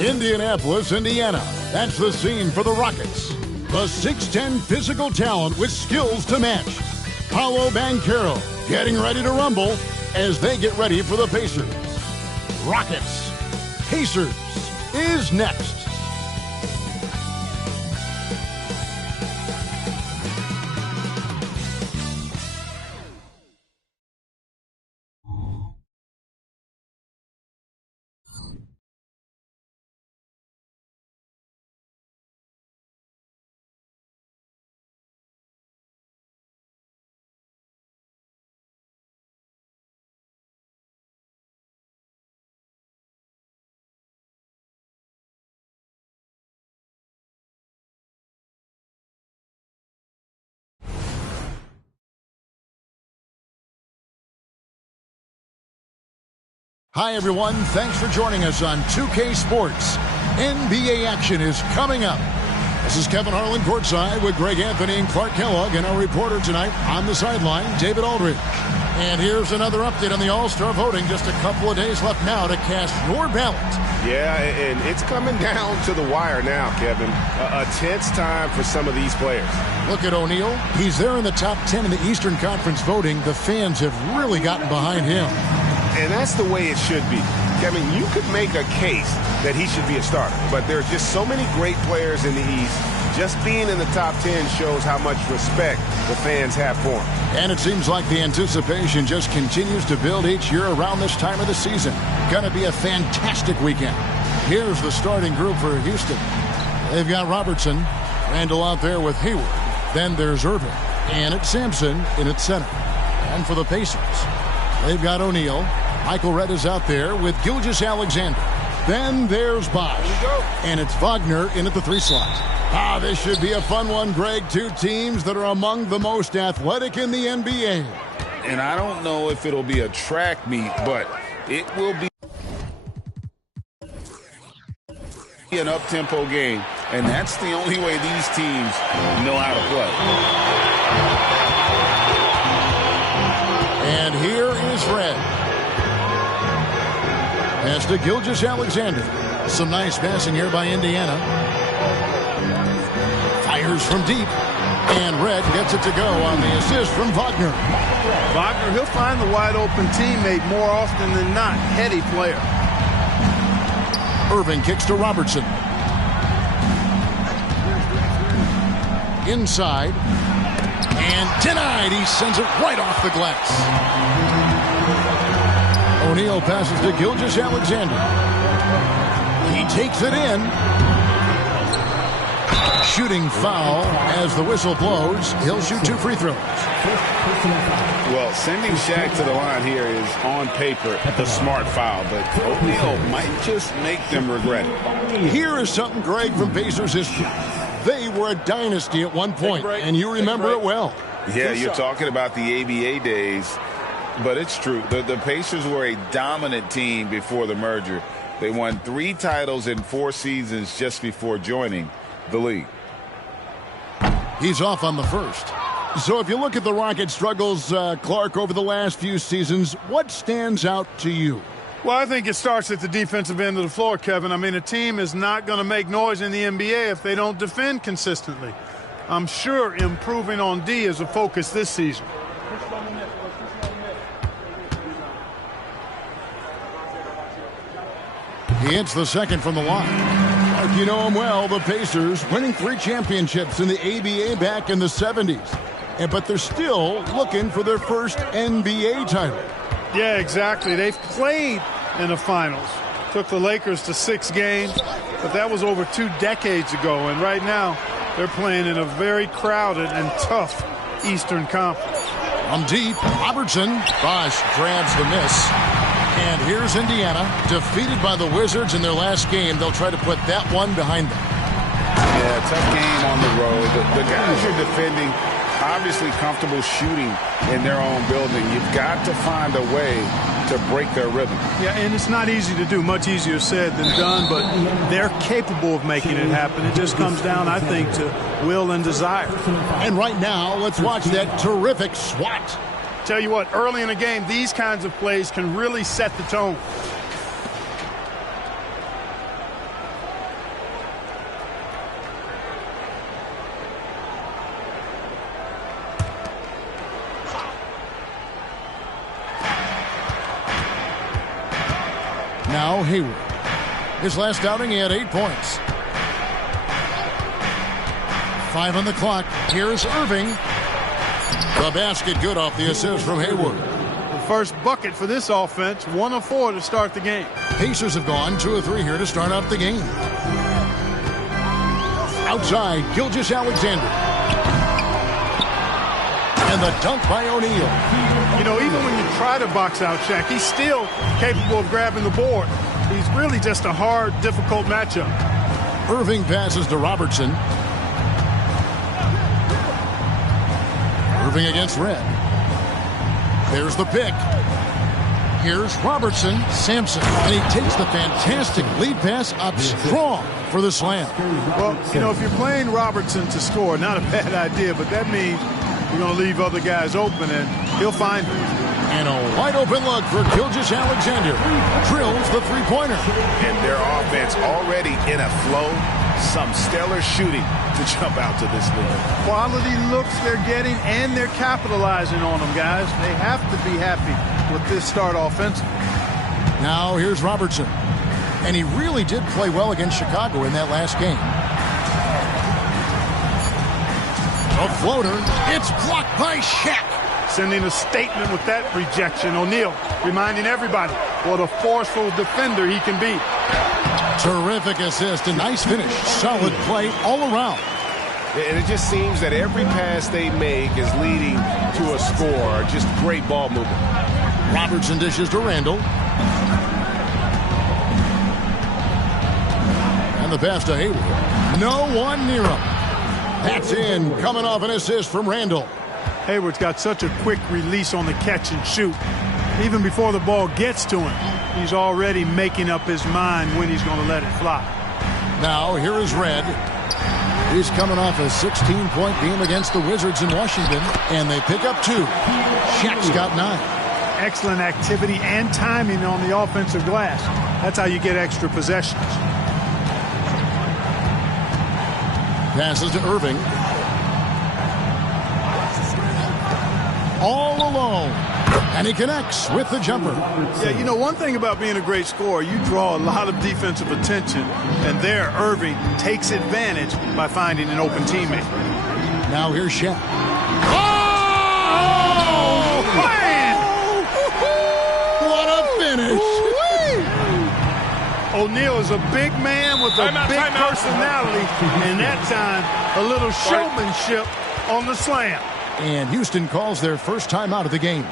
Indianapolis, Indiana. That's the scene for the Rockets. The 6'10 physical talent with skills to match. Paolo Banchero getting ready to rumble as they get ready for the Pacers. Rockets. Pacers is next. Hi, everyone. Thanks for joining us on 2K Sports. NBA action is coming up. This is Kevin Harlan courtside with Greg Anthony and Clark Kellogg, and our reporter tonight on the sideline, David Aldridge. And here's another update on the All-Star voting. Just a couple of days left now to cast your ballot. Yeah, and it's coming down to the wire now, Kevin. A tense time for some of these players. Look at O'Neal. He's there in the top 10 in the Eastern Conference voting. The fans have really gotten behind him. And that's the way it should be. Kevin, you could make a case that he should be a starter, but there are just so many great players in the East. Just being in the top 10 shows how much respect the fans have for him. And it seems like the anticipation just continues to build each year around this time of the season. Gonna be a fantastic weekend. Here's the starting group for Houston. They've got Robertson, Randall out there with Hayward. Then there's Irving, and it's Sampson in at center. And for the Pacers, they've got O'Neal. Michael Redd is out there with Gilgeous-Alexander. Then there's Bosh. And it's Wagner in at the 3 slot. This should be a fun one, Greg. Two teams that are among the most athletic in the NBA. And I don't know if it'll be a track meet, but it will be an up-tempo game. And that's the only way these teams know how to play. And here is Redd. Pass to Gilgeous-Alexander. Some nice passing here by Indiana. Fires from deep. And Redd gets it to go on the assist from Wagner. Wagner, he'll find the wide-open teammate more often than not. Heady player. Irving kicks to Robertson. Inside. And denied. He sends it right off the glass. O'Neal passes to Gilgeous-Alexander. He takes it in. Shooting foul as the whistle blows. He'll shoot 2 free throws. Well, sending Shaq to the line here is on paper the smart foul, but O'Neal might just make them regret it. Here is something, Greg, from Pacers history. They were a dynasty at one point, and you remember it well. Yeah, you're talking about the ABA days. But it's true. The Pacers were a dominant team before the merger. They won 3 titles in 4 seasons just before joining the league. He's off on the first. So if you look at the Rockets' struggles, Clark, over the last few seasons, what stands out to you? Well, I think it starts at the defensive end of the floor, Kevin. I mean, a team is not going to make noise in the NBA if they don't defend consistently. I'm sure improving on D is a focus this season. He hits the second from the line. Like you know him well, the Pacers winning 3 championships in the ABA back in the 70s. But they're still looking for their first NBA title. Yeah, exactly. They've played in the finals. Took the Lakers to 6 games, but that was over 2 decades ago. And right now, they're playing in a very crowded and tough Eastern Conference. From deep, Robertson. Bosh grabs the miss. And here's Indiana, defeated by the Wizards in their last game. They'll try to put that one behind them. Yeah, tough game on the road. The guys you're defending, obviously comfortable shooting in their own building. You've got to find a way to break their rhythm. Yeah, and it's not easy to do. Much easier said than done, but they're capable of making it happen. It just comes down, I think, to will and desire. And right now, let's watch that terrific swat. Tell you what, early in the game, these kinds of plays can really set the tone. Now Hayward. His last outing, he had 8 points. 5 on the clock. Here's Irving. The basket good off the assist from Hayward. The first bucket for this offense, 1 of 4 to start the game. Pacers have gone 2 of 3 here to start out the game. Outside, Gilgeous-Alexander. And the dunk by O'Neal. You know, even when you try to box out Shaq, he's still capable of grabbing the board. He's really just a hard, difficult matchup. Irving passes to Robertson. Irving against Red. There's the pick. Here's Robertson. Sampson. And he takes the fantastic lead pass up strong for the slam. Well, you know, if you're playing Robertson to score, not a bad idea, but that means you're going to leave other guys open, and he'll find them. And a wide open look for Gilgeous-Alexander. Drills the three-pointer. And their offense already in a flow. Some stellar shooting to jump out to this lead. Quality looks they're getting, and they're capitalizing on them, guys. They have to be happy with this start offensively. Now here's Robertson. And he really did play well against Chicago in that last game. A floater. It's blocked by Shaq. Sending a statement with that rejection. O'Neal reminding everybody what a forceful defender he can be. Terrific assist. A nice finish. Solid play all around. And it just seems that every pass they make is leading to a score. Just great ball movement. Robertson dishes to Randall. And the pass to Hayward. No one near him. That's in. Coming off an assist from Randall. Hayward's got such a quick release on the catch and shoot. Even before the ball gets to him, he's already making up his mind when he's going to let it fly. Now here is Red. He's coming off a 16-point game against the Wizards in Washington, and they pick up 2. Shaq's got 9. Excellent activity and timing on the offensive glass. That's how you get extra possessions. Passes to Irving. All alone. And he connects with the jumper. Yeah, you know, one thing about being a great scorer, you draw a lot of defensive attention. And there, Irving takes advantage by finding an open teammate. Now here's Shaq. Oh, man! What a finish. O'Neal is a big man with a big personality. And that time, a little showmanship on the slam. And Houston calls their first timeout of the game.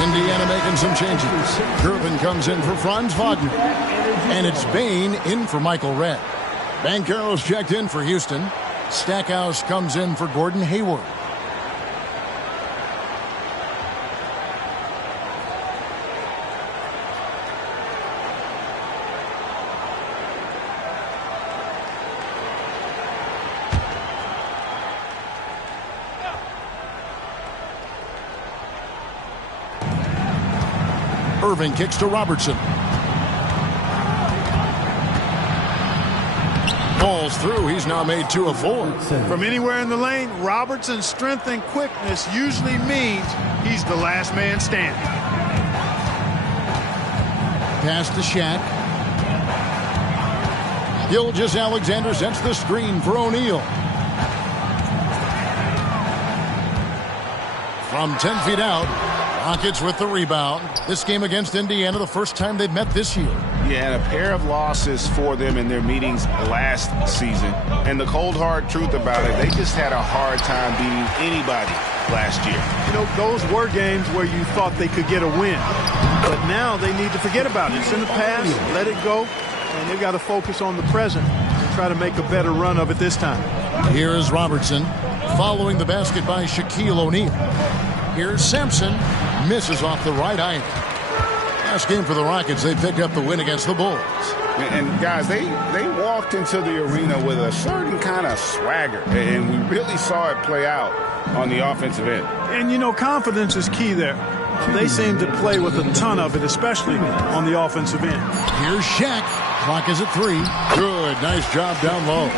Indiana making some changes. Gervin comes in for Franz Wagner. And it's Bane in for Michael Redd. Banchero's checked in for Houston. Stackhouse comes in for Gordon Hayward. Irving kicks to Robertson. Balls through. He's now made 2 of 4. From anywhere in the lane, Robertson's strength and quickness usually means he's the last man standing. Pass to Shaq. Gilgeous-Alexander sets the screen for O'Neal. From 10 feet out, Rockets with the rebound. This game against Indiana, the first time they've met this year. Yeah, and a pair of losses for them in their meetings last season. And the cold, hard truth about it, they just had a hard time beating anybody last year. You know, those were games where you thought they could get a win. But now they need to forget about it. It's in the past, let it go, and they've got to focus on the present and try to make a better run of it this time. Here is Robertson following the basket by Shaquille O'Neal. Here's Sampson. Misses off the right eye. Last game for the Rockets, they picked up the win against the Bulls. And guys, they walked into the arena with a certain kind of swagger, and we really saw it play out on the offensive end. And, you know, confidence is key there. They seem to play with a ton of it, especially on the offensive end. Here's Shaq. Clock is at 3. Good. Nice job down low.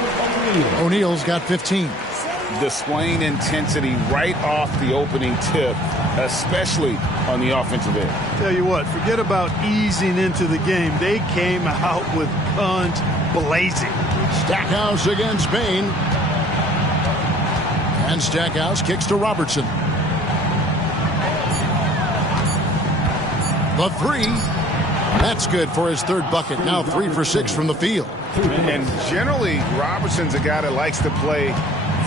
O'Neal's got 15. Displaying intensity right off the opening tip, especially on the offensive end. Tell you what, forget about easing into the game. They came out with guns blazing. Stackhouse against Bane. And Stackhouse kicks to Robertson. The 3. That's good for his 3rd bucket. Now 3 for 6 from the field. And generally, Robertson's a guy that likes to play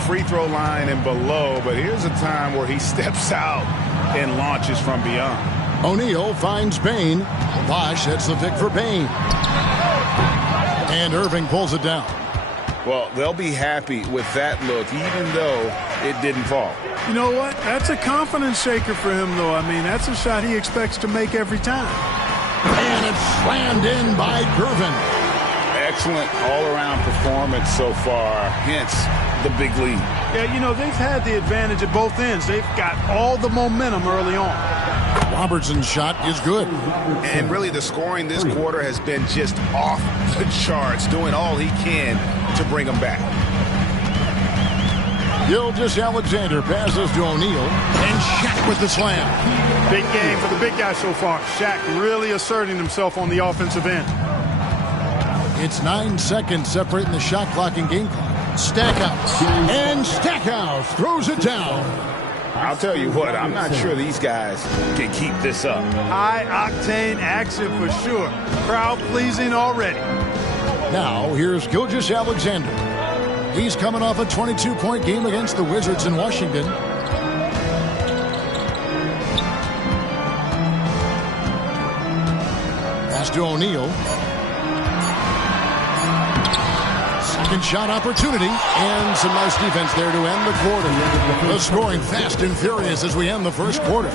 free throw line and below, but here's a time where he steps out and launches from beyond. O'Neal finds Bane. Bosh hits the pick for Bane. And Irving pulls it down. Well, they'll be happy with that look, even though it didn't fall. You know what? That's a confidence shaker for him, though. I mean, that's a shot he expects to make every time. And it's slammed in by Gervin. Excellent all-around performance so far, hence the big lead. Yeah, you know, they've had the advantage at both ends. They've got all the momentum early on. Robertson's shot is good. And really the scoring this quarter has been just off the charts, doing all he can to bring them back. Gilgeous-Alexander passes to O'Neal. And Shaq with the slam. Big game for the big guy so far. Shaq really asserting himself on the offensive end. It's 9 seconds separating the shot clock and game clock. Stackhouse. And Stackhouse throws it down. I'll tell you what, I'm not sure these guys can keep this up. High-octane action for sure. Crowd-pleasing already. Now, here's Gilgeous-Alexander. He's coming off a 22-point game against the Wizards in Washington. Pass to O'Neal. Second shot opportunity, and some nice defense there to end the quarter. The scoring fast and furious as we end the first quarter.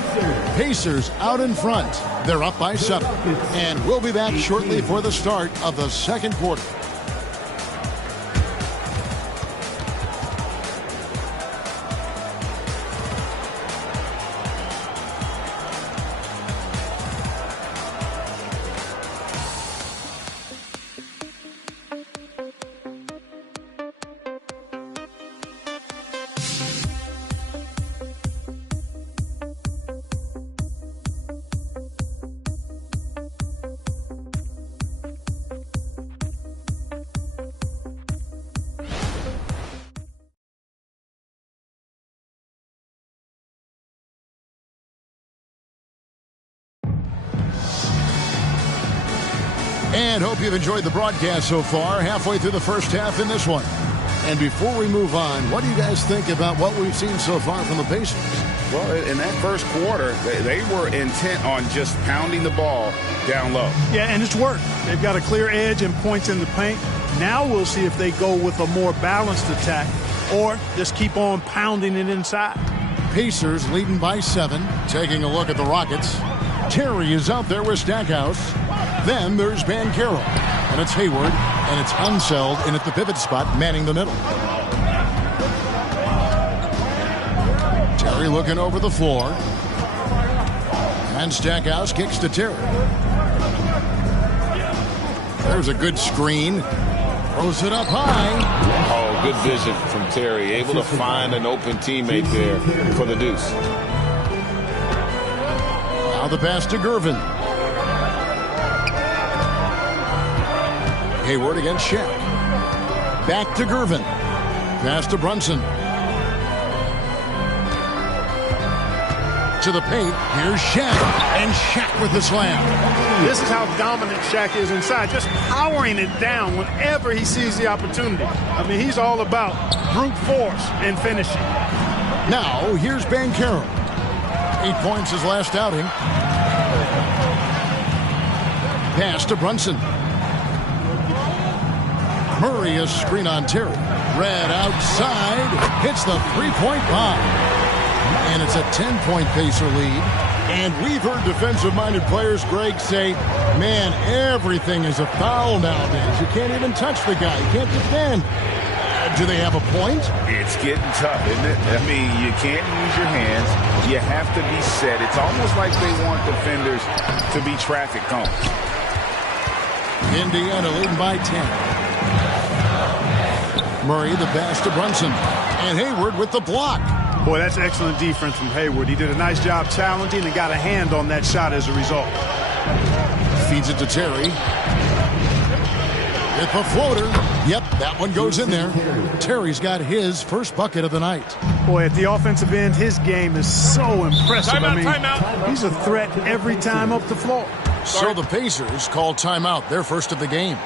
Pacers out in front. They're up by 7. And we'll be back shortly for the start of the second quarter. And hope you've enjoyed the broadcast so far, halfway through the first half in this one. And before we move on, what do you guys think about what we've seen so far from the Pacers? Well, in that first quarter, they were intent on just pounding the ball down low. Yeah, and it's worked. They've got a clear edge and points in the paint. Now we'll see if they go with a more balanced attack or just keep on pounding it inside. Pacers leading by 7. Taking a look at the Rockets. Terry is out there with Stackhouse. Then there's Banchero. And it's Hayward. And it's Unseld in at the pivot spot, manning the middle. Terry looking over the floor. And Stackhouse kicks to Terry. There's a good screen. Throws it up high. Oh, good vision from Terry. Able to find an open teammate there for the deuce. Now the pass to Gervin. Hayward against Shaq. Back to Gervin. Pass to Brunson. To the paint. Here's Shaq. And Shaq with the slam. This is how dominant Shaq is inside. Just powering it down whenever he sees the opportunity. I mean, he's all about brute force and finishing. Now, here's Banchero. 8 points his last outing. Pass to Brunson. Murray a screen on Terry. Red outside. Hits the three-point bomb. And it's a 10-point Pacer lead. And we've heard defensive-minded players, Greg, say, man, everything is a foul nowadays. You can't even touch the guy. You can't defend. Do they have a point? It's getting tough, isn't it? I mean, you can't use your hands. You have to be set. It's almost like they want defenders to be traffic cones. Indiana leading by 10. Murray the pass to Brunson. And Hayward with the block. Boy, that's excellent defense from Hayward. He did a nice job challenging and got a hand on that shot as a result. Feeds it to Terry. With a floater. Yep, that one goes in there. Terry's got his first bucket of the night. Boy, at the offensive end, his game is so impressive. Timeout. He's a threat every time up the floor. So the Pacers call timeout, their first of the game.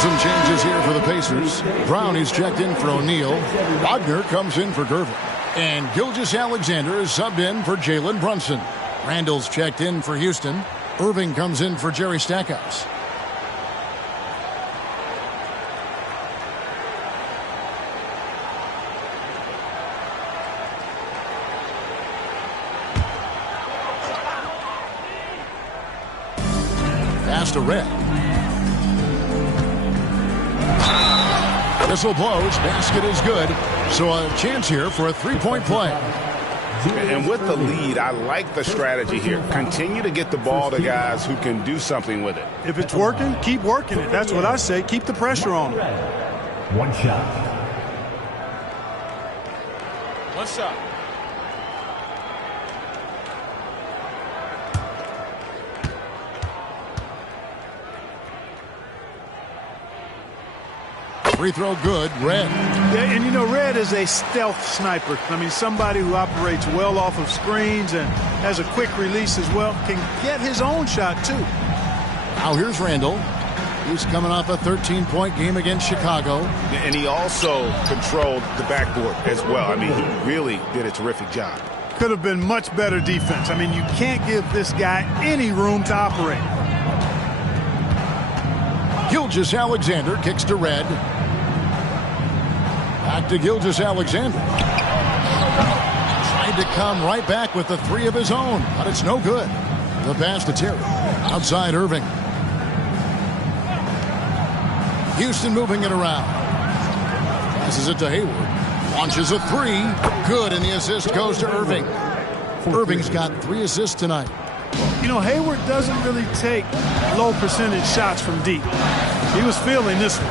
Some changes here for the Pacers. Brown is checked in for O'Neal. Wagner comes in for Gervin. And Gilgeous-Alexander is subbed in for Jalen Brunson. Randall's checked in for Houston. Irving comes in for Jerry Stackhouse. Pass to Red. Whistle blows. Basket is good. So a chance here for a three-point play. And with the lead, I like the strategy here. Continue to get the ball to guys who can do something with it. If it's working, keep working it. That's what I say. Keep the pressure on it. One shot. What's up? Free throw good. Red. Yeah, and you know, Red is a stealth sniper. I mean, somebody who operates well off of screens and has a quick release as well. Can get his own shot, too. Now here's Randall. He's coming off a 13-point game against Chicago. And he also controlled the backboard as well. I mean, he really did a terrific job. Could have been much better defense. I mean, you can't give this guy any room to operate. Gilgeous-Alexander kicks to Red. Back to Gilgeous-Alexander. Tried to come right back with the three of his own, but it's no good. The pass to Terry. Outside Irving. Houston moving it around. Passes it to Hayward. Launches a three. Good, and the assist goes to Irving. Irving's got 3 assists tonight. You know, Hayward doesn't really take low percentage shots from deep. He was feeling this one.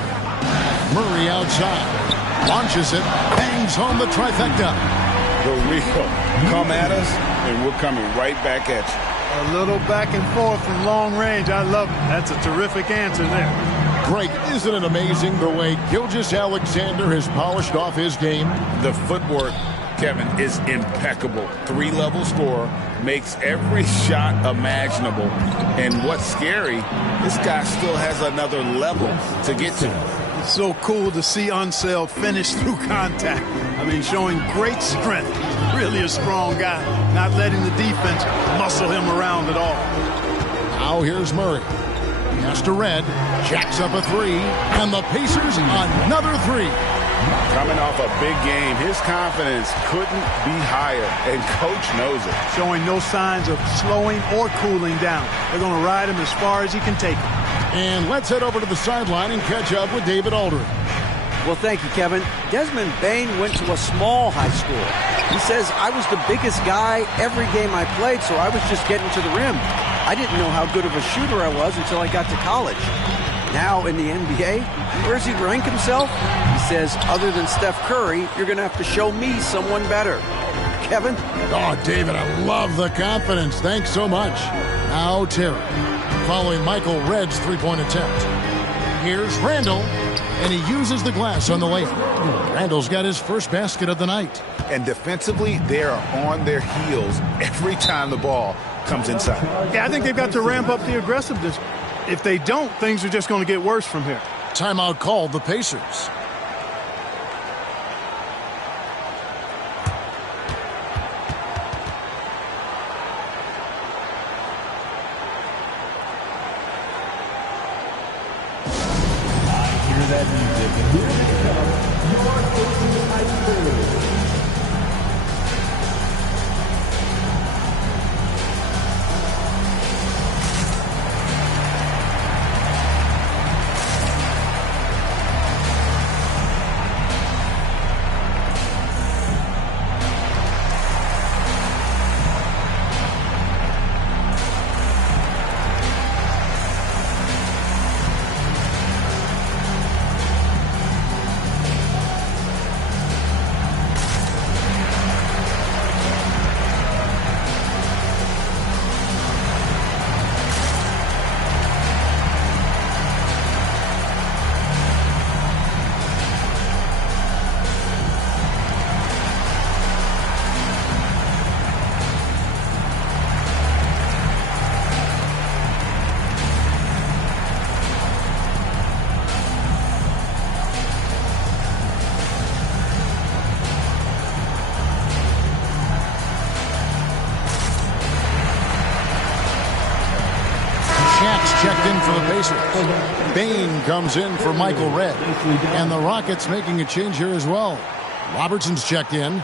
Murray outside. Launches it. Bangs home the trifecta. The real. Come at us, and we're coming right back at you. A little back and forth from long range. I love it. That's a terrific answer there. Greg, isn't it amazing the way Gilgeous-Alexander has polished off his game? The footwork, Kevin, is impeccable. 3-level scorer, makes every shot imaginable. And what's scary, this guy still has another level to get to. It's so cool to see Unseld finish through contact. I mean, showing great strength. Really a strong guy, not letting the defense muscle him around at all. Now here's Murray. Pass to Red. Jacks up a three. And the Pacers another three. Coming off a big game, his confidence couldn't be higher, and Coach knows it. Showing no signs of slowing or cooling down. They're going to ride him as far as he can take him. And let's head over to the sideline and catch up with David Aldridge. Well, thank you, Kevin. Desmond Bane went to a small high school. He says, I was the biggest guy every game I played, so I was just getting to the rim. I didn't know how good of a shooter I was until I got to college. Now in the NBA, where does he rank himself? He says, other than Steph Curry, you're going to have to show me someone better. Kevin? Oh, David, I love the confidence. Thanks so much. Now Terry, following Michael Red's three-point attempt. Here's Randall, and he uses the glass on the layup. Randall's got his first basket of the night. And defensively, they are on their heels every time the ball comes inside. Yeah, I think they've got to ramp up the aggressiveness. If they don't, things are just going to get worse from here. Timeout called the Pacers. That music, and here they come, your Pacers High School. Checked in for the Pacers. Bane comes in for Michael Red. And the Rockets making a change here as well. Robertson's checked in.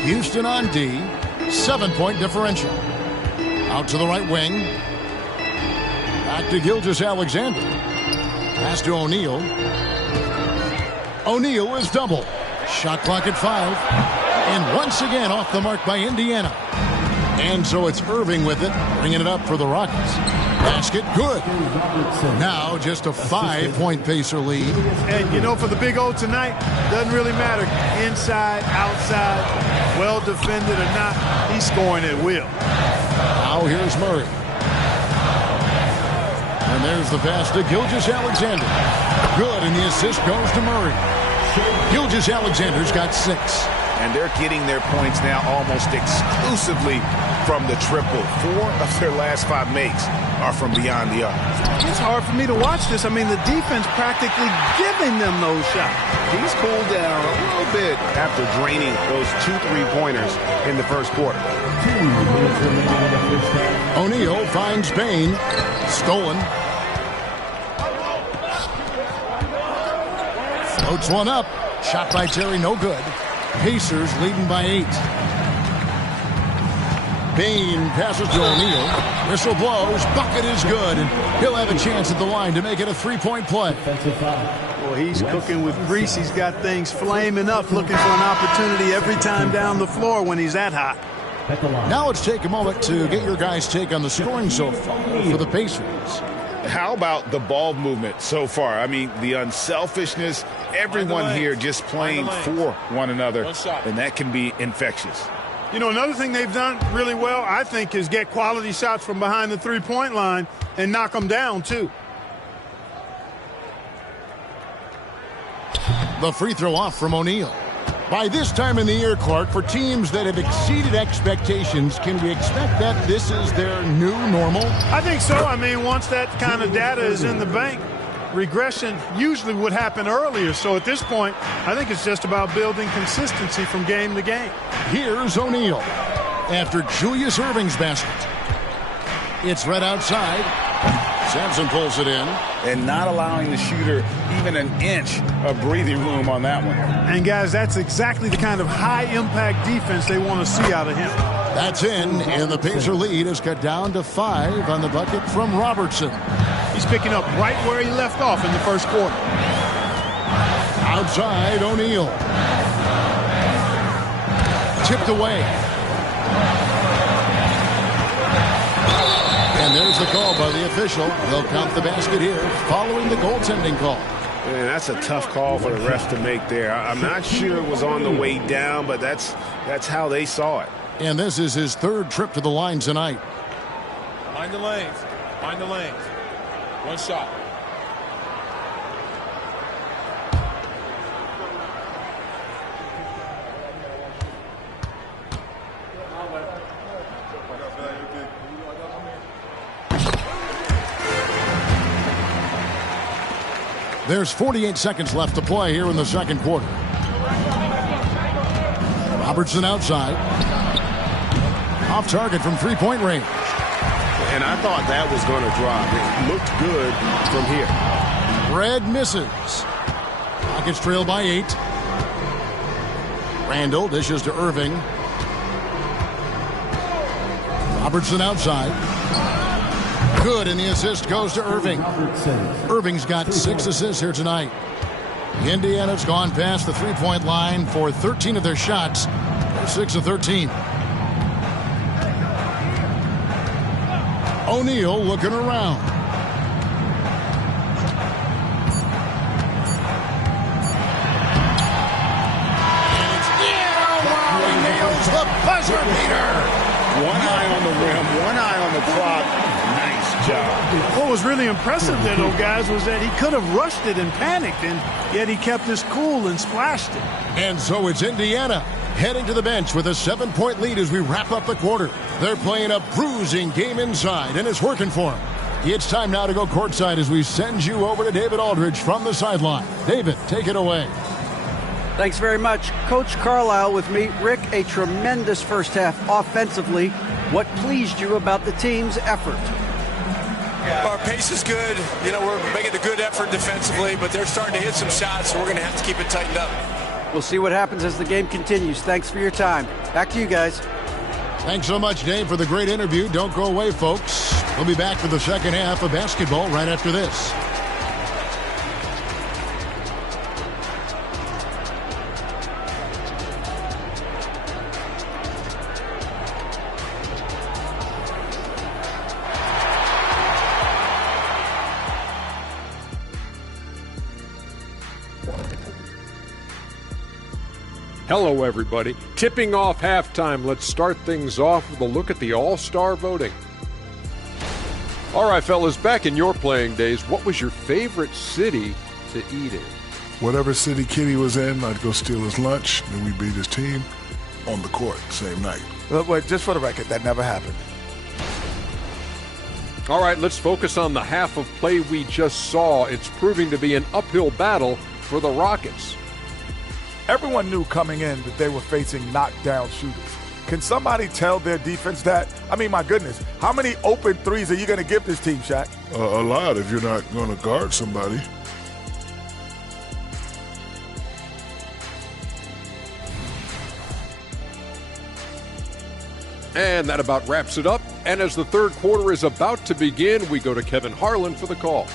Houston on D. 7-point differential. Out to the right wing. Back to Gilgeous-Alexander. Pass to O'Neal. O'Neal is double. Shot clock at 5. And once again off the mark by Indiana. And so it's Irving with it, bringing it up for the Rockets. Basket good. Now just a 5-point Pacer lead. And you know, for the Big O tonight, doesn't really matter. Inside, outside, well defended or not, he's scoring at will. Now here's Murray. And there's the pass to Gilgeous-Alexander. Good, and the assist goes to Murray. Gilgeous-Alexander's got 6. And they're getting their points now almost exclusively from the triple. 4 of their last 5 makes are from beyond the arc. It's hard for me to watch this. I mean, the defense practically giving them those shots. He's cooled down a little bit after draining those 2 3-pointers in the first quarter. 2 minutes remaining in the first half. O'Neal finds Bane. Stolen. Floats one up. Shot by Terry, no good. Pacers leading by 8. Bain passes to O'Neal. Whistle blows. Bucket is good. And he'll have a chance at the line to make it a three-point play. Well, he's cooking with grease. He's got things flaming up, looking for an opportunity every time down the floor when he's that hot. Now let's take a moment to get your guys' take on the scoring so far for the Pacers. How about the ball movement so far? I mean, the unselfishness, everyone here just playing for one another, and that can be infectious. You know, another thing they've done really well, I think, is get quality shots from behind the three-point line and knock them down, too. The free throw off from O'Neal. By this time in the year, Clark, for teams that have exceeded expectations, can we expect that this is their new normal? I think so. I mean, once that kind of data is in the bank, regression usually would happen earlier. So at this point, I think it's just about building consistency from game to game. Here's O'Neal after Julius Erving's basket. It's right outside. Sampson pulls it in. And not allowing the shooter even an inch of breathing room on that one. And, guys, that's exactly the kind of high-impact defense they want to see out of him. That's in, and the Pacer lead is cut down to 5 on the bucket from Robertson. He's picking up right where he left off in the first quarter. Outside, O'Neal. Tipped away. And there's the call by the official. They'll count the basket here following the goaltending call. Man, that's a tough call for the refs to make there. I'm not sure it was on the way down, but that's how they saw it. And this is his third trip to the line tonight. Find the lanes. Find the lanes. One shot. There's 48 seconds left to play here in the second quarter. Robertson outside. Off target from three-point range. And I thought that was going to drop. It looked good from here. Red misses. Rockets trail by 8. Randall dishes to Irving. Robertson outside. Good, and the assist goes to Irving. Irving's got 6 assists here tonight. Indiana's gone past the three-point line for 13 of their shots. They're 6 of 13. O'Neal looking around. And it's he nails the buzzer beater. One eye on the rim, one eye on the clock. Nice job. What was really impressive there, though, guys, was that he could have rushed it and panicked, and yet he kept his cool and splashed it. And so it's Indiana heading to the bench with a 7-point lead as we wrap up the quarter. They're playing a bruising game inside, and it's working for them. It's time now to go courtside as we send you over to David Aldridge from the sideline. David, take it away. Thanks very much. Coach Carlisle with me. Rick, a tremendous first half offensively. What pleased you about the team's effort? Our pace is good. You know, we're making a good effort defensively, but they're starting to hit some shots, so we're going to have to keep it tightened up. We'll see what happens as the game continues. Thanks for your time. Back to you guys. Thanks so much, Dave, for the great interview. Don't go away, folks. We'll be back for the second half of basketball right after this. Hello, everybody. Tipping off halftime. Let's start things off with a look at the All-Star voting. All right, fellas, back in your playing days, what was your favorite city to eat in? Whatever city Kenny was in, I'd go steal his lunch, and we beat his team on the court same night. Wait, just for the record, that never happened. All right, let's focus on the half of play we just saw. It's proving to be an uphill battle for the Rockets. Everyone knew coming in that they were facing knockdown shooters. Can somebody tell their defense that? I mean, my goodness, how many open threes are you going to give this team, Shaq? A lot if you're not going to guard somebody. And that about wraps it up. And as the third quarter is about to begin, we go to Kevin Harlan for the call.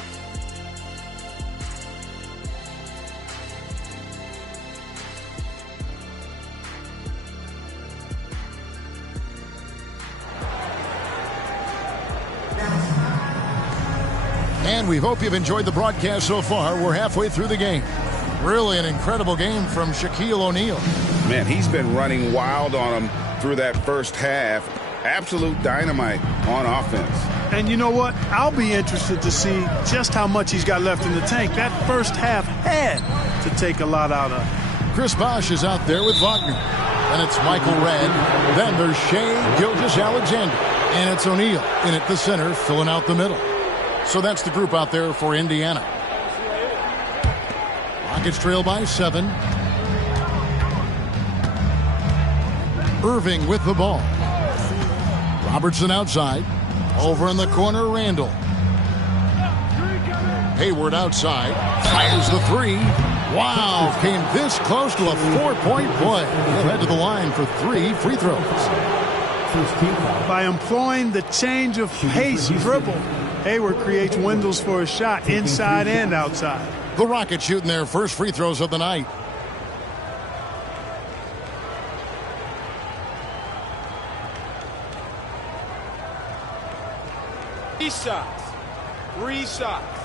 And we hope you've enjoyed the broadcast so far. We're halfway through the game. Really an incredible game from Shaquille O'Neal. Man, he's been running wild on him through that first half. Absolute dynamite on offense. And you know what? I'll be interested to see just how much he's got left in the tank. That first half had to take a lot out of him. Chris Bosh is out there with Wagner. And it's Michael Redd. Then there's Shai Gilgeous-Alexander. And it's O'Neal in at the center, filling out the middle. So that's the group out there for Indiana. Rockets trail by 7. Irving with the ball. Robertson outside. Over in the corner, Randall. Hayward outside. Fires the 3. Wow, came this close to a 4-point play. He'll head to the line for 3 free throws. By employing the change of pace dribble, Hayward creates windows for a shot inside and outside. The Rockets shooting their first free throws of the night. Three shots.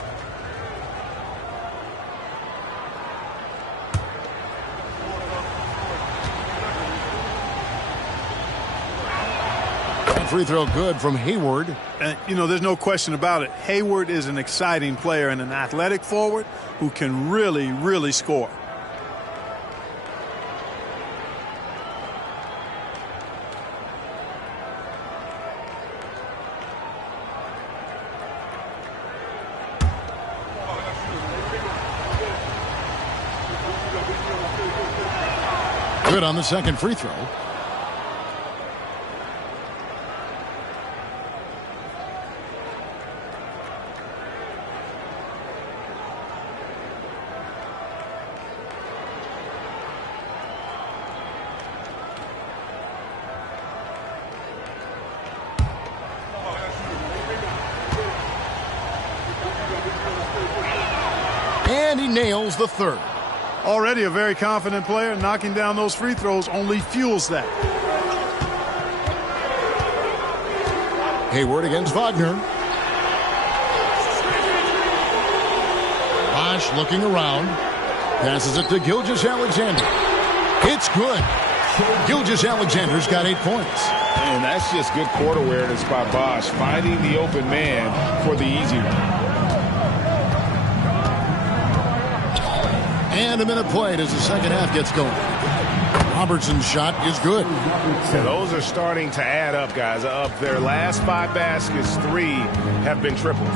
Free throw good from Hayward. And, you know, there's no question about it. Hayward is an exciting player and an athletic forward who can really, really score. Good on the second free throw. And he nails the third. Already a very confident player. Knocking down those free throws only fuels that. Hayward against Wagner. Bosh looking around. Passes it to Gilgeous-Alexander. It's good. Gilgeous-Alexander's got 8 points. And that's just good court awareness by Bosh, finding the open man for the easy one. And a minute played as the second half gets going. Robertson's shot is good. So those are starting to add up, guys. Of their last 5 baskets, 3 have been triples.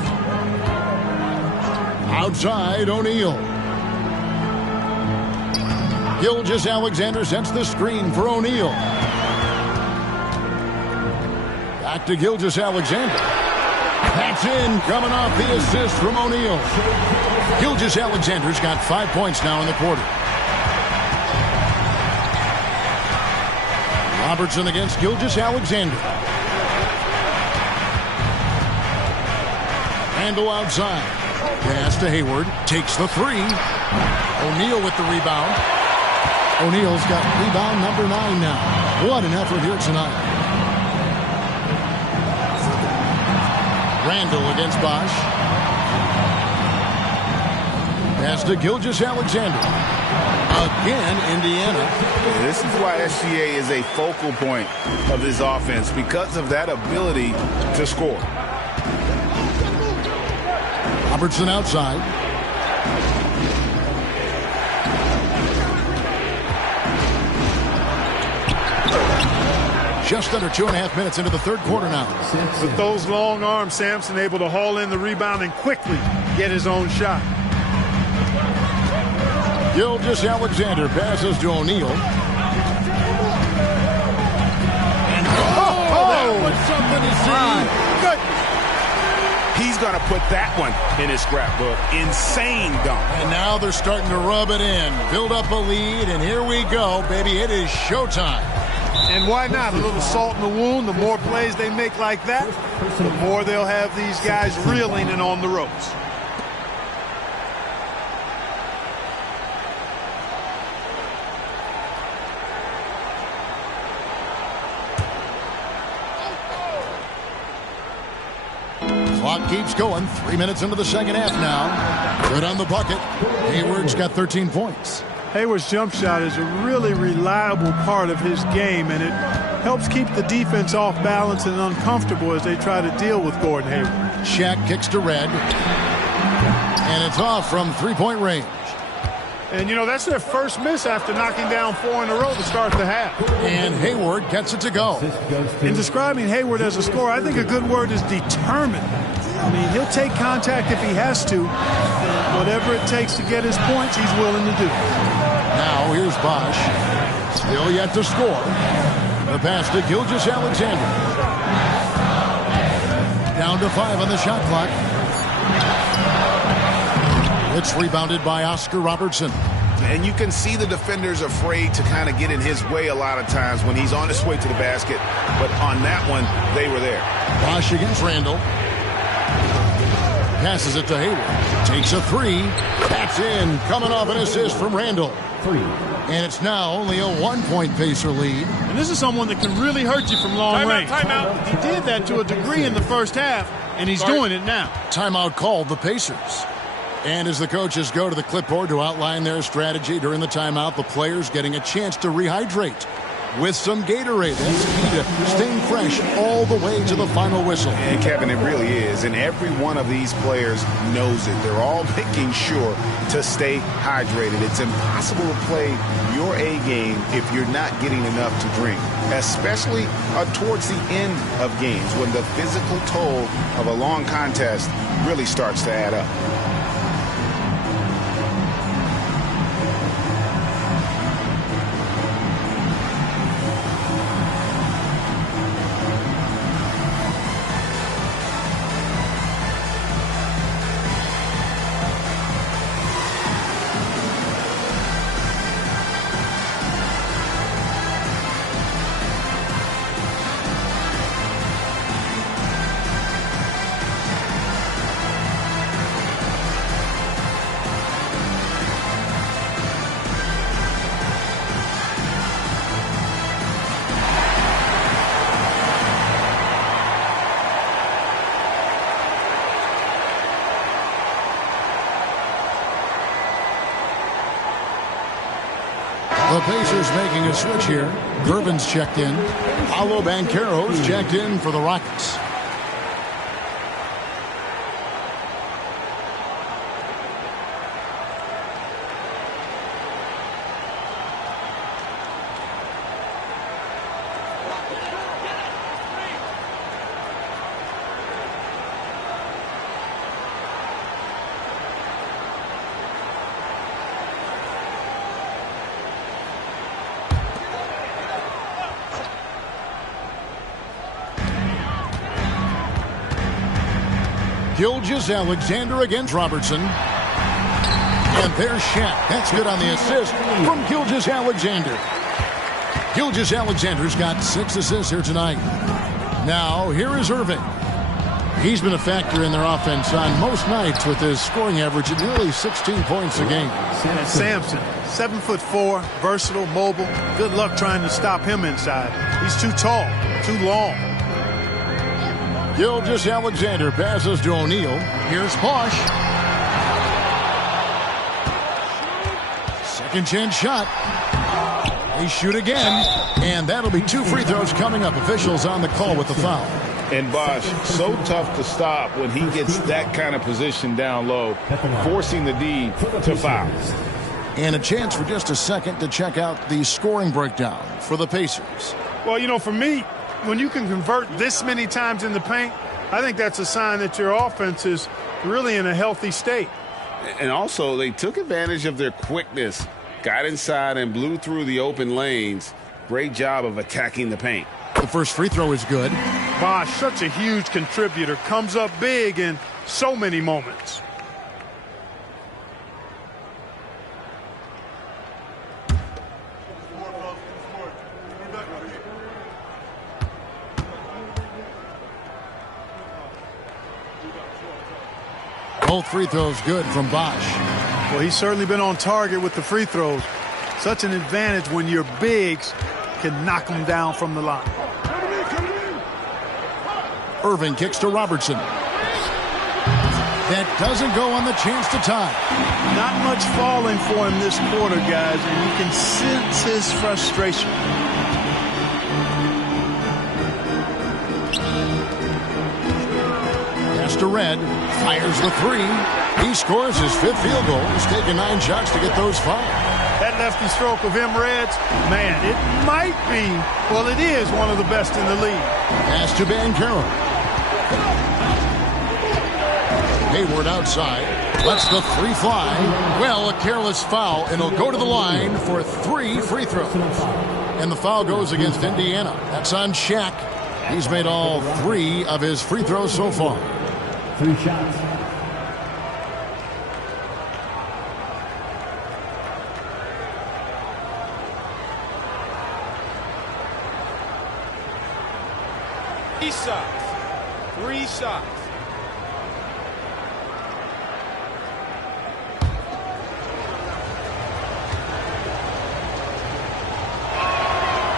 Outside, O'Neal. Gilgeous-Alexander sets the screen for O'Neal. Back to Gilgeous-Alexander. That's in, coming off the assist from O'Neal. Gilgeous-Alexander's got 5 points now in the quarter. Robertson against Gilgeous-Alexander. Randall outside. Pass to Hayward. Takes the 3. O'Neal with the rebound. O'Neal's got rebound number 9 now. What an effort here tonight. Randall against Bosh. Pass to Gilgeous-Alexander. Again, Indiana. This is why SGA is a focal point of this offense, because of that ability to score. Robertson outside. Just under 2.5 minutes into the third quarter now. With those long arms, Sampson able to haul in the rebound and quickly get his own shot. Gilgeous-Alexander passes to O'Neal. And that was something to see. Good. He's going to put that one in his scrapbook. Insane dunk. And now they're starting to rub it in. Build up a lead, and here we go, baby. It is showtime. And why not? A little salt in the wound. The more plays they make like that, the more they'll have these guys reeling and on the ropes. Clock keeps going. 3 minutes into the second half now. Good on the bucket. Hayward's got 13 points. Hayward's jump shot is a really reliable part of his game, and it helps keep the defense off balance and uncomfortable as they try to deal with Gordon Hayward. Shaq kicks to Red, and it's off from three-point range. And, you know, that's their first miss after knocking down 4 in a row to start the half. And Hayward gets it to go. In describing Hayward as a scorer, I think a good word is determined. I mean, he'll take contact if he has to. Whatever it takes to get his points, he's willing to do. Now here's Bosch. Still yet to score. The pass to Gilgeous-Alexander. Down to 5 on the shot clock. It's rebounded by Oscar Robertson. And you can see the defenders afraid to kind of get in his way a lot of times when he's on his way to the basket. But on that one, they were there. Bosch against Randall. Passes it to Hayward. Takes a three. That's in. Coming off an assist from Randall. And it's now only a 1-point Pacer lead. And this is someone that can really hurt you from long range. Timeout. He did that to a degree in the first half, and he's doing it now. Timeout called the Pacers. And as the coaches go to the clipboard to outline their strategy during the timeout, the players getting a chance to rehydrate with some Gatorade. That's key to staying fresh all the way to the final whistle. And Kevin, it really is. And every one of these players knows it. They're all making sure to stay hydrated. It's impossible to play your A game if you're not getting enough to drink, especially towards the end of games when the physical toll of a long contest really starts to add up. The Pacers making a switch here. Gervin's checked in. Paolo Banchero's checked in for the Rockets. Gilgeous-Alexander against Robertson. And there's Shaq. That's good on the assist from Gilgeous-Alexander. Gilgeous-Alexander's got 6 assists here tonight. Now, here is Irving. He's been a factor in their offense on most nights with his scoring average at nearly 16 points a game. And Sampson, 7'4", versatile, mobile. Good luck trying to stop him inside. He's too tall, too long. Gilgeous-Alexander passes to O'Neal. Here's Bosch. Second chance shot. They shoot again. And that'll be 2 free throws coming up. Officials on the call with the foul. And Bosch, so tough to stop when he gets that kind of position down low, forcing the D to foul. And a chance for just a second to check out the scoring breakdown for the Pacers. Well, you know, for me, when you can convert this many times in the paint, I think that's a sign that your offense is really in a healthy state. And also, they took advantage of their quickness, got inside and blew through the open lanes. Great job of attacking the paint. The first free throw is good. Bosch, such a huge contributor, comes up big in so many moments. Both free throws good from Bosch. Well, he's certainly been on target with the free throws. Such an advantage when your bigs can knock them down from the line. Irving kicks to Robertson. That doesn't go on the chance to tie. Not much falling for him this quarter, guys, and you can sense his frustration. Pass to Red. Fires the three. He scores his 5th field goal. He's taken 9 shots to get those 5. That lefty stroke of him, Reds, man, it might be, well, it is one of the best in the league. Pass to Banchero. Hayward outside. Lets the 3 fly. Well, a careless foul, and he'll go to the line for 3 free throws. And the foul goes against Indiana. That's on Shaq. He's made all 3 of his free throws so far. 3 shots. Three shots.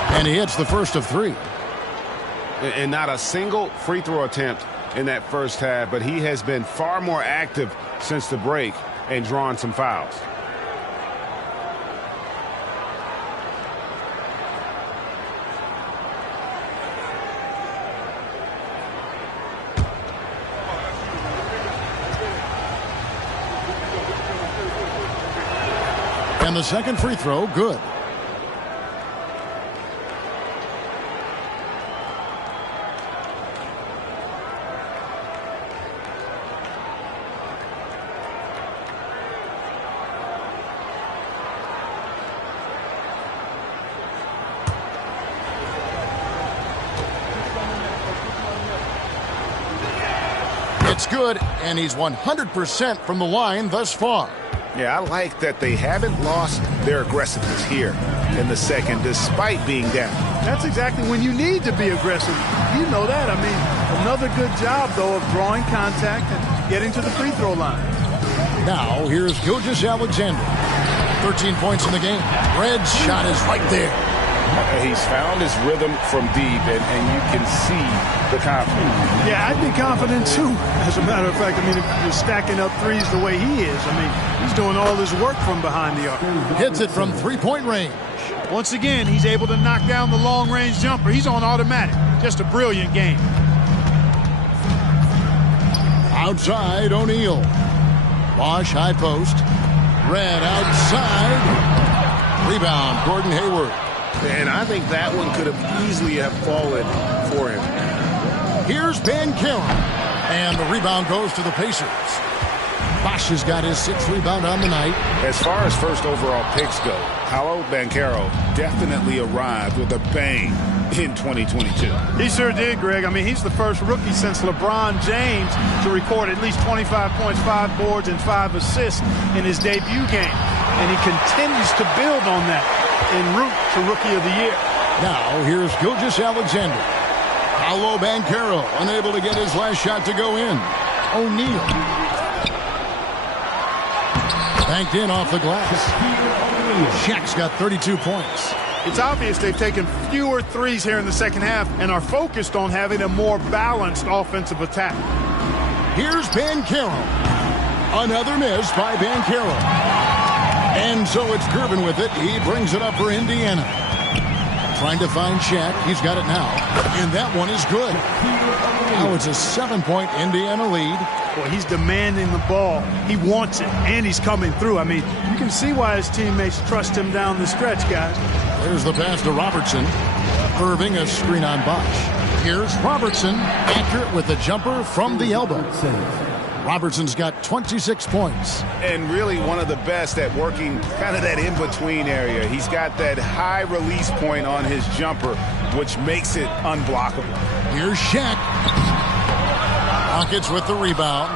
And he hits the first of 3. And not a single free throw attempt in that first half, but he has been far more active since the break and drawn some fouls. And the second free throw, good. It's good, and he's 100% from the line thus far. Yeah, I like that they haven't lost their aggressiveness here in the second, despite being down. That's exactly when you need to be aggressive. You know that. I mean, another good job, though, of drawing contact and getting to the free throw line. Now, here's Gilgeous-Alexander. 13 points in the game. Red's shot is right there. He's found his rhythm from deep, and you can see the confidence. Yeah, I'd be confident, too. As a matter of fact, I mean, if you're stacking up threes the way he is, I mean, he's doing all his work from behind the arc. Hits it from 3-point range. Once again, he's able to knock down the long-range jumper. He's on automatic. Just a brilliant game. Outside, O'Neal. Bosch, high post. Red outside. Rebound, Gordon Hayward. And I think that one could have easily have fallen for him. Here's Banchero. And the rebound goes to the Pacers. Bosch has got his 6th rebound on the night. As far as first overall picks go, Paolo Banchero definitely arrived with a bang in 2022. He sure did, Greg. I mean, he's the first rookie since LeBron James to record at least 25 points, 5 boards, and 5 assists in his debut game. And he continues to build on that en route to Rookie of the Year. Now, here's Gilgeous-Alexander. Paolo Banchero unable to get his last shot to go in. O'Neal. Banked in off the glass. Shaq's got 32 points. It's obvious they've taken fewer threes here in the second half and are focused on having a more balanced offensive attack. Here's Banchero. Another miss by Banchero. And so it's Gervin with it. He brings it up for Indiana. Trying to find Shaq. He's got it now. And that one is good. Now it's a 7-point Indiana lead. Well, he's demanding the ball. He wants it, and he's coming through. I mean, you can see why his teammates trust him down the stretch, guys. There's the pass to Robertson. Irving, a screen on Bosch. Here's Robertson, accurate with the jumper from the elbow. Robertson's got 26 points. And really one of the best at working kind of that in-between area. He's got that high release point on his jumper, which makes it unblockable. Here's Shaq. Rockets with the rebound.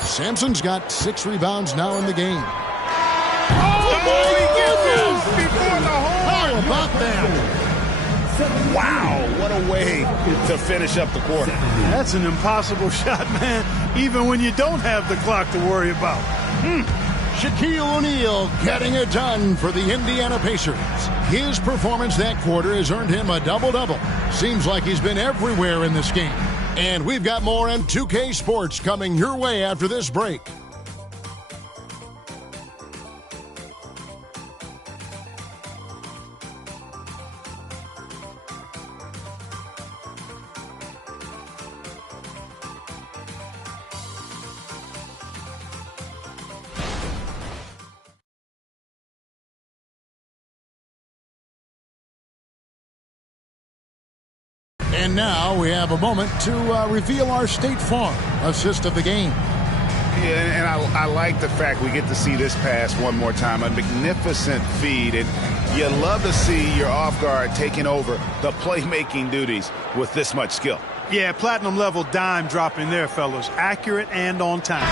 Sampson's got 6 rebounds now in the game. Oh, he gets this before the horn. How about that? Wow, what a way to finish up the quarter. That's an impossible shot, man, even when you don't have the clock to worry about. Shaquille O'Neal getting it done for the Indiana Pacers. His performance that quarter has earned him a double-double. Seems like he's been everywhere in this game. And we've got more M2K Sports coming your way after this break. And now we have a moment to reveal our State Farm assist of the game. Yeah, and I like the fact we get to see this pass one more time. A magnificent feed, and you love to see your off guard taking over the playmaking duties with this much skill. Yeah, platinum level dime dropping there, fellas. Accurate and on time.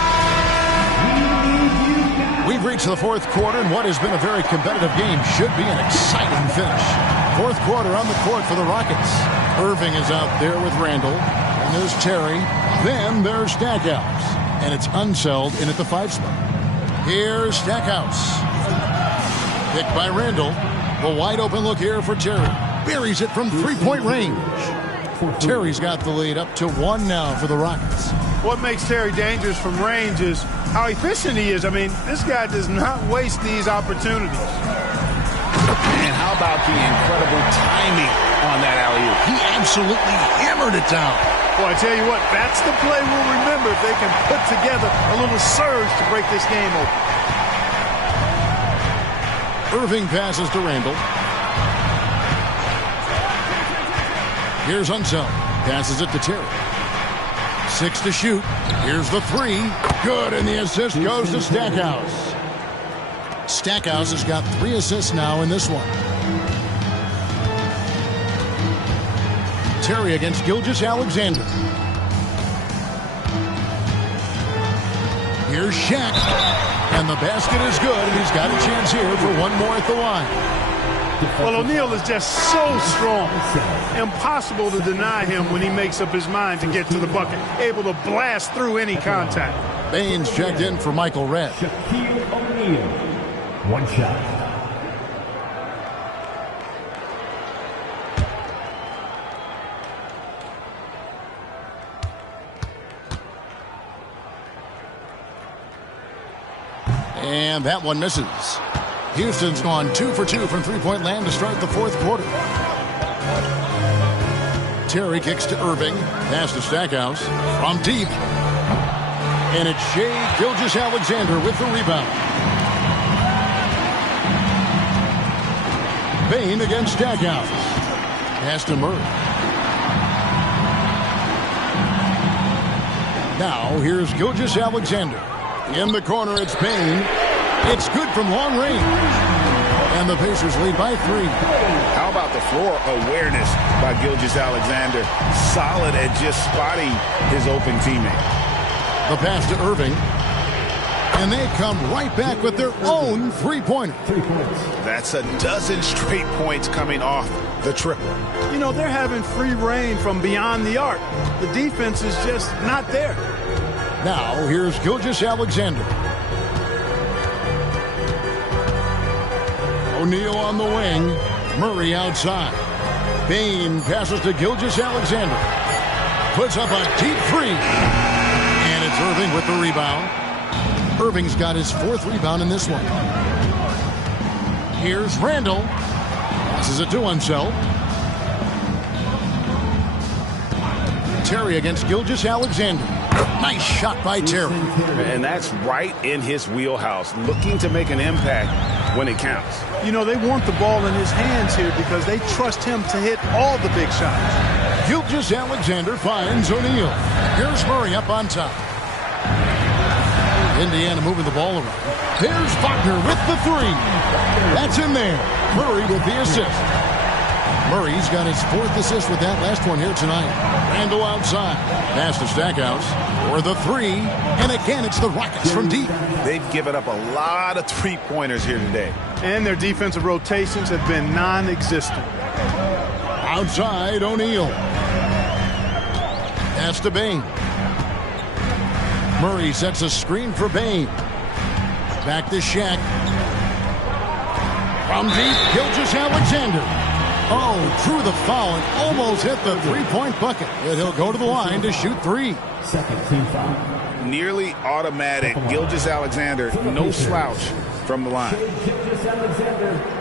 We've reached the fourth quarter, and what has been a very competitive game should be an exciting finish. Fourth quarter on the court for the Rockets. Irving is out there with Randall, and there's Terry. Then there's Stackhouse, and it's Unseld in at the 5 spot. Here's Stackhouse. Picked by Randall. A wide open look here for Terry. Buries it from three-point range. Terry's got the lead up to 1 now for the Rockets. What makes Terry dangerous from range is how efficient he is. I mean, this guy does not waste these opportunities. And how about the incredible timing on that alley-oop? He absolutely hammered it down. Well, I tell you what, that's the play we'll remember if they can put together a little surge to break this game open. Irving passes to Randall. Here's Unseld. Passes it to Terry. 6 to shoot. Here's the 3. Good, and the assist goes to Stackhouse. Stackhouse has got 3 assists now in this one. Terry against Gilgeous-Alexander. Here's Shaq. And the basket is good, and he's got a chance here for one more at the line. Well, O'Neal is just so strong. Impossible to deny him when he makes up his mind to get to the bucket. Able to blast through any contact. Baines checked in for Michael Redd. Shaquille O'Neal. 1 shot. And that one misses. Houston's gone 2 for 2 from three-point land to start the fourth quarter. Terry kicks to Irving. Pass to Stackhouse. From deep. And it's Shai Gilgeous-Alexander with the rebound. Bane against Stackhouse. Pass to Murray. Now here's Gilgeous-Alexander. In the corner, it's Bane. It's good from long range. And the Pacers lead by 3. How about the floor awareness by Gilgeous-Alexander? Solid at just spotting his open teammate. The pass to Irving. And they come right back with their own three-pointer. 3 points. That's a dozen straight points coming off the triple. You know, they're having free reign from beyond the arc. The defense is just not there. Now here's Gilgeous-Alexander. O'Neal on the wing. Murray outside. Bane passes to Gilgeous-Alexander. Puts up a deep 3. And it's Irving with the rebound. Irving's got his 4th rebound in this one. Here's Randall. Passes it to Unseld. Terry against Gilgeous-Alexander. Nice shot by Terry. And that's right in his wheelhouse. Looking to make an impact when it counts. You know, they want the ball in his hands here because they trust him to hit all the big shots. Gilgeous-Alexander finds O'Neal. Here's Murray up on top. Indiana moving the ball around. Here's Wagner with the 3. That's in there. Murray with the assist. Murray's got his 4th assist with that last one here tonight. Randall outside. Pass to Stackhouse for the 3. And again, it's the Rockets from deep. They've given up a lot of three-pointers here today. And their defensive rotations have been non-existent. Outside, O'Neal. Pass to Bane. Murray sets a screen for Bane. Back to Shaq. From deep, Gilgeous-Alexander. Oh, drew the foul and almost hit the three-point bucket. But he'll go to the line to shoot three. Second team foul. Nearly automatic. Gilgeous-Alexander, no slouch from the line. Gilgeous-Alexander.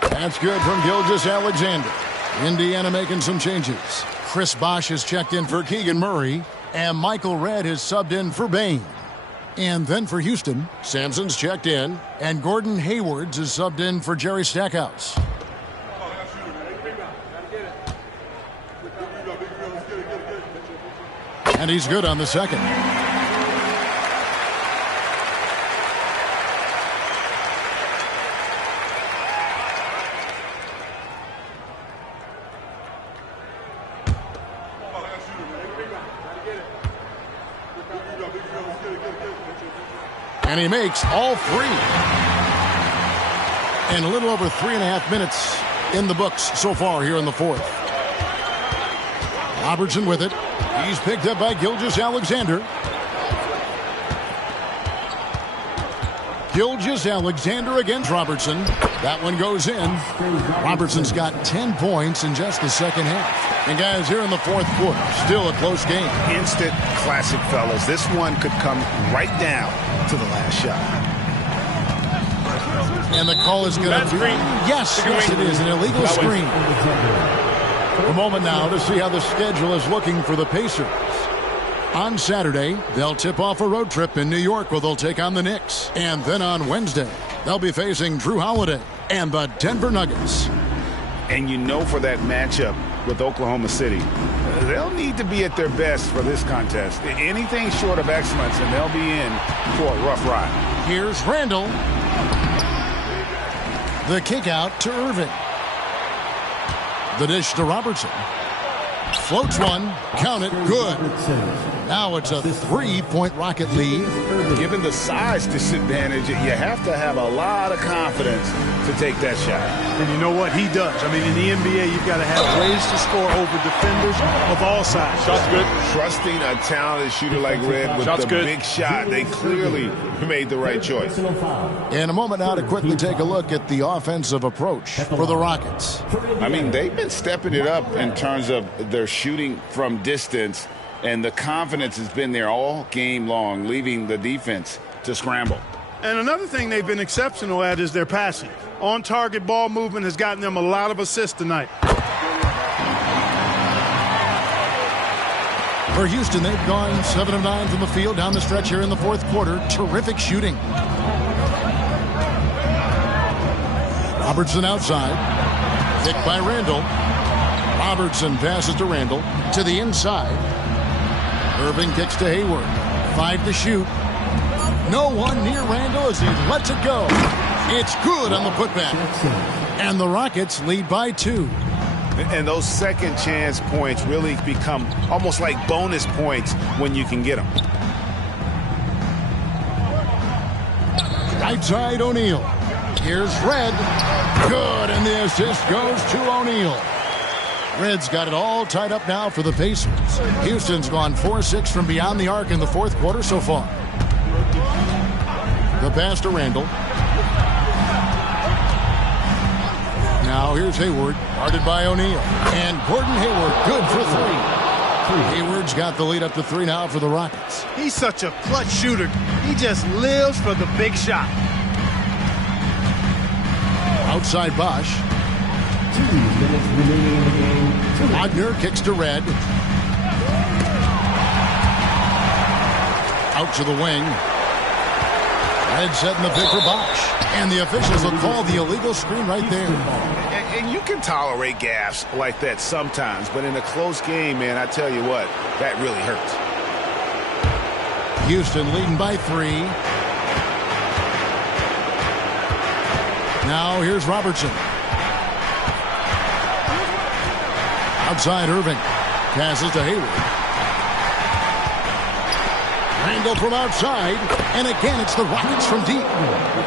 That's good from Gilgeous-Alexander. Indiana making some changes. Chris Bosh has checked in for Keegan Murray, and Michael Redd has subbed in for Bane. And then for Houston, Sampson's checked in, and Gordon Haywards is subbed in for Jerry Stackhouse. And he's good on the second. And he makes all three. And a little over 3.5 minutes in the books so far here in the fourth. Robertson with it. He's picked up by Gilgeous-Alexander. Gilgeous-Alexander against Robertson. That one goes in. Robertson's got 10 points in just the second half. And guys, here in the fourth quarter, still a close game. Instant classic, fellas. This one could come right down to the last shot. And the call is going to be... Yes, it is an illegal screen. A moment now to see how the schedule is looking for the Pacers. On Saturday, they'll tip off a road trip in New York where they'll take on the Knicks. And then on Wednesday, they'll be facing Drew Holiday and the Denver Nuggets. And you know, for that matchup with Oklahoma City, they'll need to be at their best for this contest. Anything short of excellence, and they'll be in for a rough ride. Here's Randall. The kick out to Irving. The dish to Robertson. Floats one. Count it. Good. Now it's a 3-point Rocket lead. Given the size disadvantage, you have to have a lot of confidence to take that shot. And you know what? He does. I mean, in the NBA, you've got to have ways to score over defenders of all sizes. Shot's good. Trusting a talented shooter like Red with the big shot, they clearly made the right choice. In a moment now to quickly take a look at the offensive approach for the Rockets. I mean, they've been stepping it up in terms of their shooting from distance, and the confidence has been there all game long, leaving the defense to scramble. And another thing they've been exceptional at is their passing. On-target ball movement has gotten them a lot of assists tonight. For Houston, they've gone 7 of 9 from the field down the stretch here in the fourth quarter. Terrific shooting. Robertson outside. Picked by Randall. Robertson passes to Randall. To the inside. Irving kicks to Hayward. 5 to shoot. No one near Randall as he lets it go. It's good on the putback. And the Rockets lead by 2. And those second chance points really become almost like bonus points when you can get them. Right side, O'Neal. Here's Red. Good, and the assist goes to O'Neal. Red's got it all tied up now for the Pacers. Houston's gone 4-6 from beyond the arc in the fourth quarter so far. The pass to Randall. Now here's Hayward, guarded by O'Neal. And Gordon Hayward, good for 3. Hayward's got the lead up to 3 now for the Rockets. He's such a clutch shooter. He just lives for the big shot. Outside Bosh. 2 minutes remaining in the game. Wagner kicks to Red. Out to the wing. Red setting the pick for Bosh. And the officials will call the illegal screen right there. And you can tolerate gaffes like that sometimes, but in a close game, man, I tell you what, that really hurts. Houston leading by 3. Now here's Robertson. Outside Irving. Passes to Hayward. Randall from outside, and again it's the Rockets from deep.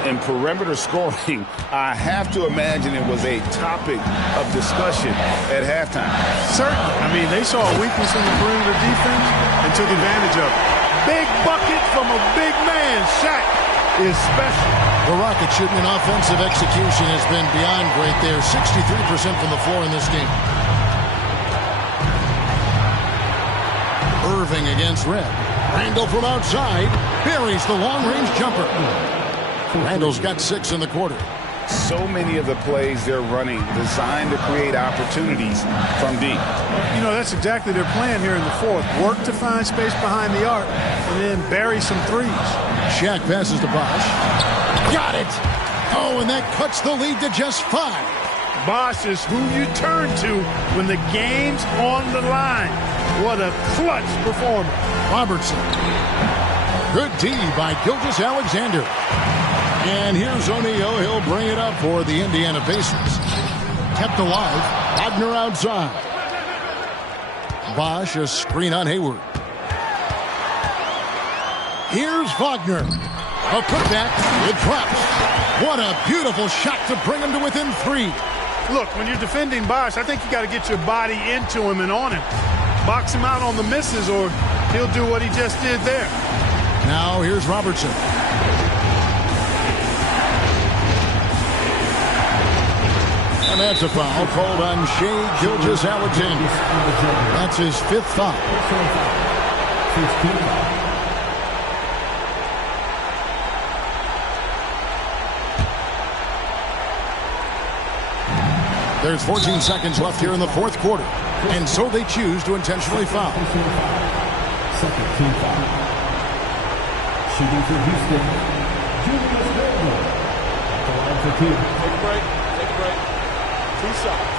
In perimeter scoring, I have to imagine it was a topic of discussion at halftime. Certainly. I mean, they saw a weakness in the perimeter defense and took advantage of it. Big bucket from a big man. Shaq is special. The Rockets shooting an offensive execution has been beyond great there. 63% from the floor in this game. Irving against Red. Randall from outside buries the long-range jumper. Randall's got 6 in the quarter. So many of the plays they're running designed to create opportunities from deep. You know, that's exactly their plan here in the fourth. Work to find space behind the arc and then bury some threes. Shaq passes to Bosh. Got it! Oh, and that cuts the lead to just 5. Bosh is who you turn to when the game's on the line. What a clutch performance. Robertson. Good D by Gilgeous-Alexander. And here's O'Neal. He'll bring it up for the Indiana Pacers. Kept alive. Wagner outside. Bosh, a screen on Hayward. Here's Wagner. A putback. It drops. What a beautiful shot to bring him to within 3. Look, when you're defending Bosh, I think you got to get your body into him and on him. Box him out on the misses or he'll do what he just did there. Now here's Robertson. And that's a foul called on Shai Gilgeous-Alexander. That's his 5th foul. There's 14 seconds left here in the fourth quarter. And so they choose to intentionally foul. Second team foul. Shooting for Houston, Julius Randle. At the line for 2. Take a break. Take a break. 2 shots.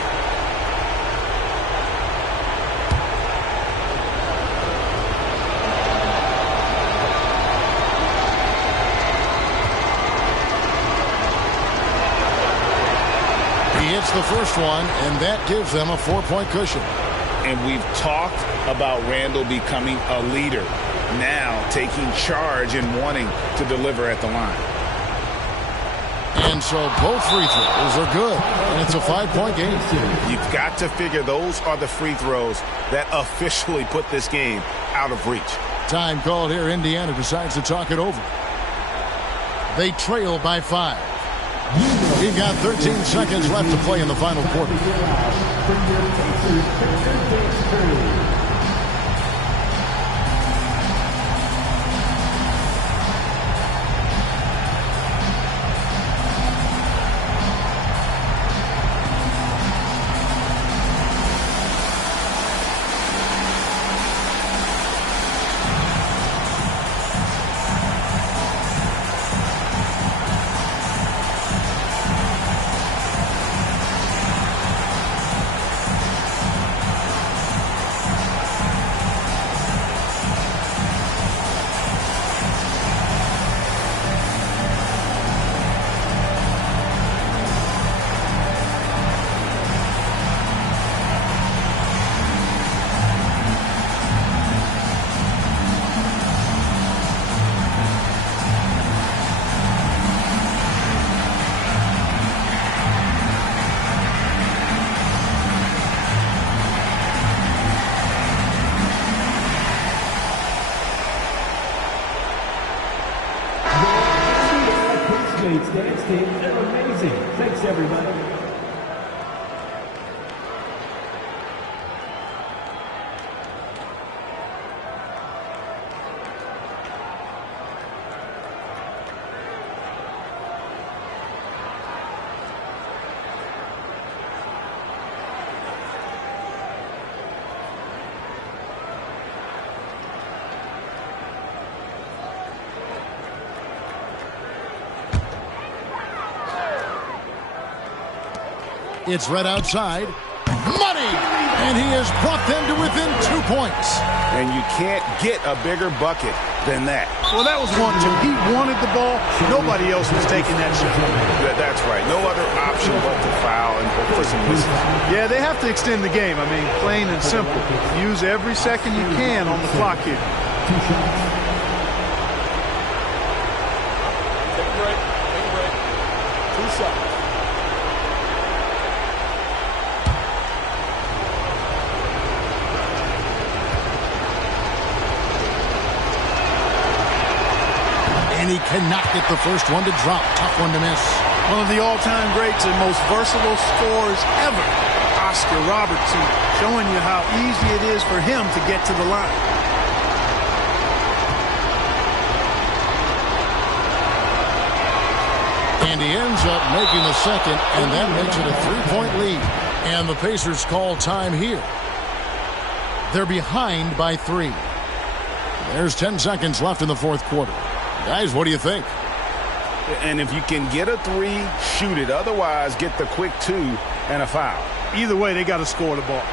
He hits the first one, and that gives them a 4-point cushion. And we've talked about Randall becoming a leader, now taking charge and wanting to deliver at the line. And so both free throws are good, and it's a 5-point game. You've got to figure those are the free throws that officially put this game out of reach. Time called here. Indiana decides to talk it over. They trail by 5. We've got 13 seconds left to play in the final quarter. Dance team, they're amazing. Thanks, everybody. It's Red outside. money, and he has brought them to within 2 points. And you can't get a bigger bucket than that. Well, that was one, Jim. He wanted the ball. Nobody else was taking that shot. That's right. No other option but to foul and for some misses. Yeah, they have to extend the game. I mean, plain and simple. Use every second you can on the clock here. 2 shots. Take a break. Take a break. 2 shots. And he cannot get the first one to drop. Tough one to miss. One of the all-time greats and most versatile scorers ever, Oscar Robertson, showing you how easy it is for him to get to the line. And he ends up making the second, and that makes it a 3-point lead. And the Pacers call time here. They're behind by 3. There's 10 seconds left in the fourth quarter. Guys, what do you think? And if you can get a 3, shoot it. Otherwise, get the quick 2 and a foul. Either way, they got to score the ball.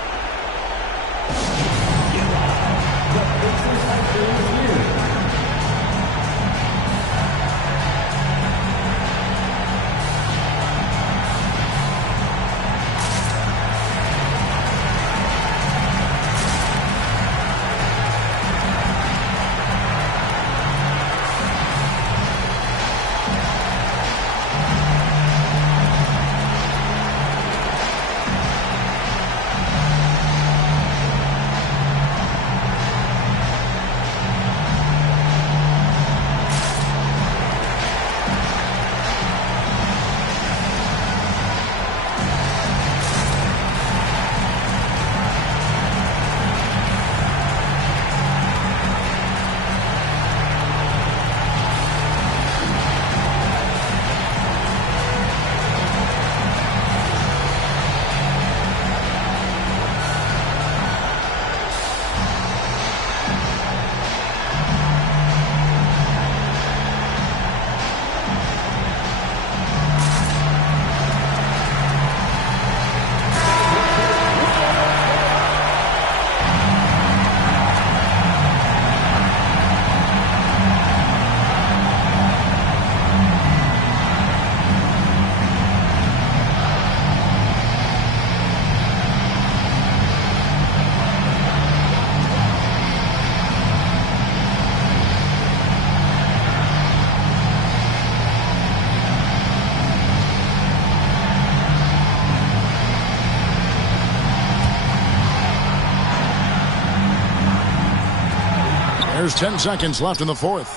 There's 10 seconds left in the fourth.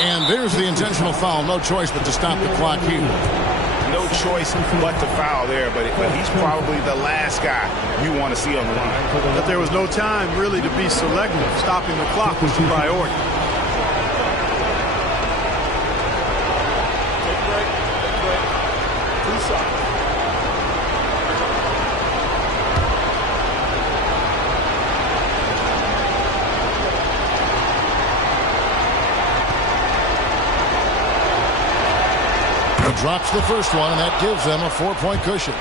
And there's the intentional foul. No choice but to stop the clock here. No choice but to foul there, but he's probably the last guy you want to see on the line. But there was no time really to be selective. Stopping the clock was the priority. Take a break. Take a break. 2 shots. Drops the first one, and that gives them a 4-point cushion.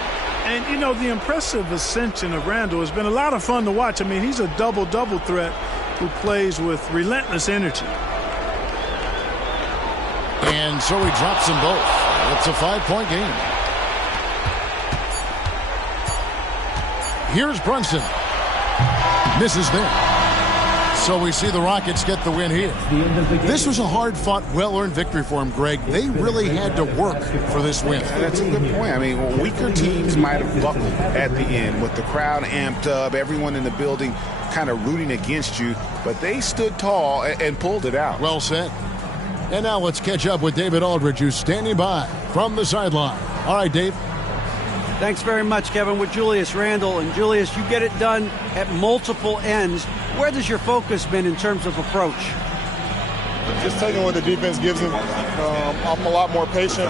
And, you know, the impressive ascension of Randle has been a lot of fun to watch. I mean, he's a double-double threat who plays with relentless energy. And so he drops them both. It's a 5-point game. Here's Brunson. Misses there. So we see the Rockets get the win here. This was a hard-fought, well-earned victory for them, Greg. They really had to work for this win. That's a good point. I mean, weaker teams might have buckled at the end with the crowd amped up, everyone in the building kind of rooting against you, but they stood tall and pulled it out. Well said. And now let's catch up with David Aldridge, who's standing by from the sideline. All right, Dave. Thanks very much, Kevin, with Julius Randle. And Julius, you get it done at multiple ends. Where has your focus been in terms of approach? Just taking what the defense gives me. I'm a lot more patient,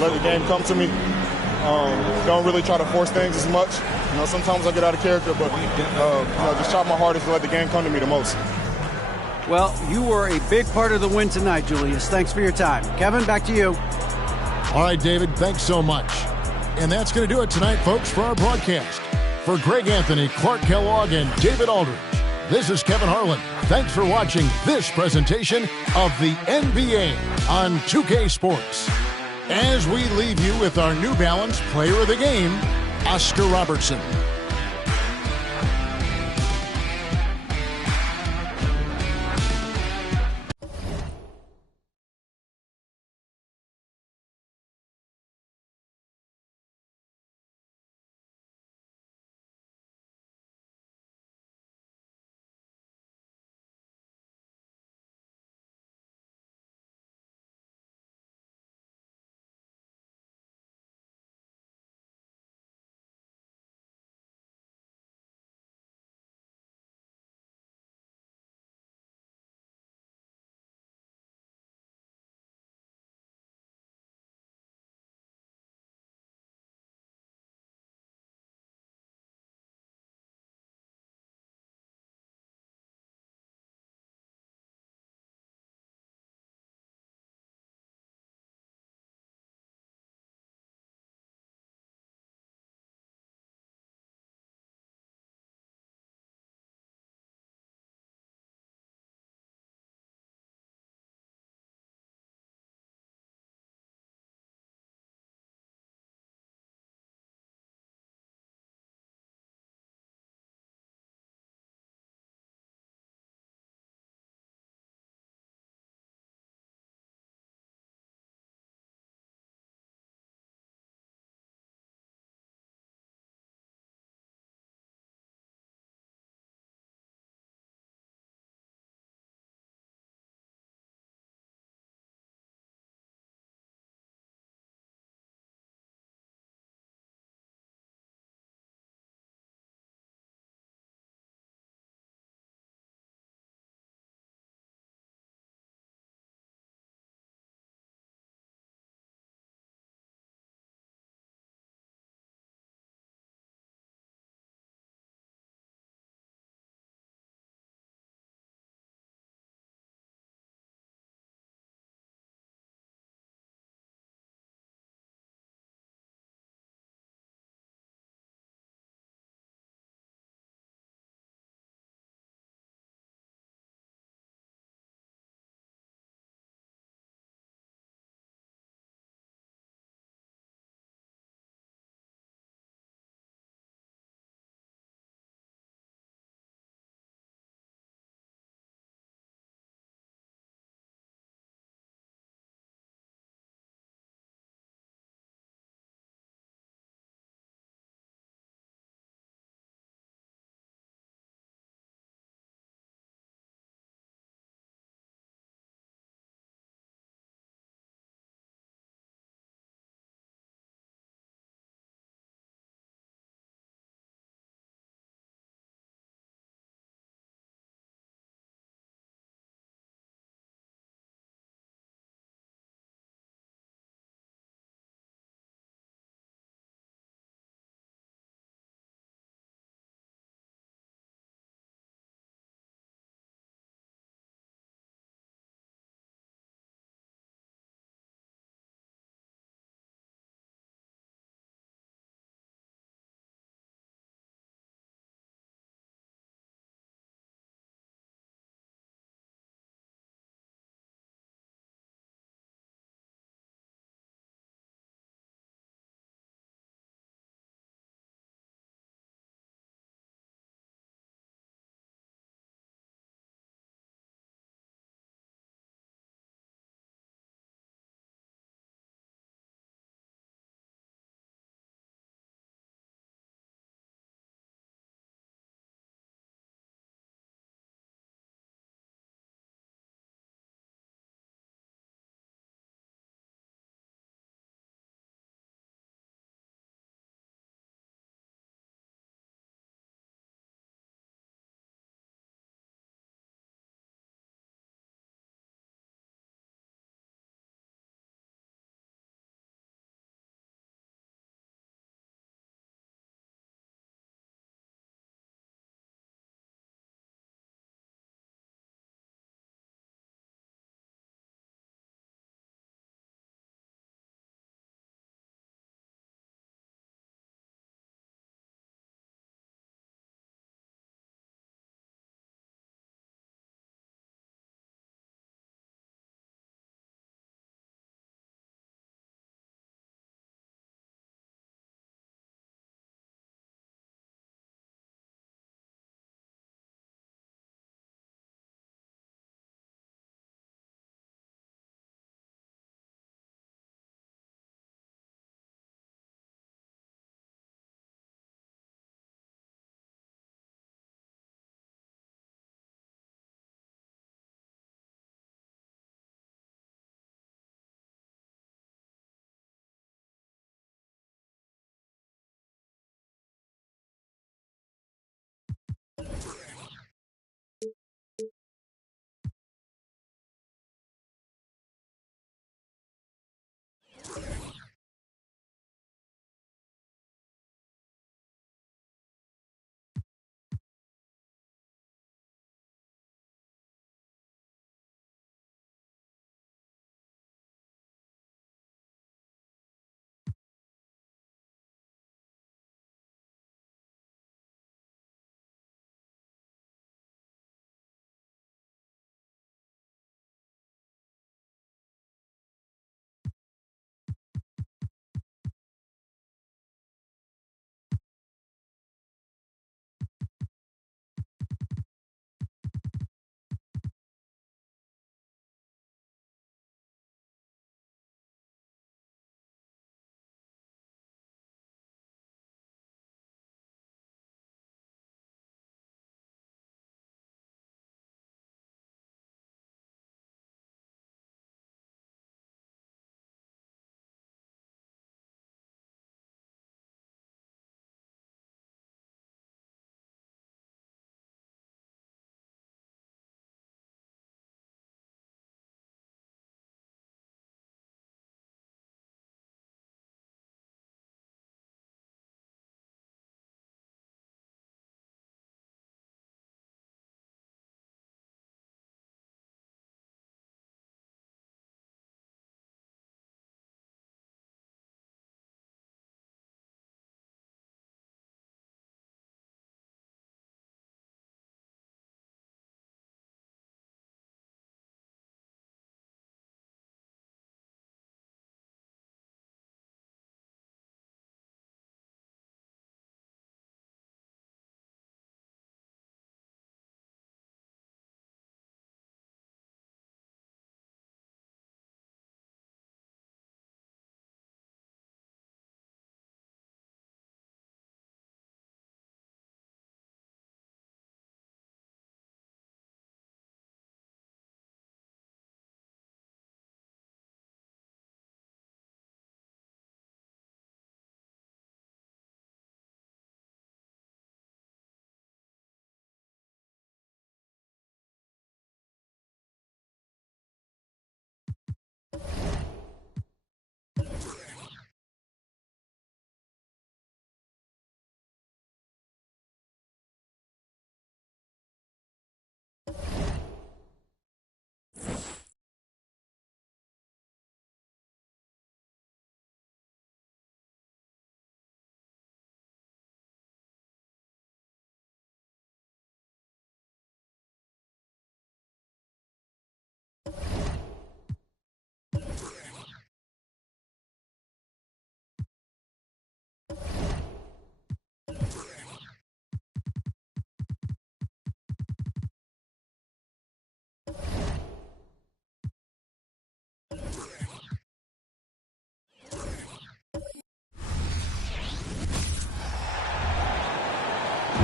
let the game come to me. Don't really try to force things as much. You know, sometimes I get out of character, but just try my hardest to let the game come to me the most. Well, you were a big part of the win tonight, Julius. Thanks for your time. Kevin, back to you. All right, David, thanks so much. And that's going to do it tonight, folks, for our broadcast. For Greg Anthony, Clark Kellogg, and David Aldridge, this is Kevin Harlan. Thanks for watching this presentation of the NBA on 2K Sports. As we leave you with our New Balance Player of the Game, Oscar Robertson.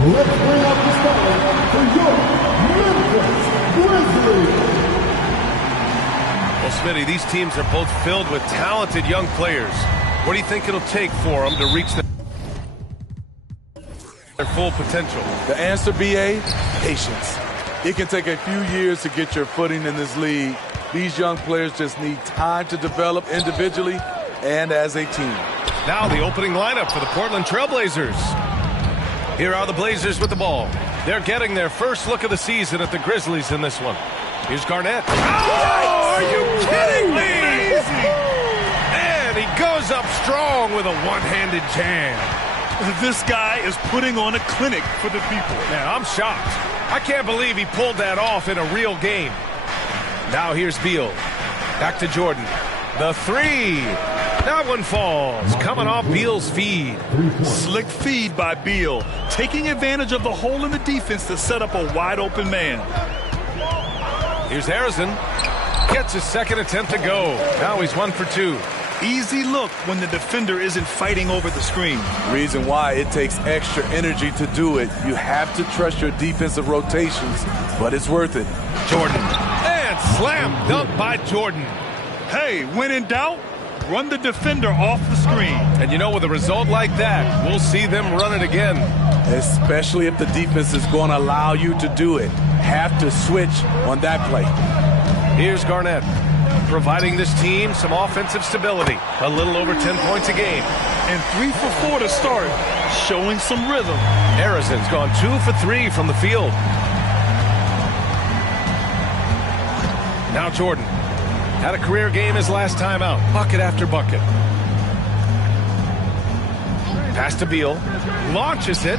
Let's bring up the starter for your Memphis Grizzlies. Well, Smitty, these teams are both filled with talented young players. What do you think it'll take for them to reach their full potential? The answer, B.A., patience. It can take a few years to get your footing in this league. These young players just need time to develop individually and as a team. Now the opening lineup for the Portland Trailblazers. Here are the Blazers with the ball. They're getting their first look of the season at the Grizzlies in this one. Here's Garnett. Oh, are you kidding me? And he goes up strong with a one-handed jam. This guy is putting on a clinic for the people. Man, I'm shocked. I can't believe he pulled that off in a real game. Now here's Beal. Back to Jordan. The three. That one falls. Coming off Beal's feed. Slick feed by Beal. Taking advantage of the hole in the defense to set up a wide-open man. Here's Harrison. Gets his second attempt to go. Now he's 1 for 2. Easy look when the defender isn't fighting over the screen. Reason why it takes extra energy to do it. You have to trust your defensive rotations, but it's worth it. Jordan. And slam dunk by Jordan. Hey, when in doubt, run the defender off the screen. And you know, with a result like that, we'll see them run it again. Especially if the defense is going to allow you to do it. Have to switch on that play. Here's Garnett, providing this team some offensive stability. A little over 10 points a game. And 3 for 4 to start, showing some rhythm. Harrison's gone 2 for 3 from the field. Now Jordan. Had a career game his last time out. Bucket after bucket. Pass to Beal. Launches it.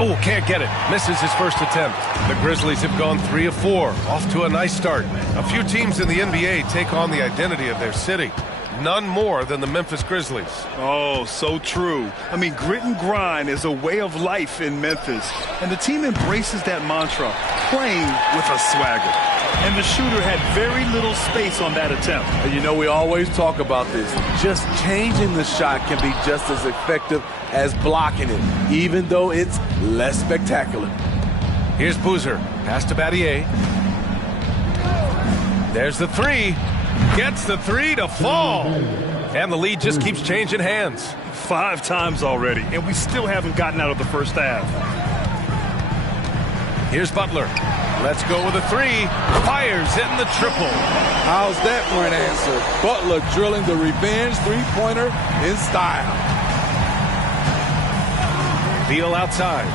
Oh, can't get it. Misses his first attempt. The Grizzlies have gone 3 of 4. Off to a nice start. A few teams in the NBA take on the identity of their city. None more than the Memphis Grizzlies. Oh, so true. I mean, grit and grind is a way of life in Memphis. And the team embraces that mantra, playing with a swagger. And the shooter had very little space on that attempt. And you know, we always talk about this. Just changing the shot can be just as effective as blocking it, even though it's less spectacular. Here's Boozer. Pass to Battier. There's the three. Gets the three to fall. And the lead just keeps changing hands. 5 times already, and we still haven't gotten out of the first half. Here's Butler. Let's go with a three. Fires in the triple. How's that for an answer? Butler drilling the revenge three-pointer in style. Beal outside.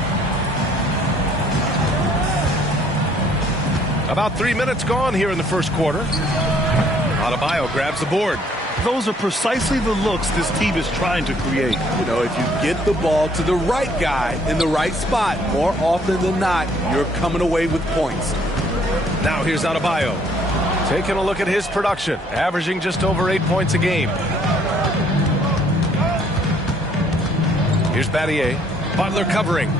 About 3 minutes gone here in the first quarter. Adebayo grabs the board. Those are precisely the looks this team is trying to create. You know, if you get the ball to the right guy in the right spot, more often than not, you're coming away with points. Now here's Adebayo. Taking a look at his production, averaging just over 8 points a game. Here's Battier. Butler covering.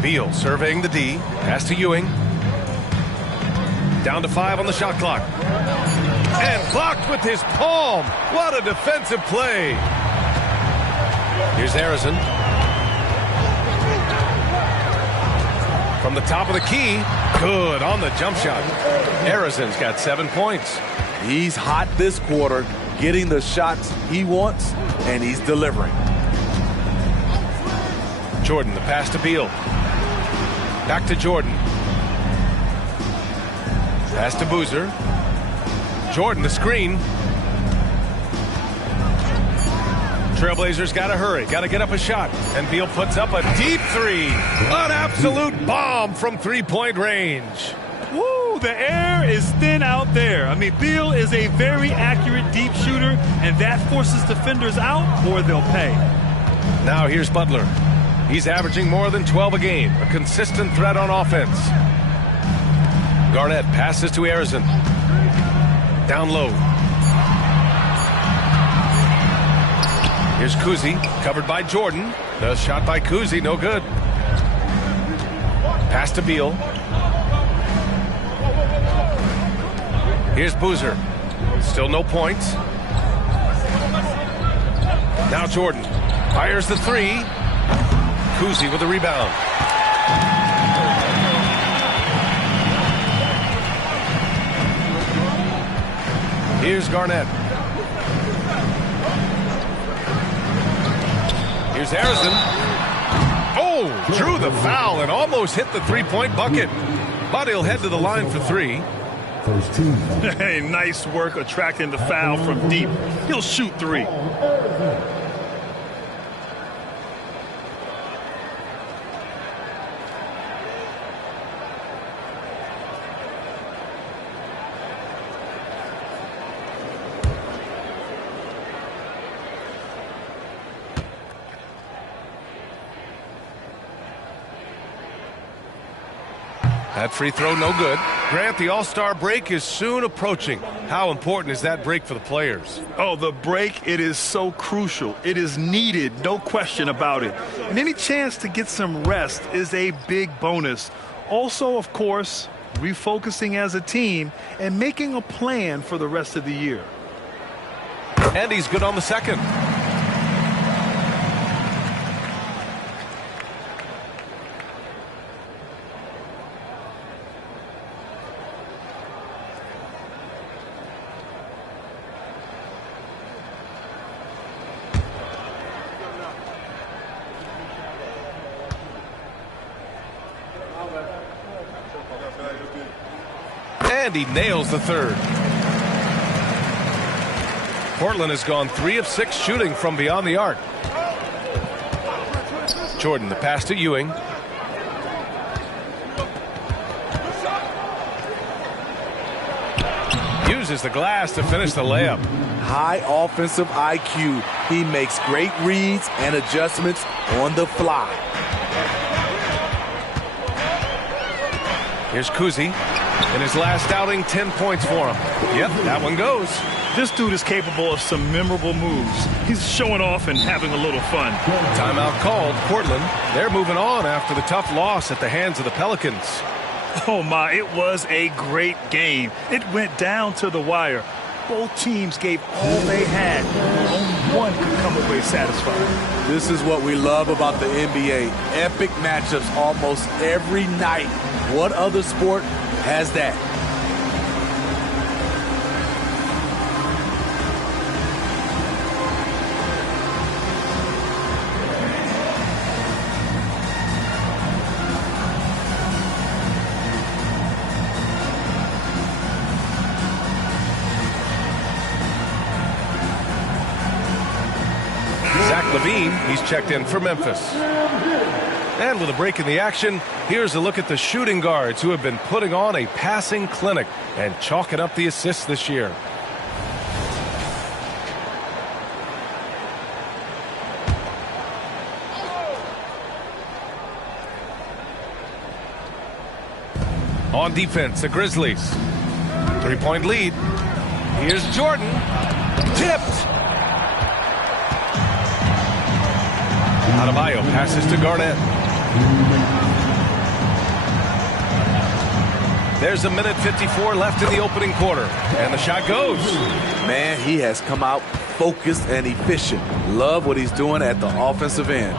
Beal surveying the D. Pass to Ewing. Down to 5 on the shot clock. And blocked with his palm. What a defensive play. Here's Harrison. From the top of the key. Good on the jump shot. Harrison's got 7 points. He's hot this quarter, getting the shots he wants, and he's delivering. Jordan, the pass to Beal. Back to Jordan. Pass to Boozer. Jordan, the screen. Trailblazers got to hurry. Got to get up a shot. And Beal puts up a deep three. An absolute bomb from three-point range. Woo, the air is thin out there. I mean, Beal is a very accurate deep shooter, and that forces defenders out or they'll pay. Now here's Butler. He's averaging more than 12 a game. A consistent threat on offense. Garnett passes to Harrison. Down low. Here's Kuzi, covered by Jordan. The shot by Kuzi, no good. Pass to Beal. Here's Boozer. Still no points. Now Jordan. Fires the three. Cousy with the rebound. Here's Garnett. Here's Harrison. Oh, drew the foul and almost hit the three-point bucket. But he'll head to the line for three. First team. Hey, nice work attracting the foul from deep. He'll shoot three. That free throw no good. Grant, the All-Star break is soon approaching. How important is that break for the players? Oh, the break, it is so crucial. It is needed, no question about it. And any chance to get some rest is a big bonus. Also, of course, refocusing as a team and making a plan for the rest of the year. And he's good on the second. And he nails the third. Portland has gone 3 of 6 shooting from beyond the arc. Jordan, the pass to Ewing. Uses the glass to finish the layup. High offensive IQ. He makes great reads and adjustments on the fly. Here's Cousy. In his last outing, 10 points for him. Yep, that one goes. This dude is capable of some memorable moves. He's showing off and having a little fun. Timeout called. Portland, they're moving on after the tough loss at the hands of the Pelicans. Oh, my, it was a great game. It went down to the wire. Both teams gave all they had. Only one could come away satisfied. This is what we love about the NBA. Epic matchups almost every night. What other sport has that? Zach LaVine, he's checked in for Memphis. And with a break in the action, here's a look at the shooting guards who have been putting on a passing clinic and chalking up the assists this year. On defense, the Grizzlies. 3-point lead. Here's Jordan. Tipped. Adebayo passes to Garnett. There's a minute 54 left in the opening quarter, and the shot goes. Man, he has come out focused and efficient. Love what he's doing at the offensive end.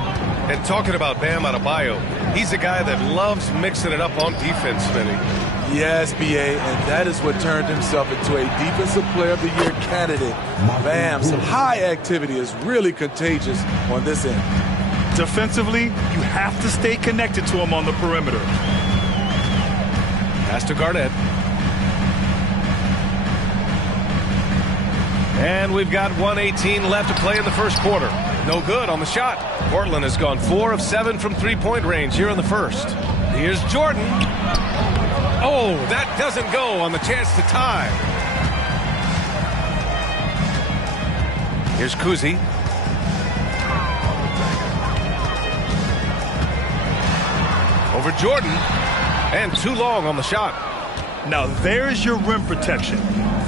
And talking about Bam Adebayo, he's a guy that loves mixing it up on defense, Vinny. Yes, B.A., and that is what turned himself into a Defensive Player of the Year candidate. Bam's high activity is really contagious on this end. Defensively, you have to stay connected to him on the perimeter. Pass to Garnett. And we've got 1:18 left to play in the first quarter. No good on the shot. Portland has gone 4 of 7 from three-point range here in the first. Here's Jordan. Oh, that doesn't go on the chance to tie. Here's Cousy. Over Jordan. And too long on the shot. Now there's your rim protection.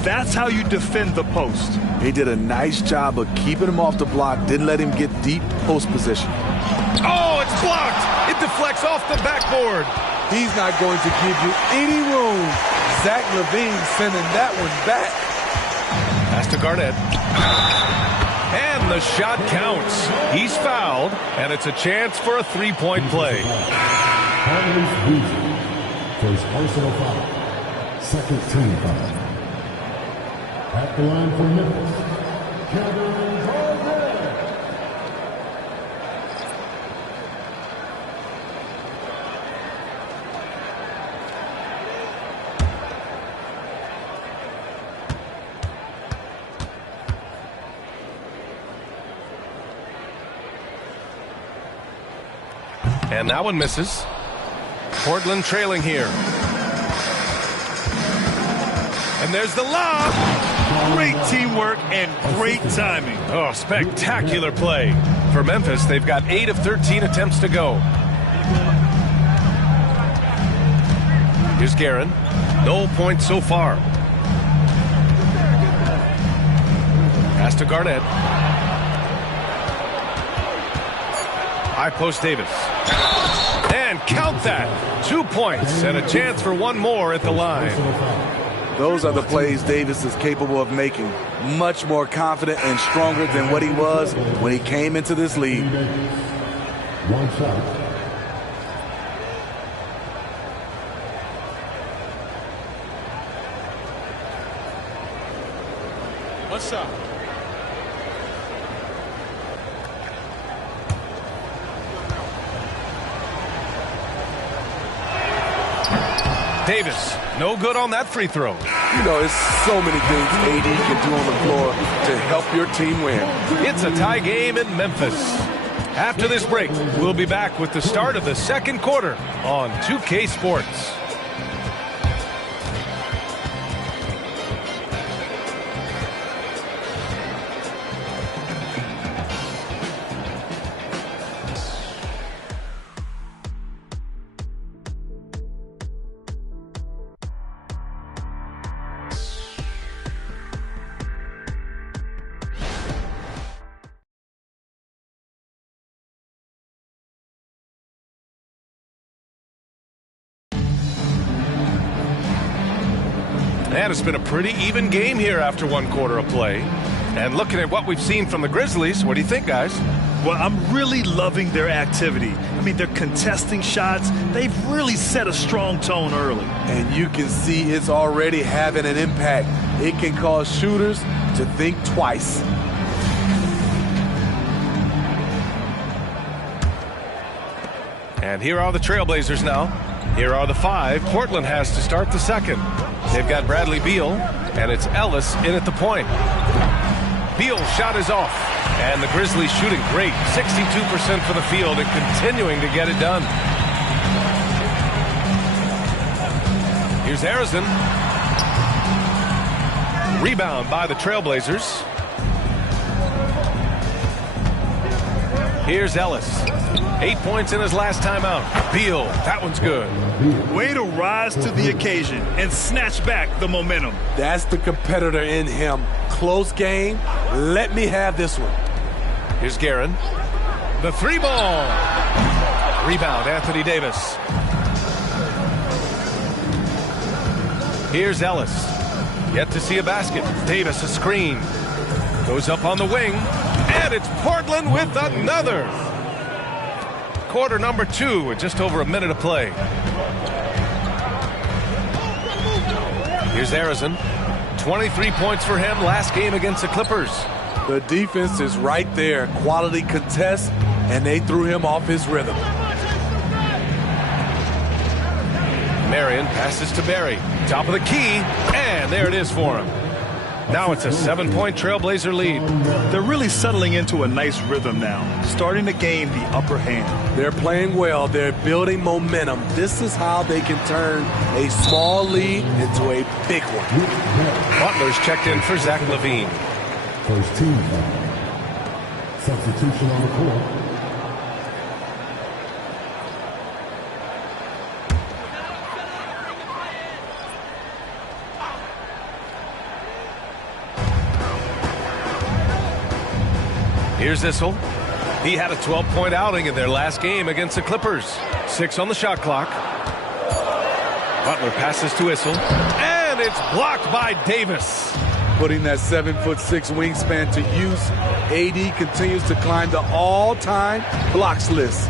That's how you defend the post. He did a nice job of keeping him off the block, didn't let him get deep post position. Oh, it's blocked. It deflects off the backboard. He's not going to give you any room. Zach LaVine sending that one back. Pass to Garnett. And And the shot counts. He's fouled, and it's a chance for a three-point play. First personal foul. Second team foul. At the line for Memphis, Kevin Garnett. And that one misses. Portland trailing here. And there's the lob. Great teamwork and great timing. Oh, spectacular play. For Memphis, they've got 8 of 13 attempts to go. Here's Guerin. No points so far. Pass to Garnett. High post Davis. And count that. 2 points and a chance for one more at the line. Those are the plays Davis is capable of making. Much more confident and stronger than what he was when he came into this league. One shot. One shot. Davis, no good on that free throw. You know, it's so many things AD can do on the floor to help your team win. It's a tie game in Memphis. After this break, we'll be back with the start of the second quarter on 2K Sports. And it's been a pretty even game here after one quarter of play. And looking at what we've seen from the Grizzlies, what do you think, guys? Well, I'm really loving their activity. I mean, they're contesting shots. They've really set a strong tone early. And you can see it's already having an impact. It can cause shooters to think twice. And here are the Trailblazers now. Here are the 5. Portland has to start the second. They've got Bradley Beal, and it's Ellis in at the point. Beal's shot is off, and the Grizzlies shooting great. 62% for the field and continuing to get it done. Here's Harrison. Rebound by the Trailblazers. Here's Ellis. 8 points in his last time out. Beal, that one's good. Way to rise to the occasion and snatch back the momentum. That's the competitor in him. Close game. Let me have this one. Here's Guerin. The 3-ball. Rebound, Anthony Davis. Here's Ellis. Yet to see a basket. Davis a screen. Goes up on the wing. And it's Portland with another. Quarter number 2 with just over a minute of play. Here's Harrison. 23 points for him last game against the Clippers. The defense is right there. Quality contest, and they threw him off his rhythm. Marion passes to Barry. Top of the key, and there it is for him. Now it's a 7-point Trailblazer lead. They're really settling into a nice rhythm now, starting to gain the upper hand. They're playing well. They're building momentum. This is how they can turn a small lead into a big one. Butler's checked in for Zach LaVine. First team foul. Substitution on the court. Here's Issel. He had a 12-point outing in their last game against the Clippers. 6 on the shot clock. Butler passes to Issel. And it's blocked by Davis. putting that 7'6" wingspan to use. AD continues to climb the all-time blocks list.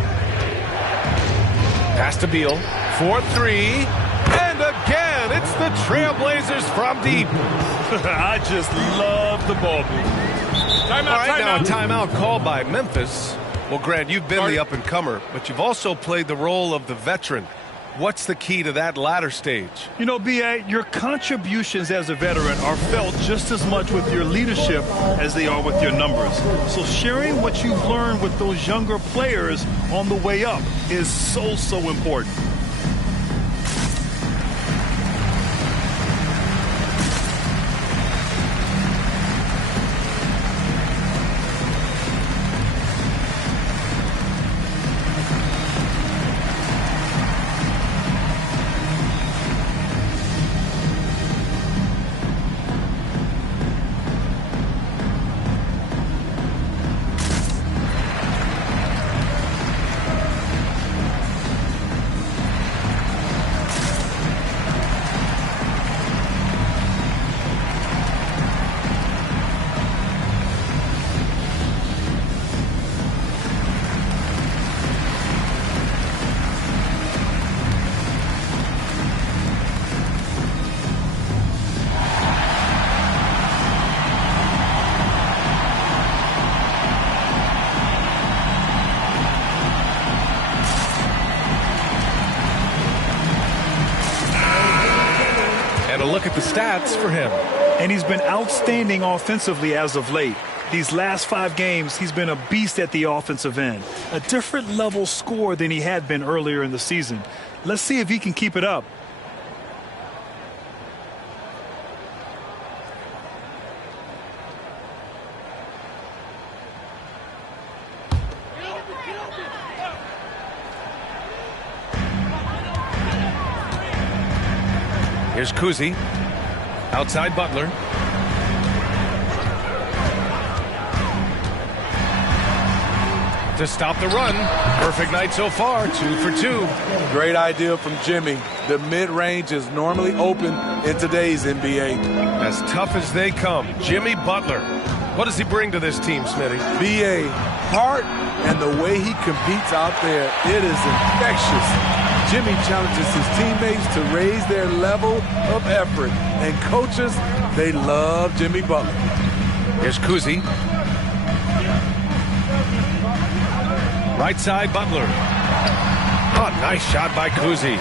Pass to Beal. 4-3. And again, it's the Trailblazers from deep. I just love the ball move. Now a timeout called by Memphis. Well, Grant, you've been the up-and-comer, but you've also played the role of the veteran. What's the key to that latter stage? You know, B.A., your contributions as a veteran are felt just as much with your leadership as they are with your numbers. So sharing what you've learned with those younger players on the way up is so important. Look at the stats for him. And he's been outstanding offensively as of late. These last 5 games, he's been a beast at the offensive end. A different level score than he had been earlier in the season. Let's see if he can keep it up. Here's Kuzi. Outside Butler. To stop the run. Perfect night so far. 2 for 2. Great idea from Jimmy. The mid-range is normally open in today's NBA. As tough as they come, Jimmy Butler. What does he bring to this team, Smitty? BA, heart and the way he competes out there, it is infectious. Jimmy challenges his teammates to raise their level of effort. And coaches, they love Jimmy Butler. Here's Kuzi. Right side, Butler. Oh, nice shot by Kuzi.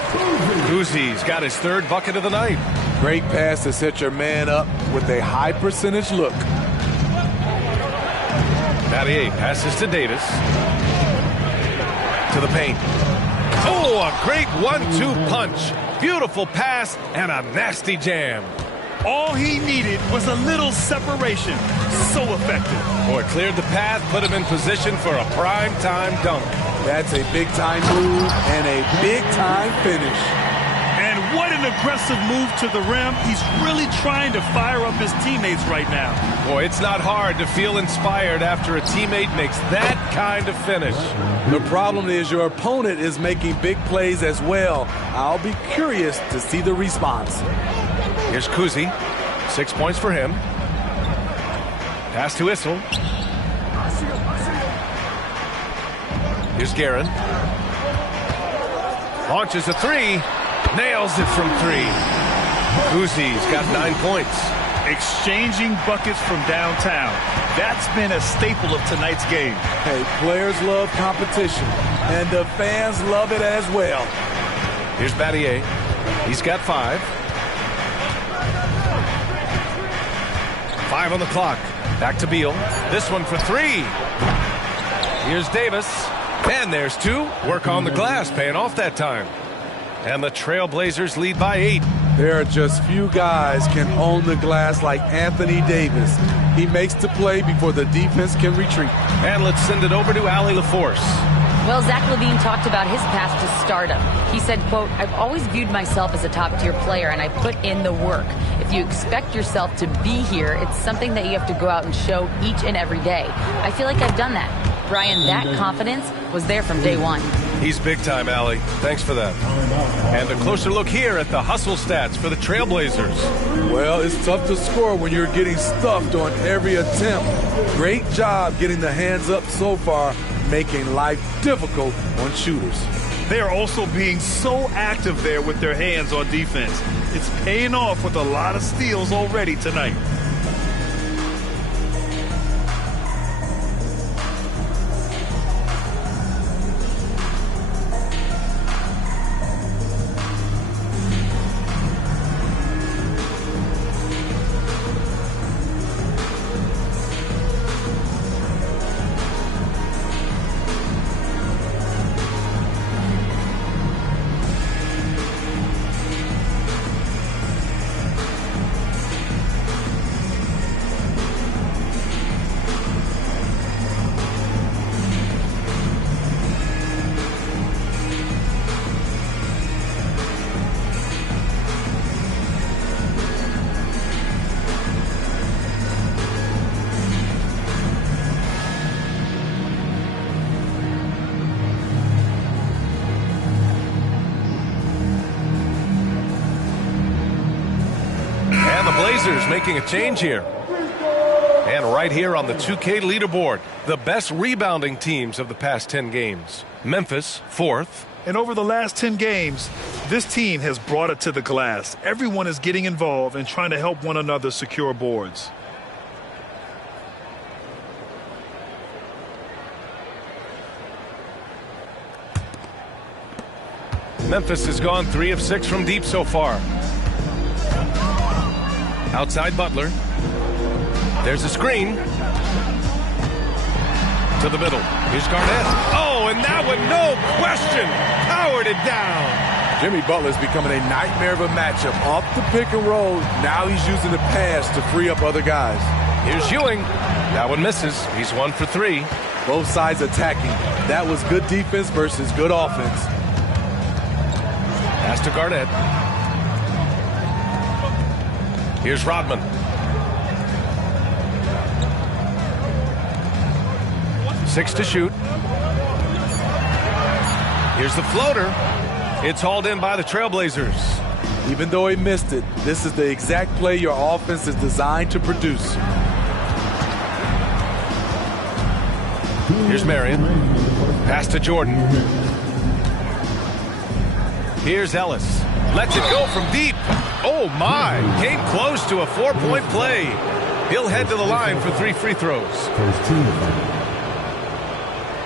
Kuzi's got his 3rd bucket of the night. Great pass to set your man up with a high percentage look. Battier passes to Davis. To the paint. Oh, a great 1-2 punch. Beautiful pass and a nasty jam. All he needed was a little separation. So effective. Boy, cleared the path, put him in position for a prime-time dunk. That's a big-time move and a big-time finish. And what an aggressive move to the rim. He's really trying to fire up his teammates right now. Boy, it's not hard to feel inspired after a teammate makes that kind of finish. The problem is your opponent is making big plays as well. I'll be curious to see the response. Here's Kuzi. 6 points for him. Pass to Issel. Here's Guerin. Launches a 3. Nails it from 3. Kuzi's got 9 points. Exchanging buckets from downtown. That's been a staple of tonight's game. Hey, players love competition, and the fans love it as well. Here's Battier. He's got 5. 5 on the clock. Back to Beal. This one for 3. Here's Davis. And there's 2. Work on the glass, paying off that time. And the Trailblazers lead by 8. There are just few guys can own the glass like Anthony Davis. He makes the play before the defense can retreat. And let's send it over to Allie LaForce. Well, Zach LaVine talked about his path to stardom. He said, quote, "I've always viewed myself as a top-tier player, and I put in the work. If you expect yourself to be here, it's something that you have to go out and show each and every day. I feel like I've done that." Brian, that confidence was there from day one. He's big time, Allie. Thanks for that. And a closer look here at the hustle stats for the Trailblazers. Well, it's tough to score when you're getting stuffed on every attempt. Great job getting the hands up so far, making life difficult on shooters. They are also being so active there with their hands on defense. It's paying off with a lot of steals already tonight. Making a change here. And right here on the 2K leaderboard, the best rebounding teams of the past 10 games. Memphis, 4th. And over the last 10 games, this team has brought it to the glass. Everyone is getting involved and trying to help one another secure boards. Memphis has gone 3 of 6 from deep so far. Outside Butler. There's a screen. To the middle. Here's Garnett. Oh, and that one, no question, powered it down. Jimmy Butler's becoming a nightmare of a matchup. Off the pick and roll, now he's using the pass to free up other guys. Here's Ewing. That one misses. He's 1 for 3. Both sides attacking. That was good defense versus good offense. Pass to Garnett. Here's Rodman. 6 to shoot. Here's the floater. It's hauled in by the Trailblazers. Even though he missed it, this is the exact play your offense is designed to produce. Here's Marion. Pass to Jordan. Here's Ellis. Lets it go from deep. Oh, my. Came close to a 4-point play. He'll head to the line for 3 free throws. First team.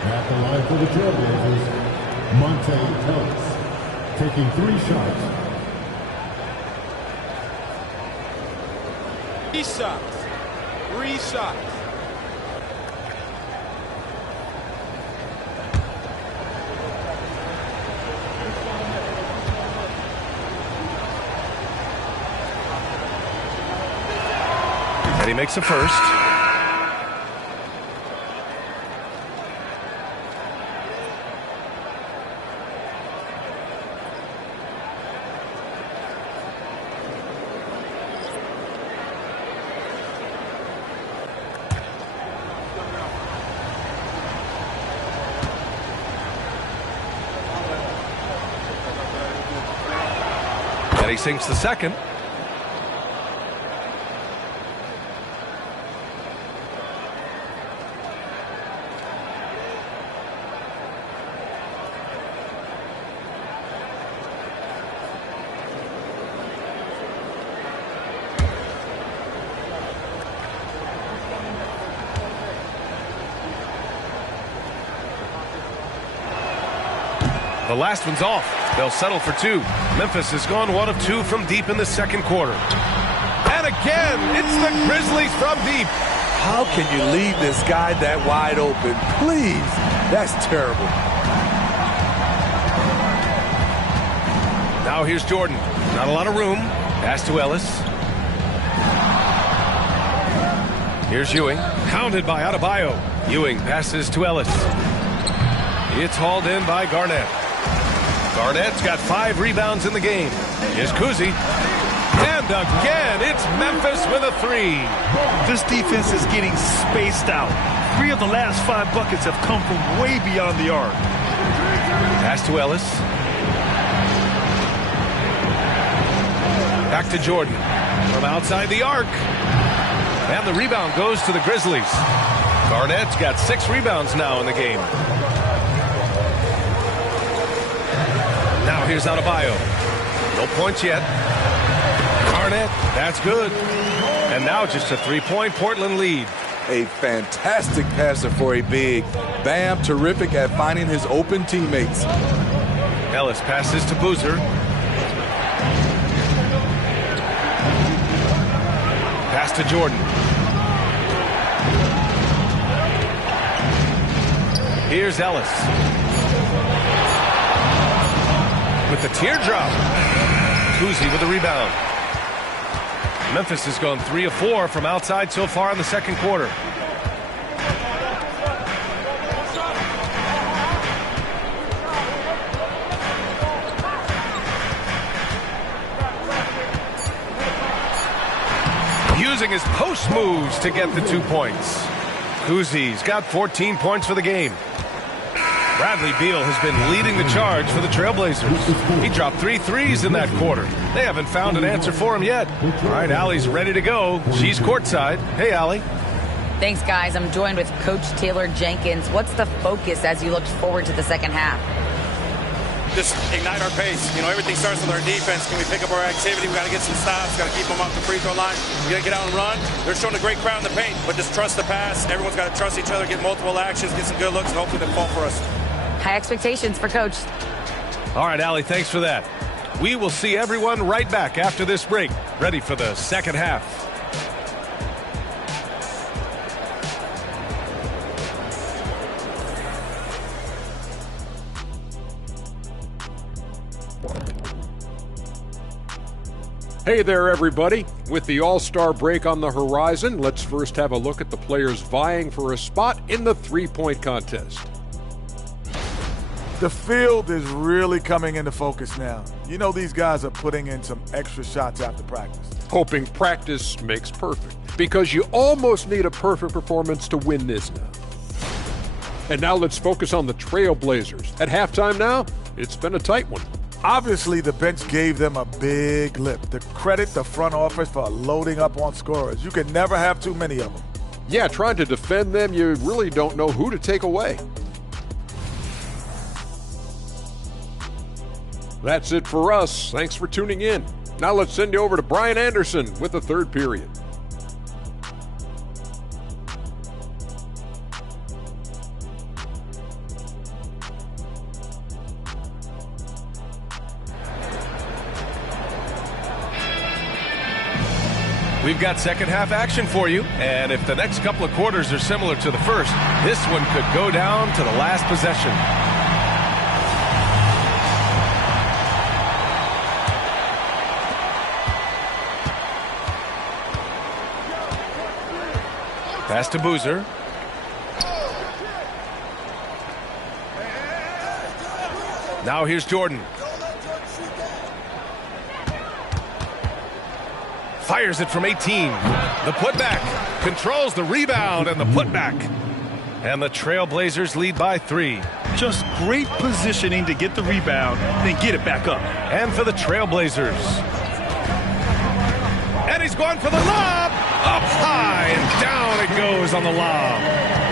At the line for the Trailblazers, Monte Ellis, taking 3 shots. 3 shots. 3 shots. And he makes a first. And he sinks the second. The last one's off. They'll settle for 2. Memphis has gone 1 of 2 from deep in the second quarter. And again, it's the Grizzlies from deep. How can you leave this guy that wide open? Please. That's terrible. Now here's Jordan. Not a lot of room. Pass to Ellis. Here's Ewing. Hounded by Adebayo. Ewing passes to Ellis. It's hauled in by Garnett. Garnett's got 5 rebounds in the game. Here's Kuzi. And again, it's Memphis with a 3. This defense is getting spaced out. 3 of the last 5 buckets have come from way beyond the arc. Pass to Ellis. Back to Jordan. From outside the arc. And the rebound goes to the Grizzlies. Garnett's got 6 rebounds now in the game. Now here's Adebayo. No points yet. Garnett, that's good. And now just a 3-point Portland lead. A fantastic passer for a big. Bam, terrific at finding his open teammates. Ellis passes to Boozer. Pass to Jordan. Here's Ellis. With the teardrop. Kuzi with the rebound. Memphis has gone 3 of 4 from outside so far in the second quarter. Using his post moves to get the 2 points. Kuzi's got 14 points for the game. Bradley Beal has been leading the charge for the Trailblazers. He dropped 3 threes in that quarter. They haven't found an answer for him yet. All right, Allie's ready to go. She's courtside. Hey, Allie. Thanks, guys. I'm joined with Coach Taylor Jenkins. What's the focus as you look forward to the second half? Just ignite our pace. You know, everything starts with our defense. Can we pick up our activity? We got to get some stops. Got to keep them off the free throw line. We got to get out and run. They're showing a great crowd in the paint, but just trust the pass. Everyone's got to trust each other, get multiple actions, get some good looks, and hopefully they fall for us. High expectations for Coach. All right, Allie, thanks for that. We will see everyone right back after this break, ready for the second half. Hey there, everybody. With the All-Star break on the horizon, let's first have a look at the players vying for a spot in the three-point contest. The field is really coming into focus now. You know these guys are putting in some extra shots after practice. Hoping practice makes perfect, because you almost need a perfect performance to win this now. And now let's focus on the Trailblazers. At halftime now, it's been a tight one. Obviously, the bench gave them a big lift. To credit the front office for loading up on scorers. You can never have too many of them. Yeah, trying to defend them, you really don't know who to take away. That's it for us. Thanks for tuning in. Now let's send you over to Brian Anderson with the third period. We've got second half action for you, and if the next couple of quarters are similar to the first, this one could go down to the last possession. Pass to Boozer. Now here's Jordan. Fires it from 18. The putback. Controls the rebound and the putback. And the Trailblazers lead by 3. Just great positioning to get the rebound, then get it back up. And for the Trailblazers. And he's going for the lob. Up high and down it goes on the lob.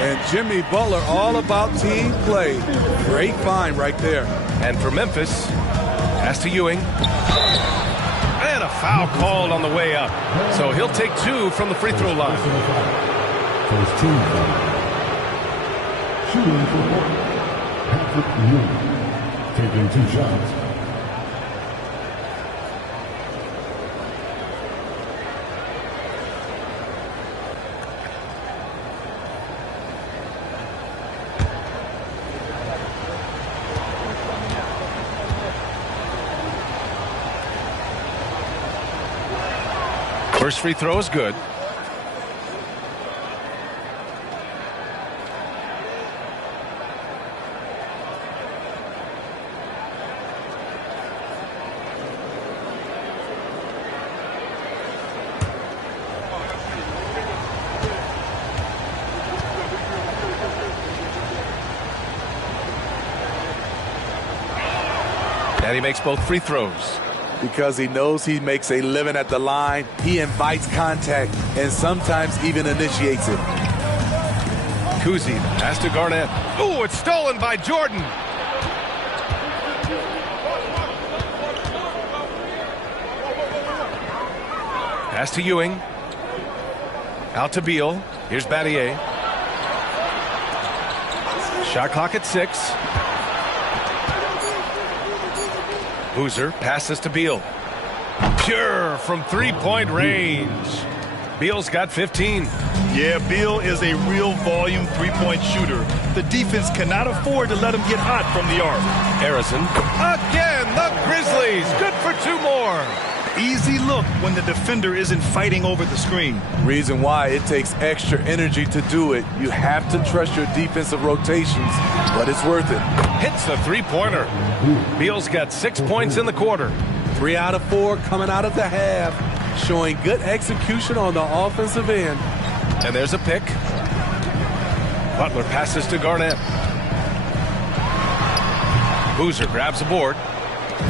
And Jimmy Butler all about team play. Great find right there. And for Memphis, pass to Ewing. And a foul called on the way up. So he'll take 2 from the free throw line. First team foul. Shooting for Portland, Patrick Ewing, taking 2 shots. First free throw is good. And he makes both free throws. Because he knows he makes a living at the line, he invites contact and sometimes even initiates it. Cousy, pass to Garnett. Ooh, it's stolen by Jordan. Pass to Ewing. Out to Beal. Here's Battier. Shot clock at 6. Boozer passes to Beal. Pure from three-point range. Beal's got 15. Yeah, Beal is a real volume three-point shooter. The defense cannot afford to let him get hot from the arc. Harrison. Again, the Grizzlies. Good for 2 more. Easy look when the defender isn't fighting over the screen. Reason why it takes extra energy to do it. You have to trust your defensive rotations, but it's worth it. Hits the three-pointer. Beal's got 6 points in the quarter. 3 out of 4 coming out of the half, showing good execution on the offensive end. And there's a pick. Butler passes to Garnett. Boozer grabs a board.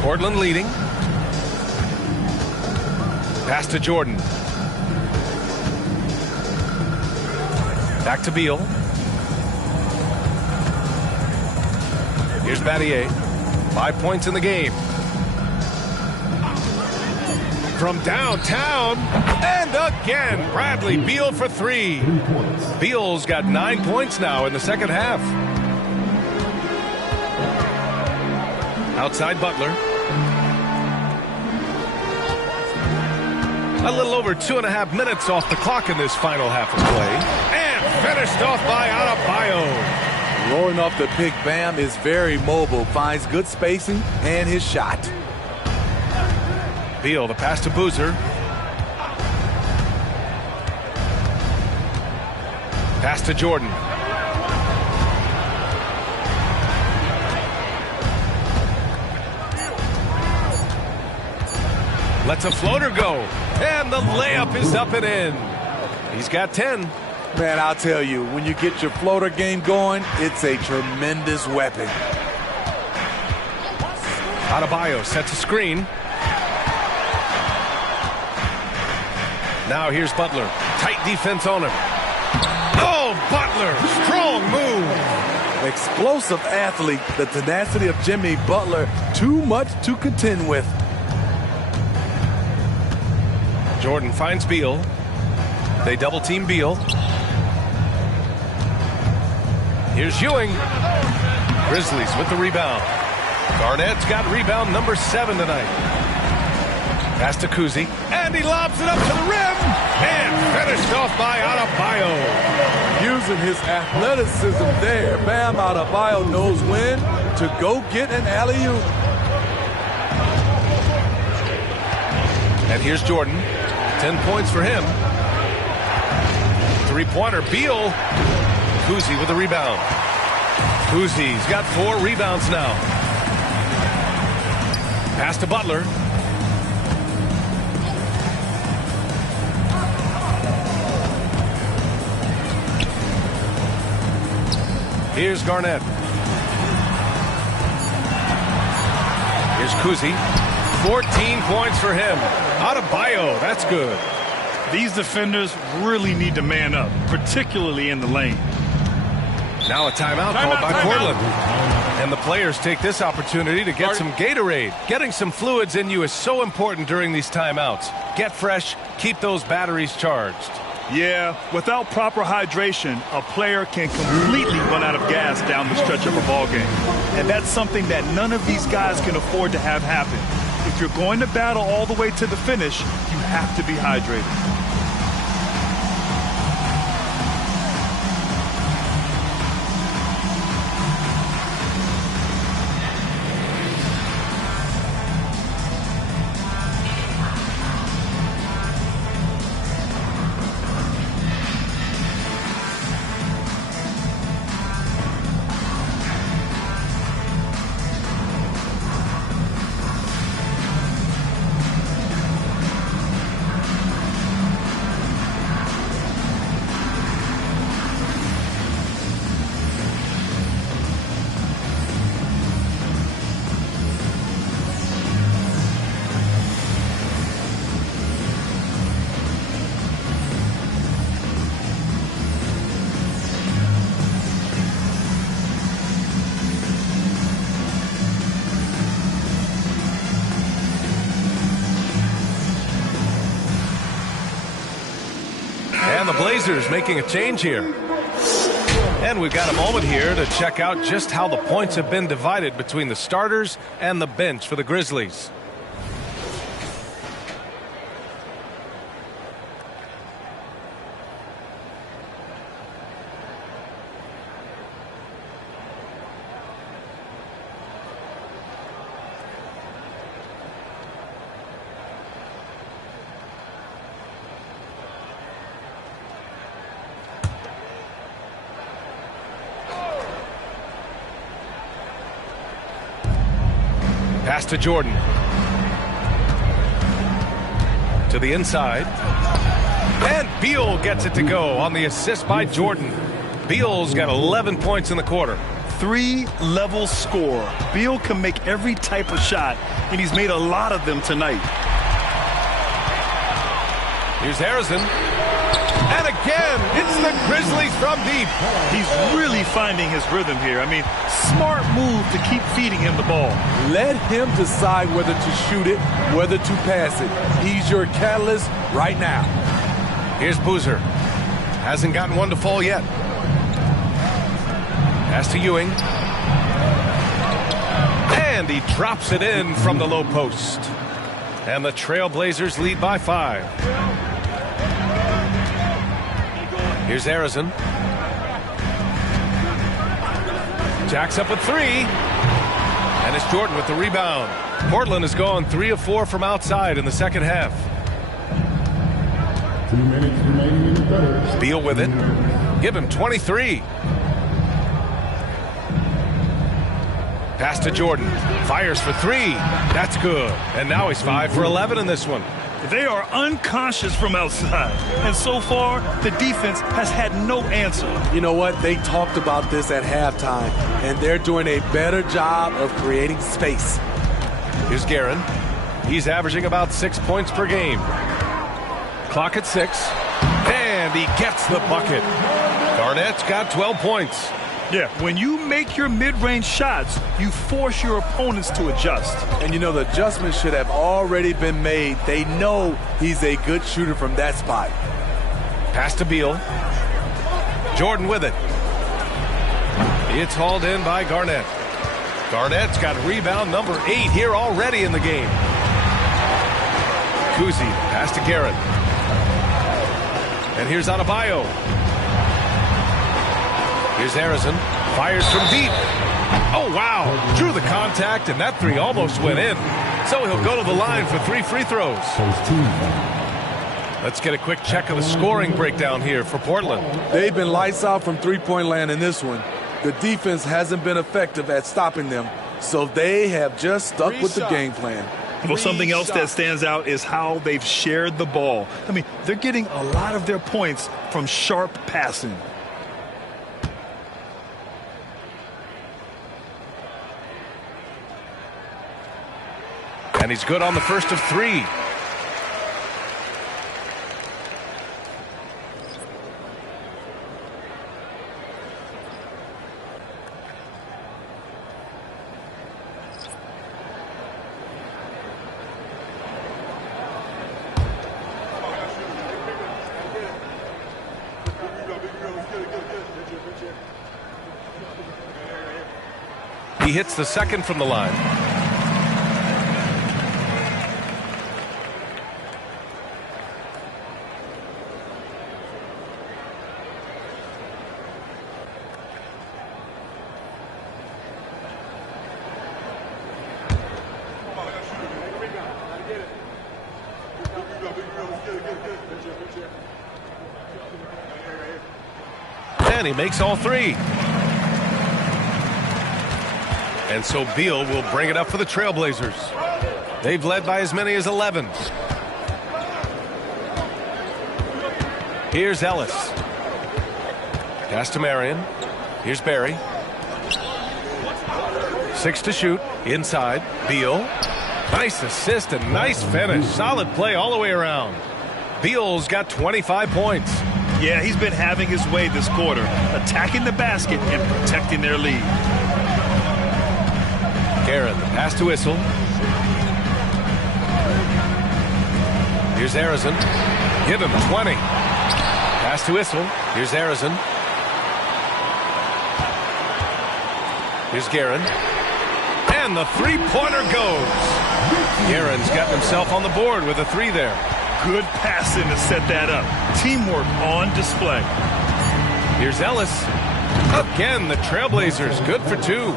Portland leading. Pass to Jordan. Back to Beal. Here's Battier. 5 points in the game. From downtown, and again, Bradley Beal for 3. Beal's got 9 points now in the second half. Outside Butler. A little over 2.5 minutes off the clock in this final half of play. And finished off by Adebayo. Rolling off the pick, Bam is very mobile, finds good spacing, and his shot. Beal, the pass to Boozer. Pass to Jordan. Lets a floater go. And the layup is up and in. He's got 10. Man, I'll tell you, when you get your floater game going, it's a tremendous weapon. Adebayo sets a screen. Now here's Butler. Tight defense on him. Oh, Butler, strong move. Explosive athlete. The tenacity of Jimmy Butler, too much to contend with. Jordan finds Beal. They double team Beal. Here's Ewing. Grizzlies with the rebound. Garnett's got rebound number 7 tonight. Pass to Cousy. And he lobs it up to the rim. And finished off by Adebayo. Using his athleticism there. Bam Adebayo knows when to go get an alley-oop. And here's Jordan. 10 points for him. Three-pointer, Beal. Cousy with the rebound. Cousy's got 4 rebounds now. Pass to Butler. Here's Garnett. Here's Cousy. 14 points for him. Adebayo, that's good. These defenders really need to man up, particularly in the lane. Now a timeout called by Portland. And the players take this opportunity to get some Gatorade. Getting some fluids in you is so important during these timeouts. Get fresh, keep those batteries charged. Yeah, without proper hydration, a player can completely run out of gas down the stretch of a ball game. And that's something that none of these guys can afford to have happen. If you're going to battle all the way to the finish, you have to be hydrated. the Blazers making a change here. And we've got a moment here to check out just how the points have been divided between the starters and the bench for the Grizzlies. Pass to Jordan. To the inside. And Beal gets it to go on the assist by Jordan. Beal's got 11 points in the quarter. 3-level score. Beal can make every type of shot, and he's made a lot of them tonight. Here's Harrison. And again, it's the Grizzlies from deep. He's really finding his rhythm here. I mean, smart move to keep feeding him the ball. Let him decide whether to shoot it, whether to pass it. He's your catalyst right now. Here's Boozer. Hasn't gotten one to fall yet. Pass to Ewing. And he drops it in from the low post. And the Trailblazers lead by 5. Here's Harrison. Jacks up with 3. And it's Jordan with the rebound. Portland has gone 3 of 4 from outside in the second half. 2 minutes remaining in the third. Beal with it. Give him 23. Pass to Jordan. Fires for 3. That's good. And now he's 5 for 11 in this one. They are unconscious from outside, and so far, the defense has had no answer. You know what? They talked about this at halftime, and they're doing a better job of creating space. Here's Guerin. He's averaging about 6 points per game. Clock at 6, and he gets the bucket. Garnett's got 12 points. Yeah, when you make your mid-range shots, you force your opponents to adjust. And you know, the adjustments should have already been made. They know he's a good shooter from that spot. Pass to Beal. Jordan with it. It's hauled in by Garnett. Garnett's got rebound number 8 here already in the game. Kuzi, pass to Garrett. And here's Adebayo. Here's Harrison. Fires from deep. Oh, wow. Drew the contact, and that 3 almost went in. So he'll go to the line for 3 free throws. Let's get a quick check of the scoring breakdown here for Portland. They've been lights out from three-point land in this one. The defense hasn't been effective at stopping them, so they have just stuck with the game plan. Well, something else that stands out is how they've shared the ball. I mean, they're getting a lot of their points from sharp passing. And he's good on the first of 3. He hits the second from the line. And he makes all 3. And so Beal will bring it up for the Trailblazers. They've led by as many as 11. Here's Ellis. Pass to Marion. Here's Barry. 6 to shoot. Inside. Beal. Nice assist and nice finish. Solid play all the way around. Beal's got 25 points. Yeah, he's been having his way this quarter, attacking the basket and protecting their lead. Guerin, the pass to Issel. Here's Harrison. Give him 20. Pass to Issel. Here's Arizin. Here's Guerin. And the three-pointer goes. Guerin's gotten himself on the board with a 3 there. Good passing to set that up. Teamwork on display. Here's Ellis. Again, the Trailblazers good for 2.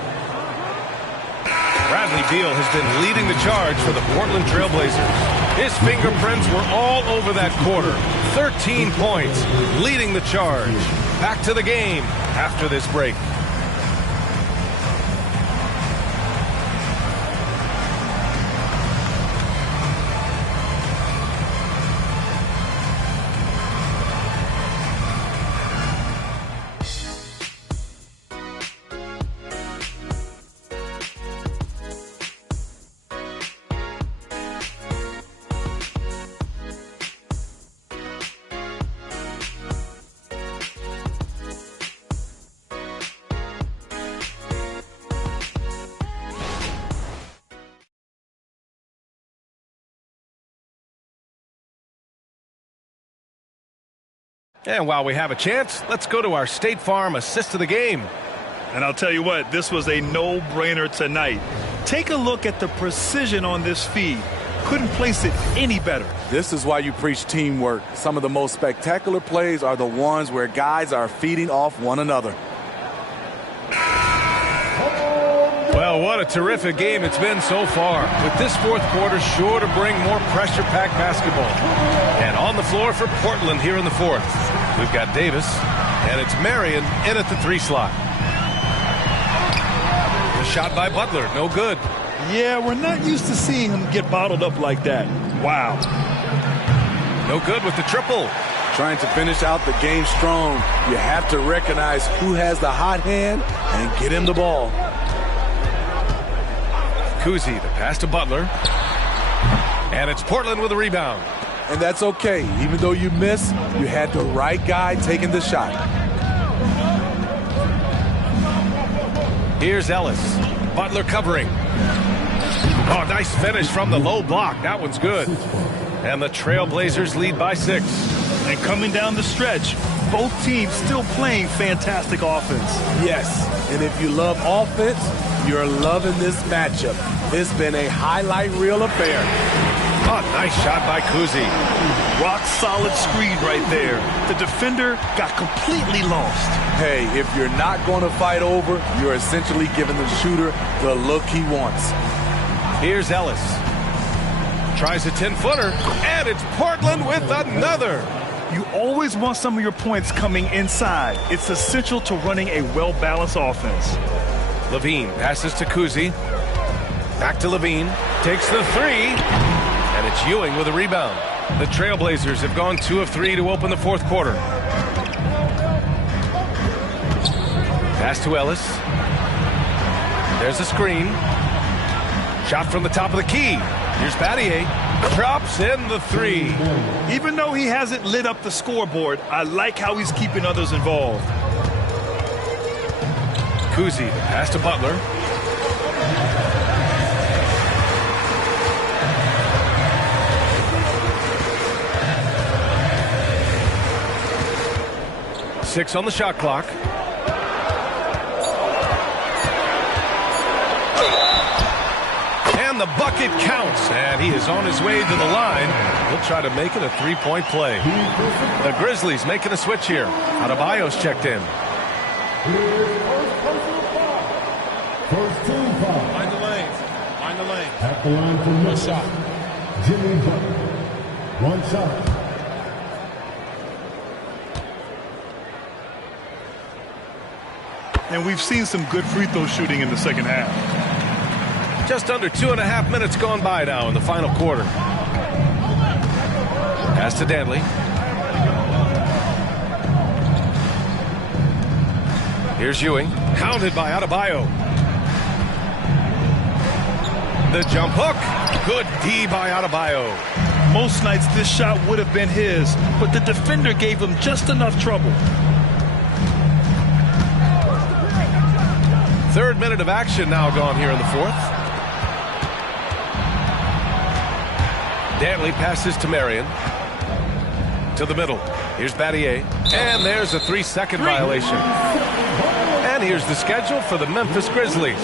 Bradley Beal has been leading the charge for the Portland Trailblazers. His fingerprints were all over that quarter. 13 points, leading the charge. Back to the game after this break. And while we have a chance, let's go to our State Farm assist of the game. And I'll tell you what, this was a no-brainer tonight. Take a look at the precision on this feed. Couldn't place it any better. This is why you preach teamwork. Some of the most spectacular plays are the ones where guys are feeding off one another. Well, what a terrific game it's been so far. With this fourth quarter sure to bring more pressure-packed basketball. And on the floor for Portland here in the fourth, we've got Davis, and it's Marion in at the 3 slot. The shot by Butler, no good. Yeah, we're not used to seeing him get bottled up like that. Wow. No good with the triple. Trying to finish out the game strong, you have to recognize who has the hot hand and get him the ball. Kuzi, the pass to Butler. And it's Portland with a rebound. And that's okay. Even though you miss, you had the right guy taking the shot. Here's Ellis. Butler covering. Oh, nice finish from the low block. That one's good. And the Trailblazers lead by 6. And coming down the stretch, both teams still playing fantastic offense. Yes, and if you love offense, you're loving this matchup. It's been a highlight reel affair. Oh, nice shot by Kuzi. Rock solid screen right there. The defender got completely lost. Hey, if you're not going to fight over, you're essentially giving the shooter the look he wants. Here's Ellis. Tries a 10-footer, and it's Portland with another. You always want some of your points coming inside. It's essential to running a well-balanced offense. Levine passes to Kuzi. Back to Levine. Takes the 3. And it's Ewing with a rebound. The Trailblazers have gone 2 of 3 to open the fourth quarter. Pass to Ellis. There's a screen. Shot from the top of the key. Here's Battier. Drops in the 3. Even though he hasn't lit up the scoreboard, I like how he's keeping others involved. Kuzi, pass to Butler. Six on the shot clock. And the bucket counts, and he is on his way to the line. He'll try to make it a 3-point play. The Grizzlies making a switch here. Adebayo's checked in. First team foul. Mind the lanes. Mind the lanes. At the line for One shot. Jimmy Butler. 1 shot. And we've seen some good free throw shooting in the second half. Just under 2.5 minutes gone by now in the final quarter. Pass to Danley. Here's Ewing. Counted by Adebayo. The jump hook. Good D by Adebayo. Most nights this shot would have been his, but the defender gave him just enough trouble. Third minute of action now gone here in the fourth. Danley passes to Marion. To the middle. Here's Battier. And there's a 3-second violation. And here's the schedule for the Memphis Grizzlies.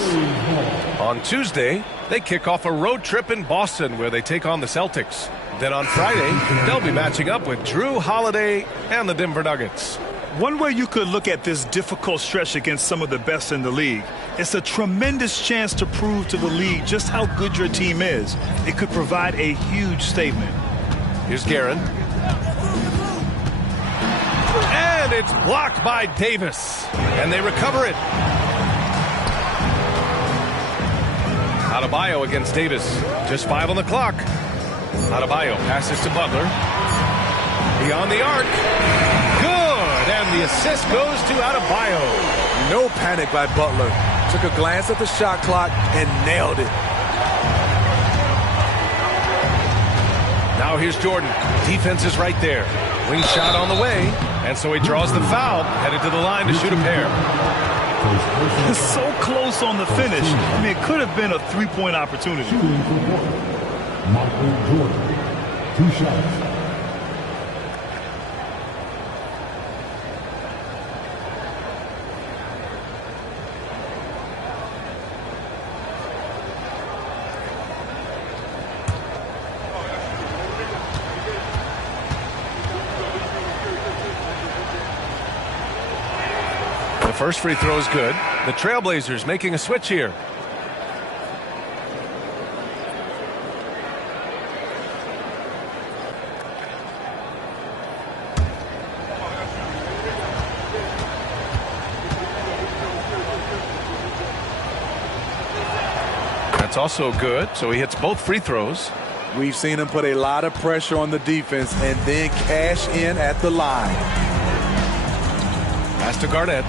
On Tuesday, they kick off a road trip in Boston where they take on the Celtics. Then on Friday, they'll be matching up with Drew Holiday and the Denver Nuggets. One way you could look at this difficult stretch against some of the best in the league, it's a tremendous chance to prove to the league just how good your team is. It could provide a huge statement. Here's Guerin. And it's blocked by Davis. And they recover it. Adebayo against Davis. Just 5 on the clock. Adebayo passes to Butler. Beyond the arc. Good. And the assist goes to Adebayo. No panic by Butler. Took a glance at the shot clock and nailed it. Now here's Jordan. Defense is right there. Wing shot on the way. And so he draws the foul. Headed to the line to shoot a pair. It's so close on the finish. I mean, it could have been a three-point opportunity. Michael Jordan, 2 shots. The first free throw is good. The Trailblazers making a switch here. That's also good, so he hits both free throws. We've seen him put a lot of pressure on the defense and then cash in at the line. Pass to Garnett.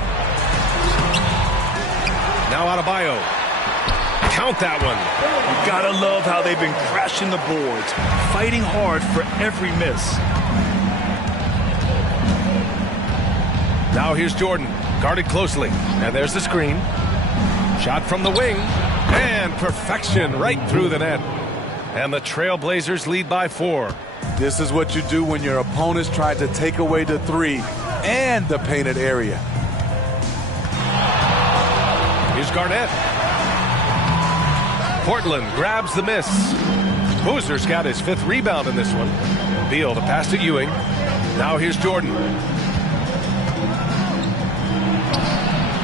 Now Adebayo. Count that one. You gotta love how they've been crashing the boards, fighting hard for every miss. Now here's Jordan, guarded closely. And there's the screen. Shot from the wing. And perfection right through the net. And the Trailblazers lead by 4. This is what you do when your opponents try to take away the 3 and the painted area. Here's Garnett. Portland grabs the miss. Boozer's got his 5th rebound in this one. Beal to pass to Ewing. Now here's Jordan.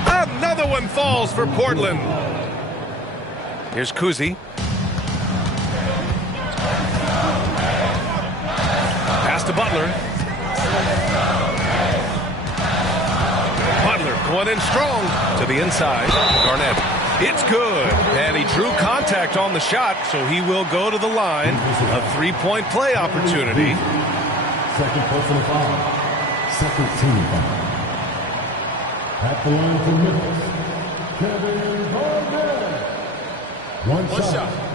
Another one falls for Portland. Here's Kuzi. Pass to Butler. Butler going in strong to the inside. Garnett. It's good. And he drew contact on the shot, so he will go to the line. A 3-point play opportunity. Second personal foul. Second team foul. At the line for Memphis, Kevin Garnett. One shot.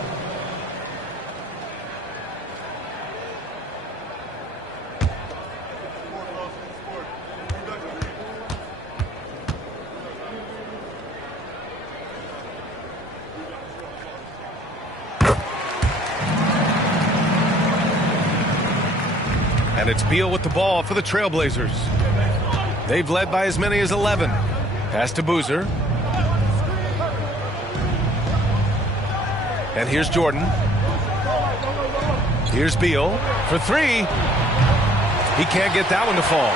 And it's Beal with the ball for the Trailblazers. They've led by as many as 11. Pass to Boozer. And here's Jordan. Here's Beal for 3. He can't get that one to fall.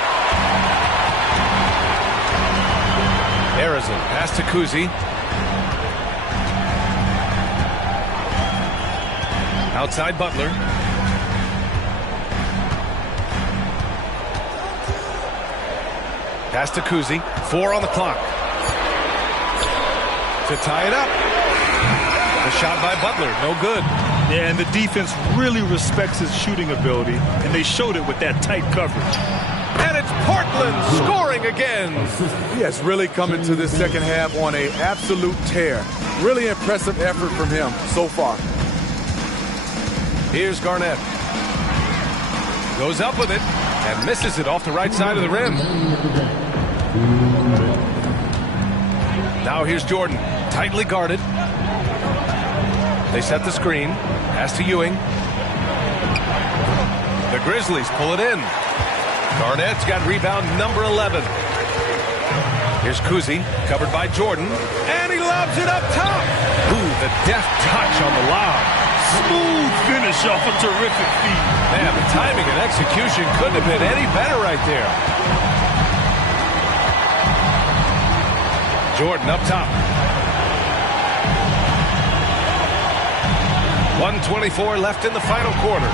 Arizin, pass to Kuzi. Outside Butler. Pass to Kuzi. 4 on the clock. To tie it up. The shot by Butler, no good. Yeah, and the defense really respects his shooting ability, and they showed it with that tight coverage. And it's Portland scoring again. He has really come into this second half on an absolute tear. Really impressive effort from him so far. Here's Garnett. Goes up with it and misses it off the right side of the rim. Now here's Jordan, tightly guarded. They set the screen. Pass to Ewing. The Grizzlies pull it in. Garnett's got rebound number 11. Here's Kuzi, covered by Jordan, and he lobs it up top. Ooh, the deft touch on the lob. Smooth finish off a terrific feed. Man, the timing and execution couldn't have been any better right there. Jordan up top. 1:24 left in the final quarter.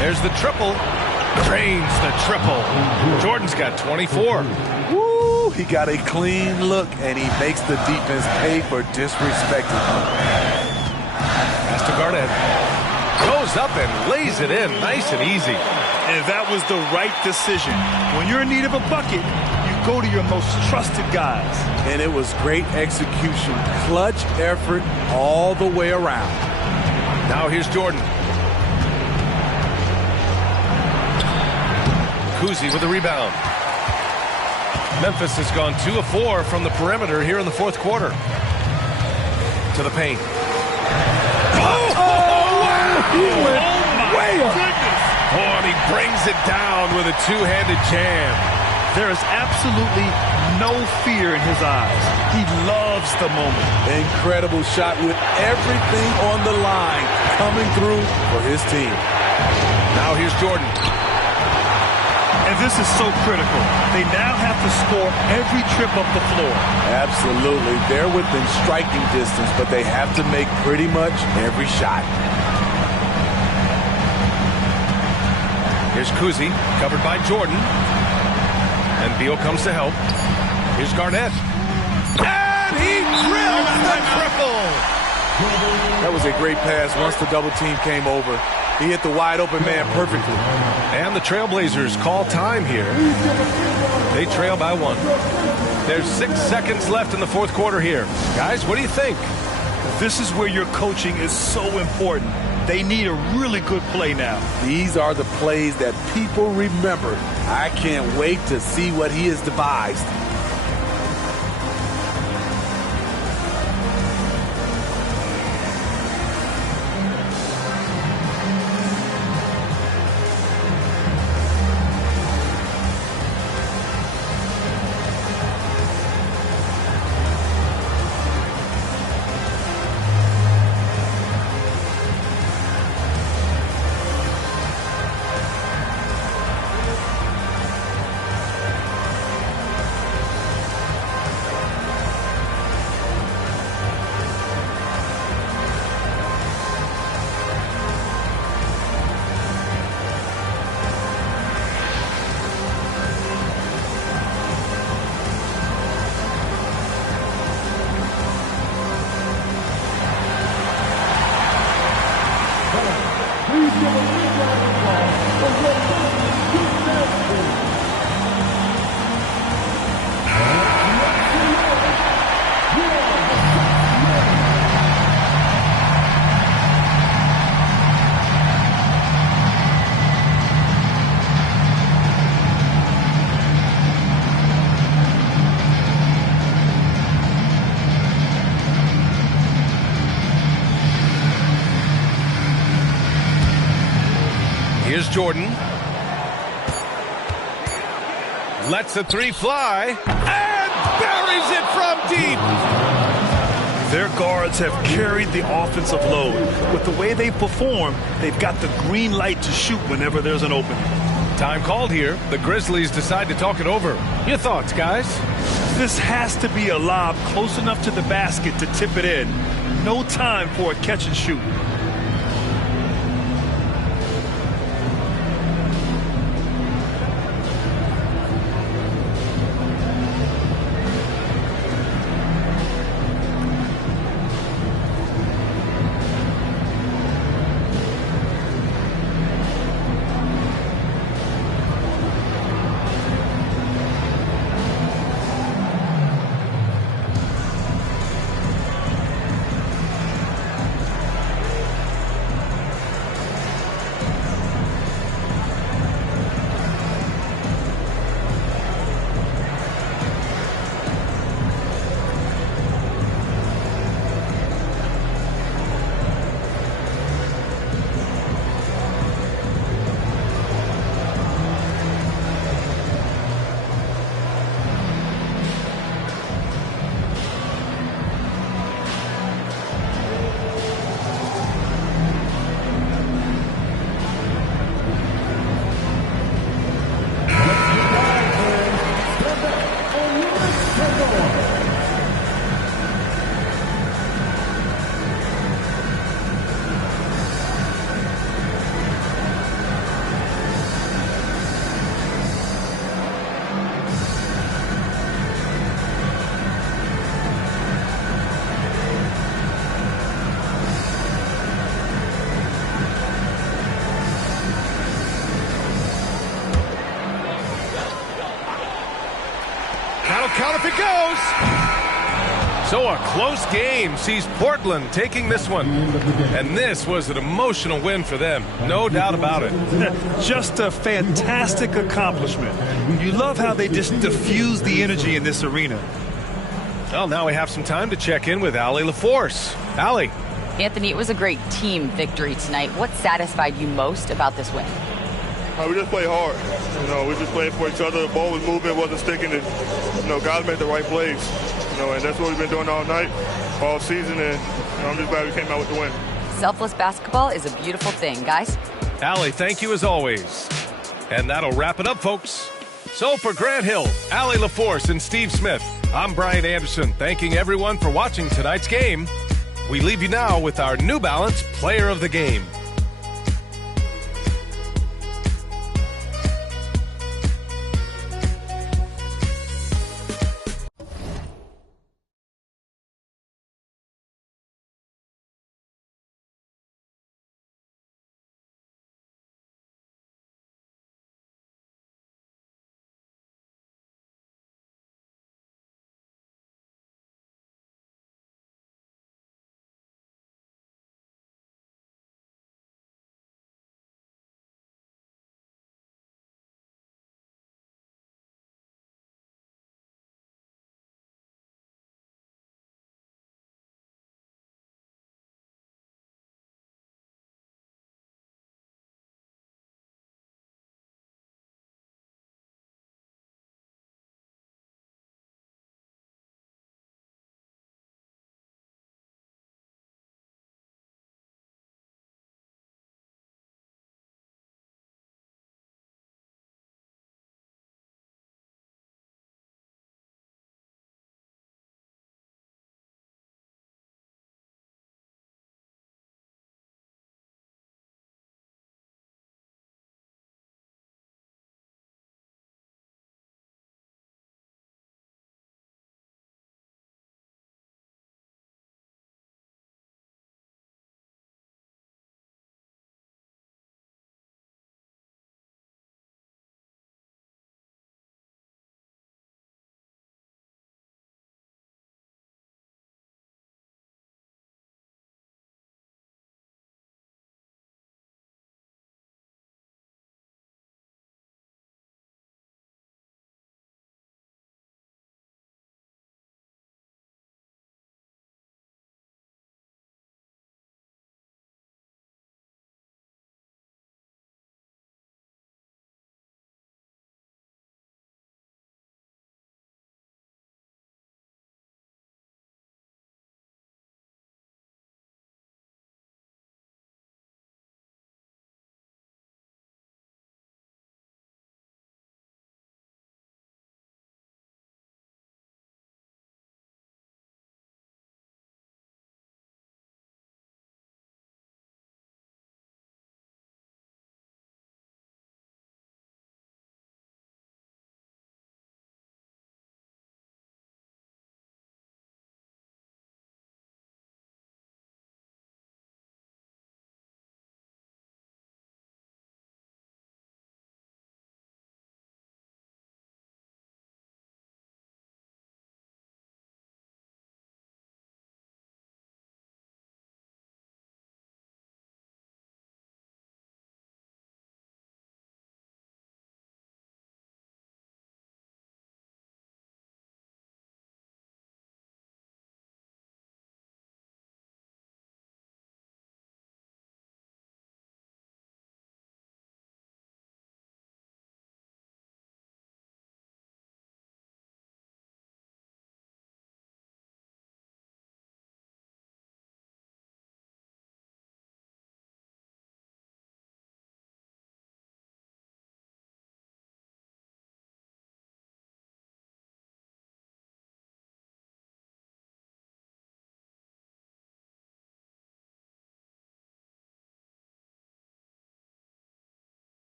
There's the triple. Drains the triple. Jordan's got 24. Woo! He got a clean look, and he makes the defense pay for disrespecting him. Pass to Garnett. Goes up and lays it in nice and easy. And that was the right decision. When you're in need of a bucket, you go to your most trusted guys. And it was great execution. Clutch effort all the way around. Now here's Jordan. Kuzi with the rebound. Memphis has gone 2 of 4 from the perimeter here in the fourth quarter. To the paint. He went way up. Oh, and he brings it down with a two-handed jam. There is absolutely no fear in his eyes. He loves the moment. Incredible shot with everything on the line coming through for his team. Now here's Jordan. And this is so critical. They now have to score every trip up the floor. Absolutely. They're within striking distance, but they have to make pretty much every shot. Here's Kuzi, covered by Jordan. And Beal comes to help. Here's Garnett. And he drills the triple! That was a great pass once the double team came over. He hit the wide open man perfectly. And the Trailblazers call time here. They trail by 1. There's 6 seconds left in the fourth quarter here. Guys, what do you think? This is where your coaching is so important. They need a really good play now. These are the plays that people remember. I can't wait to see what he has devised. Here's Jordan. Lets a three fly and buries it from deep. Their guards have carried the offensive load. With the way they perform, they've got the green light to shoot whenever there's an opening. Time called here. The Grizzlies decide to talk it over. Your thoughts, guys? This has to be a lob close enough to the basket to tip it in. No time for a catch and shoot. So a close game sees Portland taking this one. And this was an emotional win for them. No doubt about it. Just a fantastic accomplishment. You love how they just diffuse the energy in this arena. Well, now we have some time to check in with Allie LaForce. Allie. Anthony, it was a great team victory tonight. What satisfied you most about this win? We just played hard. We just played for each other. The ball was moving, wasn't sticking, and guys made the right plays. And that's what we've been doing all night, all season, and I'm just glad we came out with the win. Selfless basketball is a beautiful thing, guys. Allie, thank you as always. And that'll wrap it up, folks. So for Grant Hill, Allie LaForce, and Steve Smith, I'm Brian Anderson, thanking everyone for watching tonight's game. We leave you now with our New Balance Player of the Game.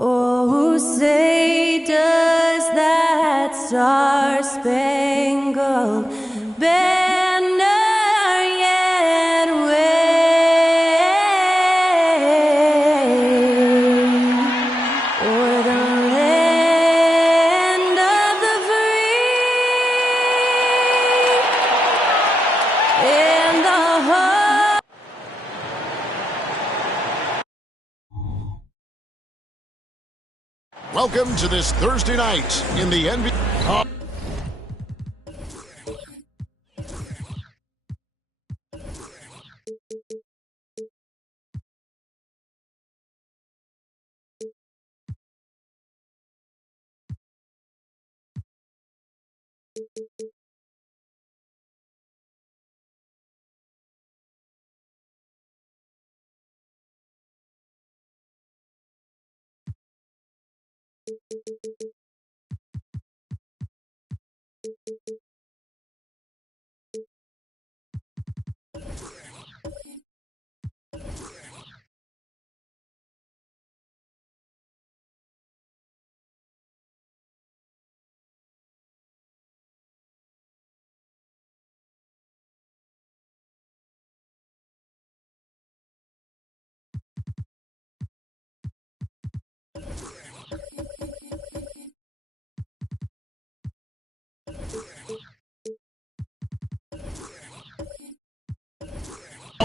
Oh, say does that star-spangled banner yet wave o'er the land of the free and the home. Welcome to this Thursday night in the NBA.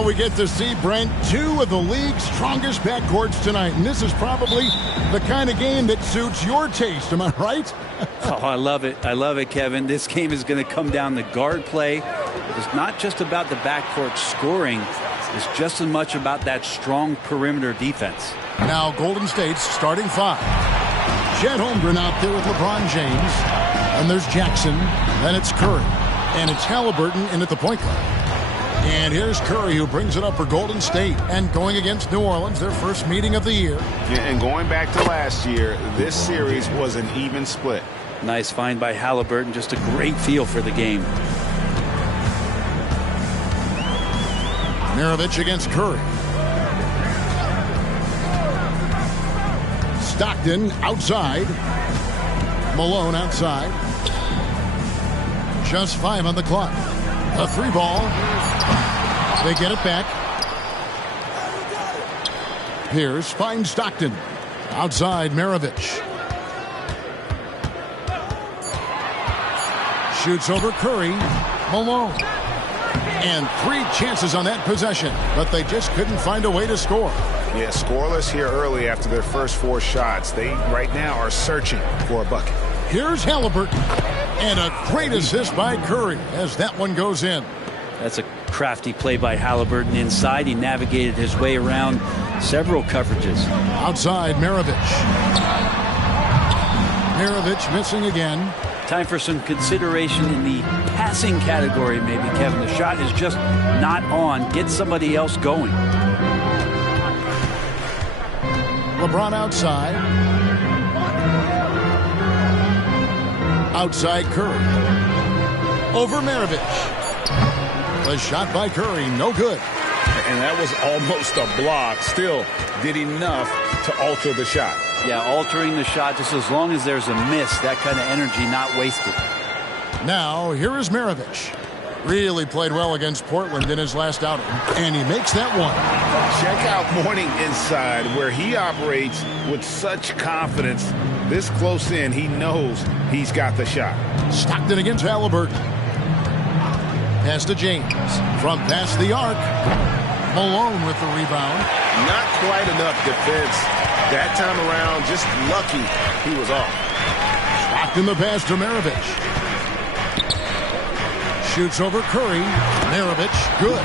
We get to see, Brent, two of the league's strongest backcourts tonight, and this is probably the kind of game that suits your taste. Am I right? Oh, I love it. I love it, Kevin. This game is going to come down to guard play. It's not just about the backcourt scoring. It's just as much about that strong perimeter defense. Now Golden State's starting five. Chet Holmgren out there with LeBron James. And there's Jackson. Then it's Curry. And it's Halliburton in at the point guard. And here's Curry, who brings it up for Golden State. And going against New Orleans, their first meeting of the year. Yeah, and going back to last year, this series was an even split. Nice find by Halliburton. Just a great feel for the game. Maravich against Curry. Stockton outside. Malone outside. Just 5 on the clock. A 3-ball. They get it back. Pierce finds Stockton. Outside, Maravich. Shoots over Curry. Malone. And 3 chances on that possession, but they just couldn't find a way to score. Yeah, scoreless here early after their first 4 shots. They right now are searching for a bucket. Here's Halliburton. And a great assist by Curry as that one goes in. That's a crafty play by Halliburton inside. He navigated his way around several coverages. Outside, Maravich. Maravich missing again. Time for some consideration in the passing category, maybe, Kevin. The shot is just not on. Get somebody else going. LeBron outside. Outside Curry. Over Maravich. The shot by Curry, no good. And that was almost a block. Still did enough to alter the shot. Yeah, altering the shot, just as long as there's a miss, that kind of energy not wasted. Now, here is Maravich. Really played well against Portland in his last outing. And he makes that one. Check out Mourning inside, where he operates with such confidence. This close in, he knows he's got the shot. Stockton against Halliburton. Pass to James. From past the arc. Malone with the rebound. Not quite enough defense. That time around, just lucky he was off. Stockton the pass to Maravich. Shoots over Curry. Maravich, good.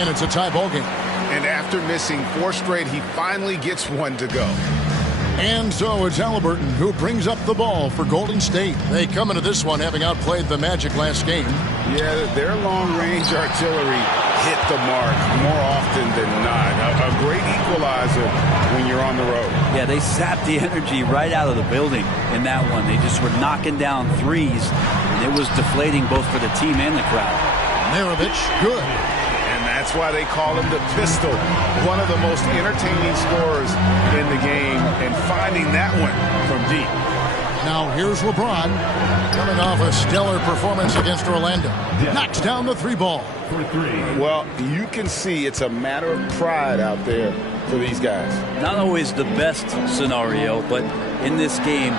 And it's a tie ball game. And after missing 4 straight, he finally gets one to go. And so it's Halliburton who brings up the ball for Golden State. They come into this one having outplayed the Magic last game. Yeah, their long-range artillery hit the mark more often than not. A great equalizer when you're on the road. Yeah, they sapped the energy right out of the building in that one. They just were knocking down threes, and it was deflating both for the team and the crowd. Maravich, good. That's why they call him the Pistol, one of the most entertaining scorers in the game, and finding that one from deep. Now here's LeBron coming off a stellar performance against Orlando. Knocks down the 3-ball. Well, you can see it's a matter of pride out there for these guys. Not always the best scenario, but in this game,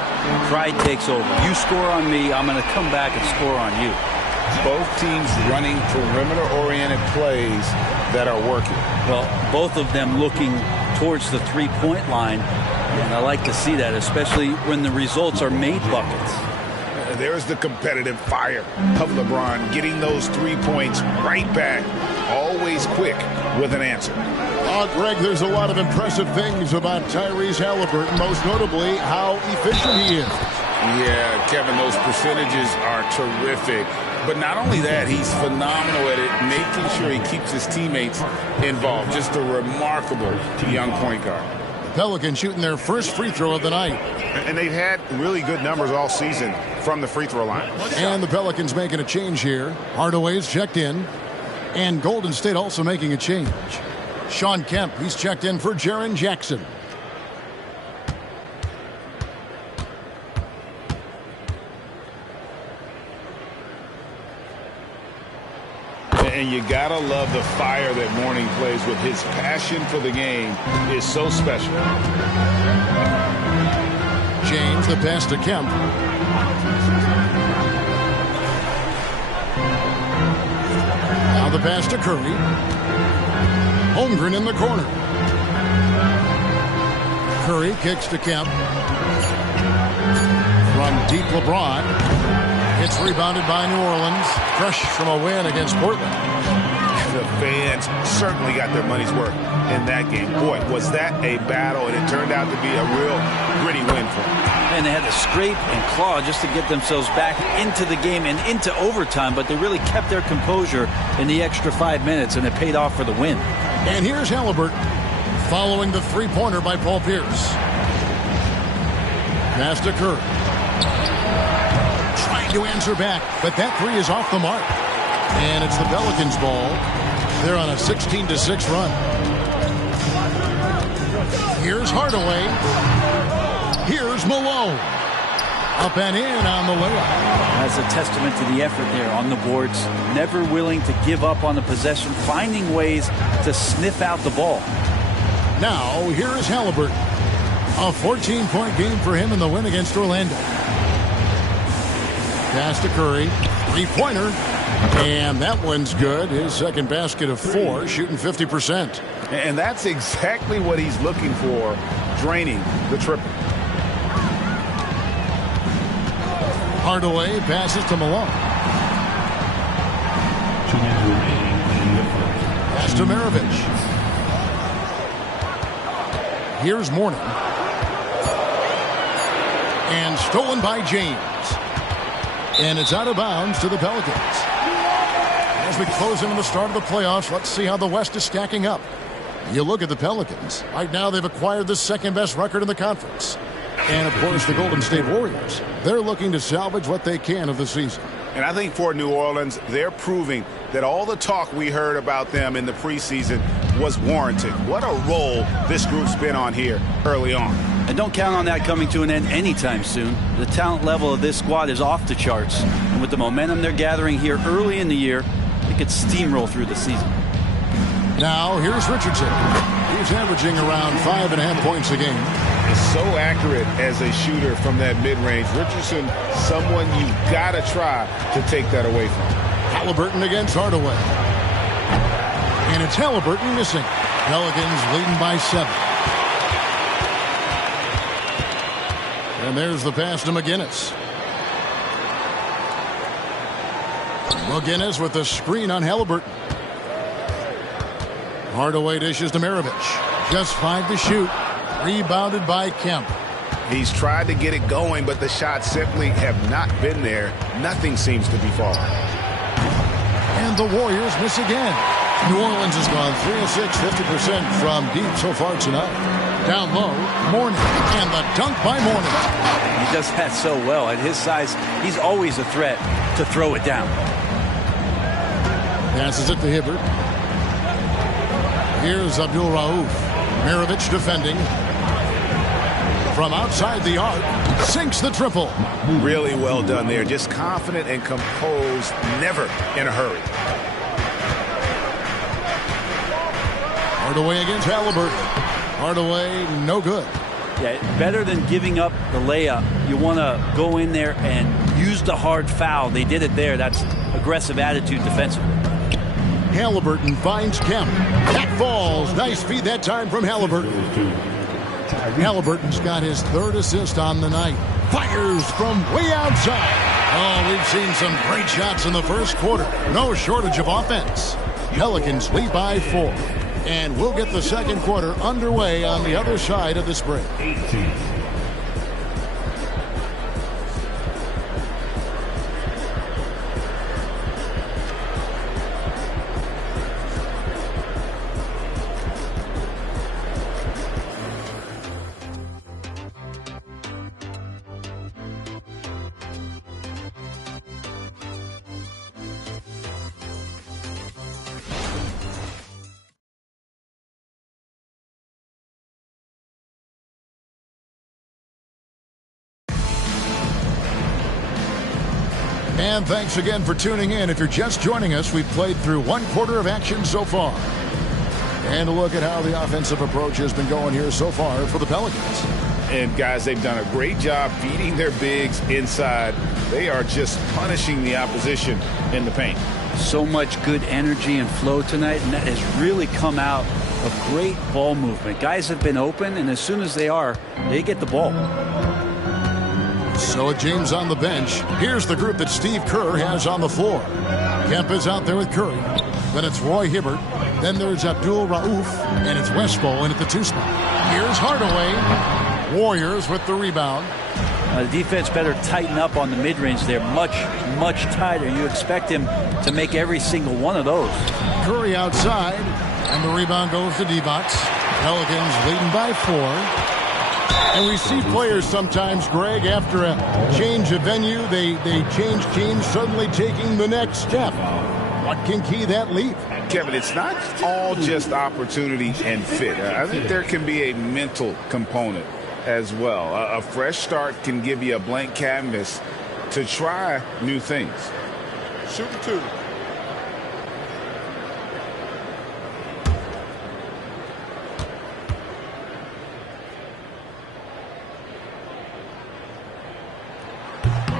pride takes over. You score on me, I'm going to come back and score on you. Both teams running perimeter-oriented plays that are working. Well, both of them looking towards the three-point line, and I like to see that, especially when the results are made buckets. There's the competitive fire of LeBron, getting those 3 points right back, always quick with an answer. Greg, there's a lot of impressive things about Tyrese Halliburton, most notably how efficient he is. Yeah, Kevin, those percentages are terrific. But not only that, he's phenomenal at it, making sure he keeps his teammates involved. Just a remarkable young point guard. The Pelicans shooting their first free throw of the night. And they've had really good numbers all season from the free throw line. And the Pelicans making a change here. Hardaway's checked in. And Golden State also making a change. Sean Kemp, he's checked in for Jaren Jackson. And you gotta love the fire that Mourning plays with. His passion for the game is so special. James, the pass to Kemp. Now the pass to Curry. Holmgren in the corner. Curry kicks to Kemp. From deep, LeBron. It's rebounded by New Orleans. Fresh from a win against Portland. The fans certainly got their money's worth in that game. Boy, was that a battle, and it turned out to be a real gritty win for them. And they had to scrape and claw just to get themselves back into the game and into overtime, but they really kept their composure in the extra 5 minutes, and it paid off for the win. And here's Halliburton following the three-pointer by Paul Pierce. Pass to Curry. To answer back, but that three is off the mark. And it's the Pelicans' ball. They're on a 16-6 run. Here's Hardaway. Here's Malone. Up and in on the layup. That's a testament to the effort there on the boards. Never willing to give up on the possession, finding ways to sniff out the ball. Now, here is Halliburton. A 14-point game for him in the win against Orlando. Pass to Curry. Three-pointer. And that one's good. His second basket of 4, shooting 50%. And that's exactly what he's looking for, draining the triple. Hardaway passes to Malone. Pass to Maravich. Here's Mourning. And stolen by James. And it's out of bounds to the Pelicans. As we close into the start of the playoffs, let's see how the West is stacking up. You look at the Pelicans. Right now, they've acquired the second-best record in the conference. And, of course, the Golden State Warriors. They're looking to salvage what they can of the season. And I think for New Orleans, they're proving that all the talk we heard about them in the preseason was warranted. What a role this group's been on here early on. And don't count on that coming to an end anytime soon. The talent level of this squad is off the charts. And with the momentum they're gathering here early in the year, they could steamroll through the season. Now, here's Richardson. He's averaging around 5.5 points a game. Is so accurate as a shooter from that mid-range. Richardson, someone you got to try to take that away from. Halliburton against Hardaway. And it's Halliburton missing. Pelicans leading by 7. And there's the pass to McGinnis. McGinnis with the screen on Halliburton. Hardaway dishes to Maravich. Just 5 to shoot. Rebounded by Kemp. He's tried to get it going, but the shots simply have not been there. Nothing seems to be falling. And the Warriors miss again. New Orleans has gone 3 of 6, 50% from deep so far tonight. Down low, Mourning, and the dunk by Mourning. He does that so well. At his size, he's always a threat to throw it down. Passes it to Hibbert. Here's Abdul Rauf. Mirovic defending. From outside the arc, sinks the triple. Really well done there. Just confident and composed, never in a hurry. Hardaway against Halliburton. Hardaway, no good. Yeah, better than giving up the layup. You want to go in there and use the hard foul. They did it there. That's aggressive attitude defensively. Halliburton finds Kemp. That falls. Nice feed that time from Halliburton. Halliburton's got his 3rd assist on the night. Fires from way outside. Oh, we've seen some great shots in the first quarter. No shortage of offense. Pelicans lead by 4. And we'll get the second quarter underway on the other side of this break. And thanks again for tuning in. If you're just joining us, we've played through 1 quarter of action so far. And a look at how the offensive approach has been going here so far for the Pelicans. And guys, they've done a great job feeding their bigs inside. They are just punishing the opposition in the paint. So much good energy and flow tonight, and that has really come out of great ball movement. Guys have been open, and as soon as they are, they get the ball. So with James on the bench, here's the group that Steve Kerr has on the floor. Kemp is out there with Curry. Then it's Roy Hibbert. Then there's Abdul Rauf. And it's Westphal in at the 2 spot. Here's Hardaway. Warriors with the rebound. The defense better tighten up on the mid-range. They're much, much tighter. You expect him to make every single one of those. Curry outside. And the rebound goes to Divac. Pelicans leading by 4. And we see players sometimes, Greg, after a change of venue, they change teams, suddenly taking the next step. What can key that leap? Kevin, it's not all just opportunity and fit. I think there can be a mental component as well. A fresh start can give you a blank canvas to try new things. Shoot 2.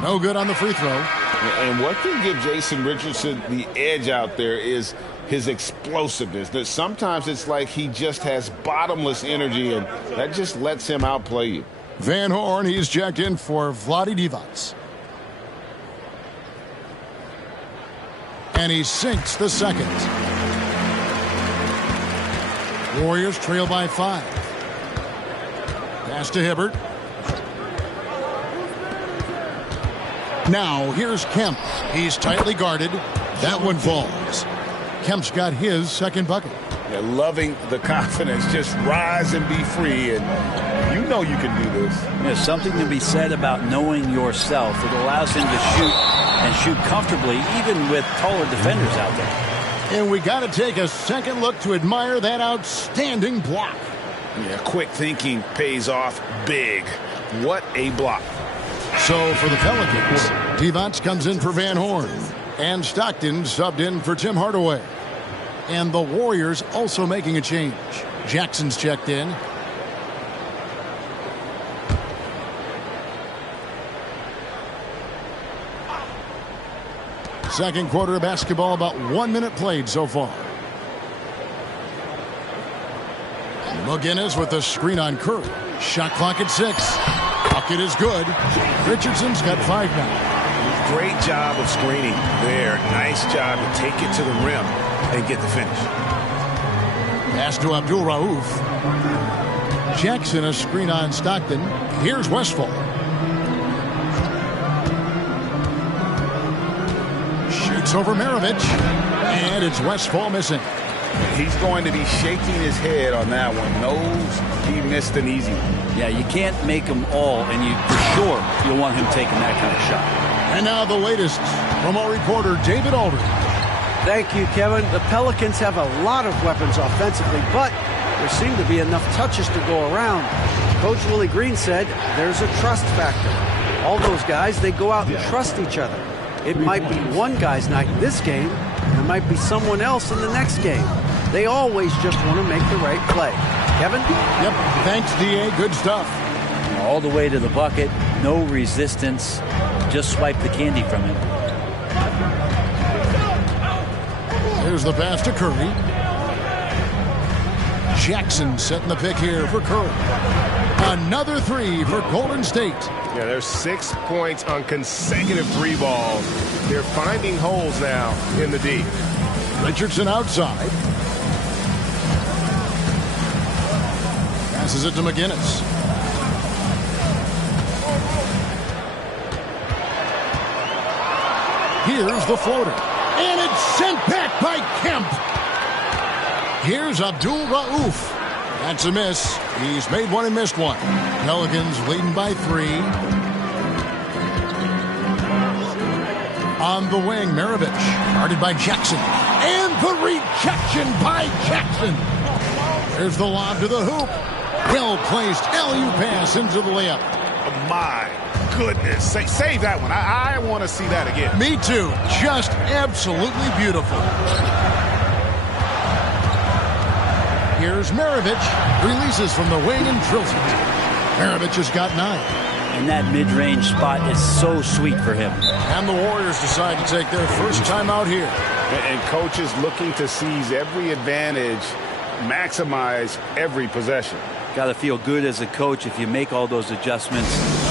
No good on the free throw. And what can give Jason Richardson the edge out there is his explosiveness. That sometimes it's like he just has bottomless energy, and that just lets him outplay you. Van Horn, he's checked in for Vlade Divac. And he sinks the second. Warriors trail by 5. Pass to Hibbert. Now, here's Kemp. He's tightly guarded. That one falls. Kemp's got his second bucket. Yeah, loving the confidence. Just rise and be free, and you know you can do this. There's something to be said about knowing yourself. It allows him to shoot and shoot comfortably, even with taller defenders out there. And we got to take a second look to admire that outstanding block. Yeah, quick thinking pays off big. What a block. So for the Pelicans, Divac comes in for Van Horn. And Stockton subbed in for Tim Hardaway. And the Warriors also making a change. Jackson's checked in. Second quarter of basketball, about 1 minute played so far. McGinnis with the screen on Curry. Shot clock at 6. Bucket is good. Richardson's got 5 now. Great job of screening there. Nice job to take it to the rim and get the finish. Pass to Abdul Rauf. Jackson a screen on Stockton. Here's Westphal. Shoots over Maravich. And it's Westphal missing. He's going to be shaking his head on that one. Knows he missed an easy one. Yeah, you can't make them all, and for sure you'll want him taking that kind of shot. And now the latest from our reporter, David Aldridge. Thank you, Kevin. The Pelicans have a lot of weapons offensively, but there seem to be enough touches to go around. Coach Willie Green said there's a trust factor. All those guys, they go out and trust each other. It might be one guy's night in this game, and it might be someone else in the next game. They always just want to make the right play. Kevin? Yep. Thanks, D.A. Good stuff. All the way to the bucket. No resistance. Just swipe the candy from him. Here's the pass to Curry. Jackson setting the pick here for Curry. Another three for Golden State. Yeah, there's 6 points on consecutive 3 balls. They're finding holes now in the D. Richardson outside. Passes it to McGinnis. Here's the floater. And it's sent back by Kemp. Here's Abdul Rauf. That's a miss. He's made one and missed one. Pelicans leading by 3. On the wing, Maravich. Guarded by Jackson. And the rejection by Jackson. There's the lob to the hoop. Well-placed alley-oop pass into the layup. Oh, my goodness. Save that one. I want to see that again. Me too. Just absolutely beautiful. Here's Maravich. Releases from the wing and drills it. Maravich has got 9. And that mid-range spot is so sweet for him. And the Warriors decide to take their first time out here. And coaches looking to seize every advantage, maximize every possession. Got to feel good as a coach if you make all those adjustments.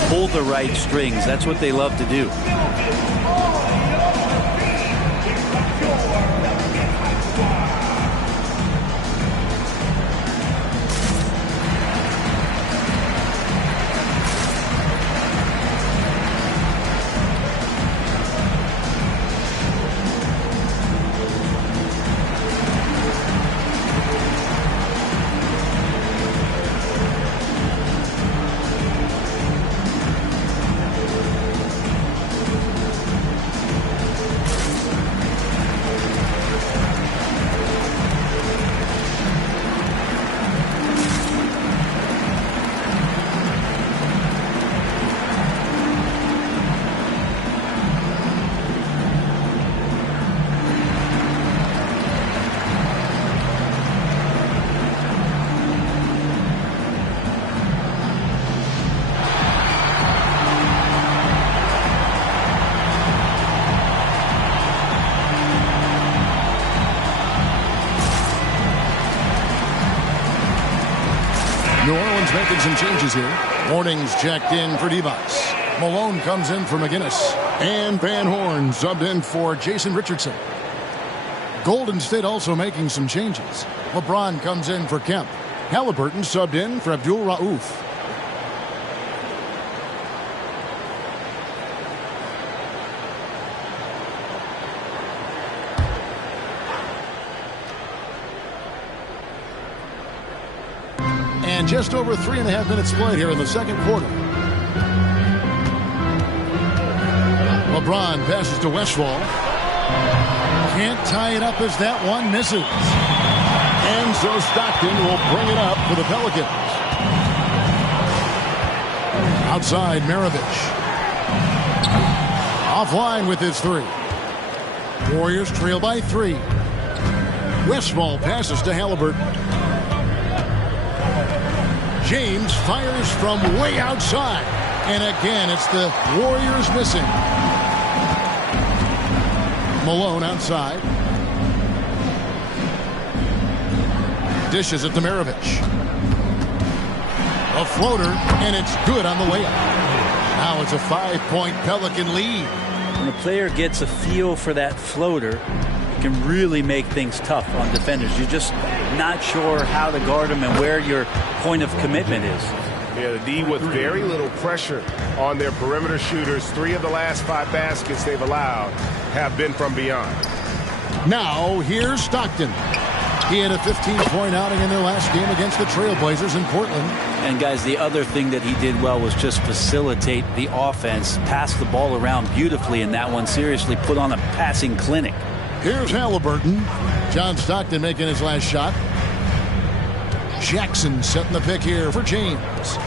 Pull the right strings. That's what they love to do. New Orleans making some changes here. Warnings checked in for Devos. Malone comes in for McGinnis. And Van Horn subbed in for Jason Richardson. Golden State also making some changes. LeBron comes in for Kemp. Halliburton subbed in for Abdul Rauf. And just over 3.5 minutes played here in the second quarter. LeBron passes to Westphal. Can't tie it up as that one misses. And so Stockton will bring it up for the Pelicans. Outside, Maravich. Offline with his 3. Warriors trail by 3. Westphal passes to Halliburton. James fires from way outside. And again, it's the Warriors missing. Malone outside. Dishes it to Maravich. A floater, and it's good on the layup. Now it's a 5-point Pelican lead. When a player gets a feel for that floater, can really make things tough on defenders. You're just not sure how to guard them and where your point of commitment is. Yeah, the D with very little pressure on their perimeter shooters. 3 of the last 5 baskets they've allowed have been from beyond. Now, here's Stockton. He had a 15-point outing in their last game against the Trailblazers in Portland. And, guys, the other thing that he did well was just facilitate the offense, pass the ball around beautifully in that one, seriously put on a passing clinic. Here's Halliburton. John Stockton making his last shot. Jackson setting the pick here for James.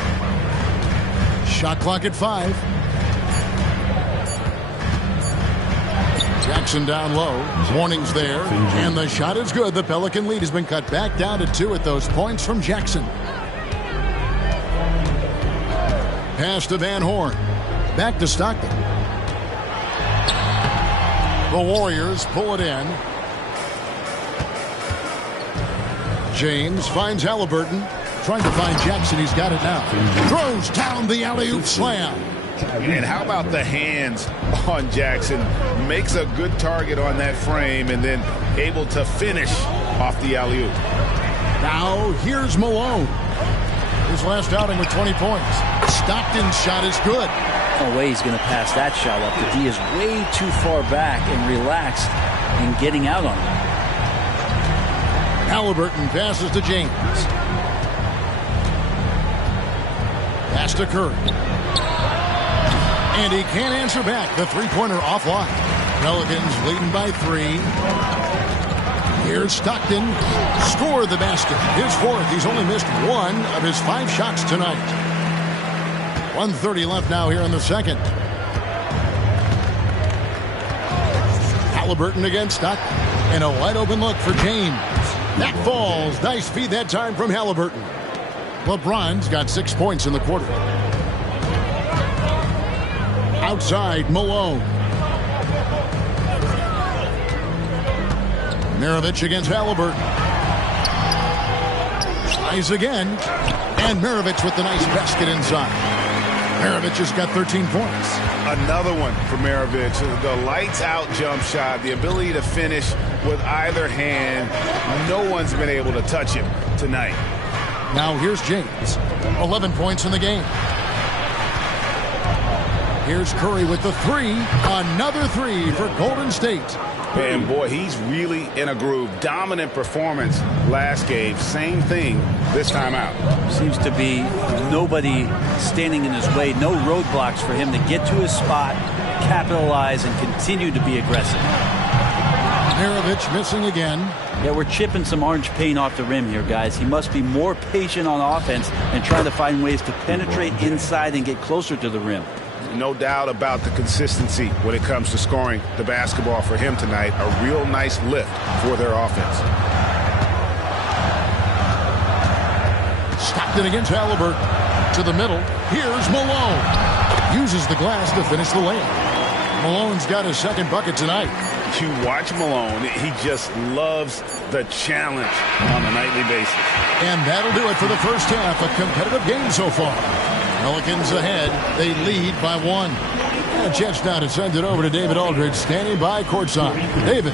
Shot clock at 5. Jackson down low. Warnings there. And the shot is good. The Pelican lead has been cut back down to 2 at those points from Jackson. Pass to Van Horn. Back to Stockton. The Warriors pull it in. James finds Halliburton. Trying to find Jackson. He's got it now. Throws down the alley-oop slam. And how about the hands on Jackson? Makes a good target on that frame and then able to finish off the alley-oop. Now here's Malone. His last outing with 20 points. Stockton's shot is good. No way he's going to pass that shot up. The D is way too far back and relaxed in getting out on it. Halliburton passes to James. Pass to Curry. And he can't answer back. The three-pointer offline. Pelicans leading by 3. Here's Stockton. Scored the basket. His 4th. He's only missed 1 of his 5 shots tonight. 1:30 left now here in the second. Halliburton against Stockton. And a wide-open look for James. That falls. Nice feed that time from Halliburton. LeBron's got 6 points in the quarter. Outside, Malone. Maravich against Halliburton. Tries again. And Maravich with the nice basket inside. Maravich has got 13 points. Another one for Maravich. The lights-out jump shot, the ability to finish with either hand. No one's been able to touch him tonight. Now here's James. 11 points in the game. Here's Curry with the 3. Another 3 for Golden State. And boy, he's really in a groove. Dominant performance last game. Same thing this time out. Seems to be nobody standing in his way. No roadblocks for him to get to his spot, capitalize, and continue to be aggressive. Maravich missing again. Yeah, we're chipping some orange paint off the rim here, guys. He must be more patient on offense and trying to find ways to penetrate inside and get closer to the rim. No doubt about the consistency when it comes to scoring the basketball for him tonight. A real nice lift for their offense. Stockton against Halliburton. To the middle. Here's Malone. Uses the glass to finish the layup. Malone's got his 2nd bucket tonight. You watch Malone. He just loves the challenge on a nightly basis. And that'll do it for the first half. A competitive game so far. Pelicans ahead. They lead by 1. And a chance now to send it over to David Aldridge, standing by courtside. David.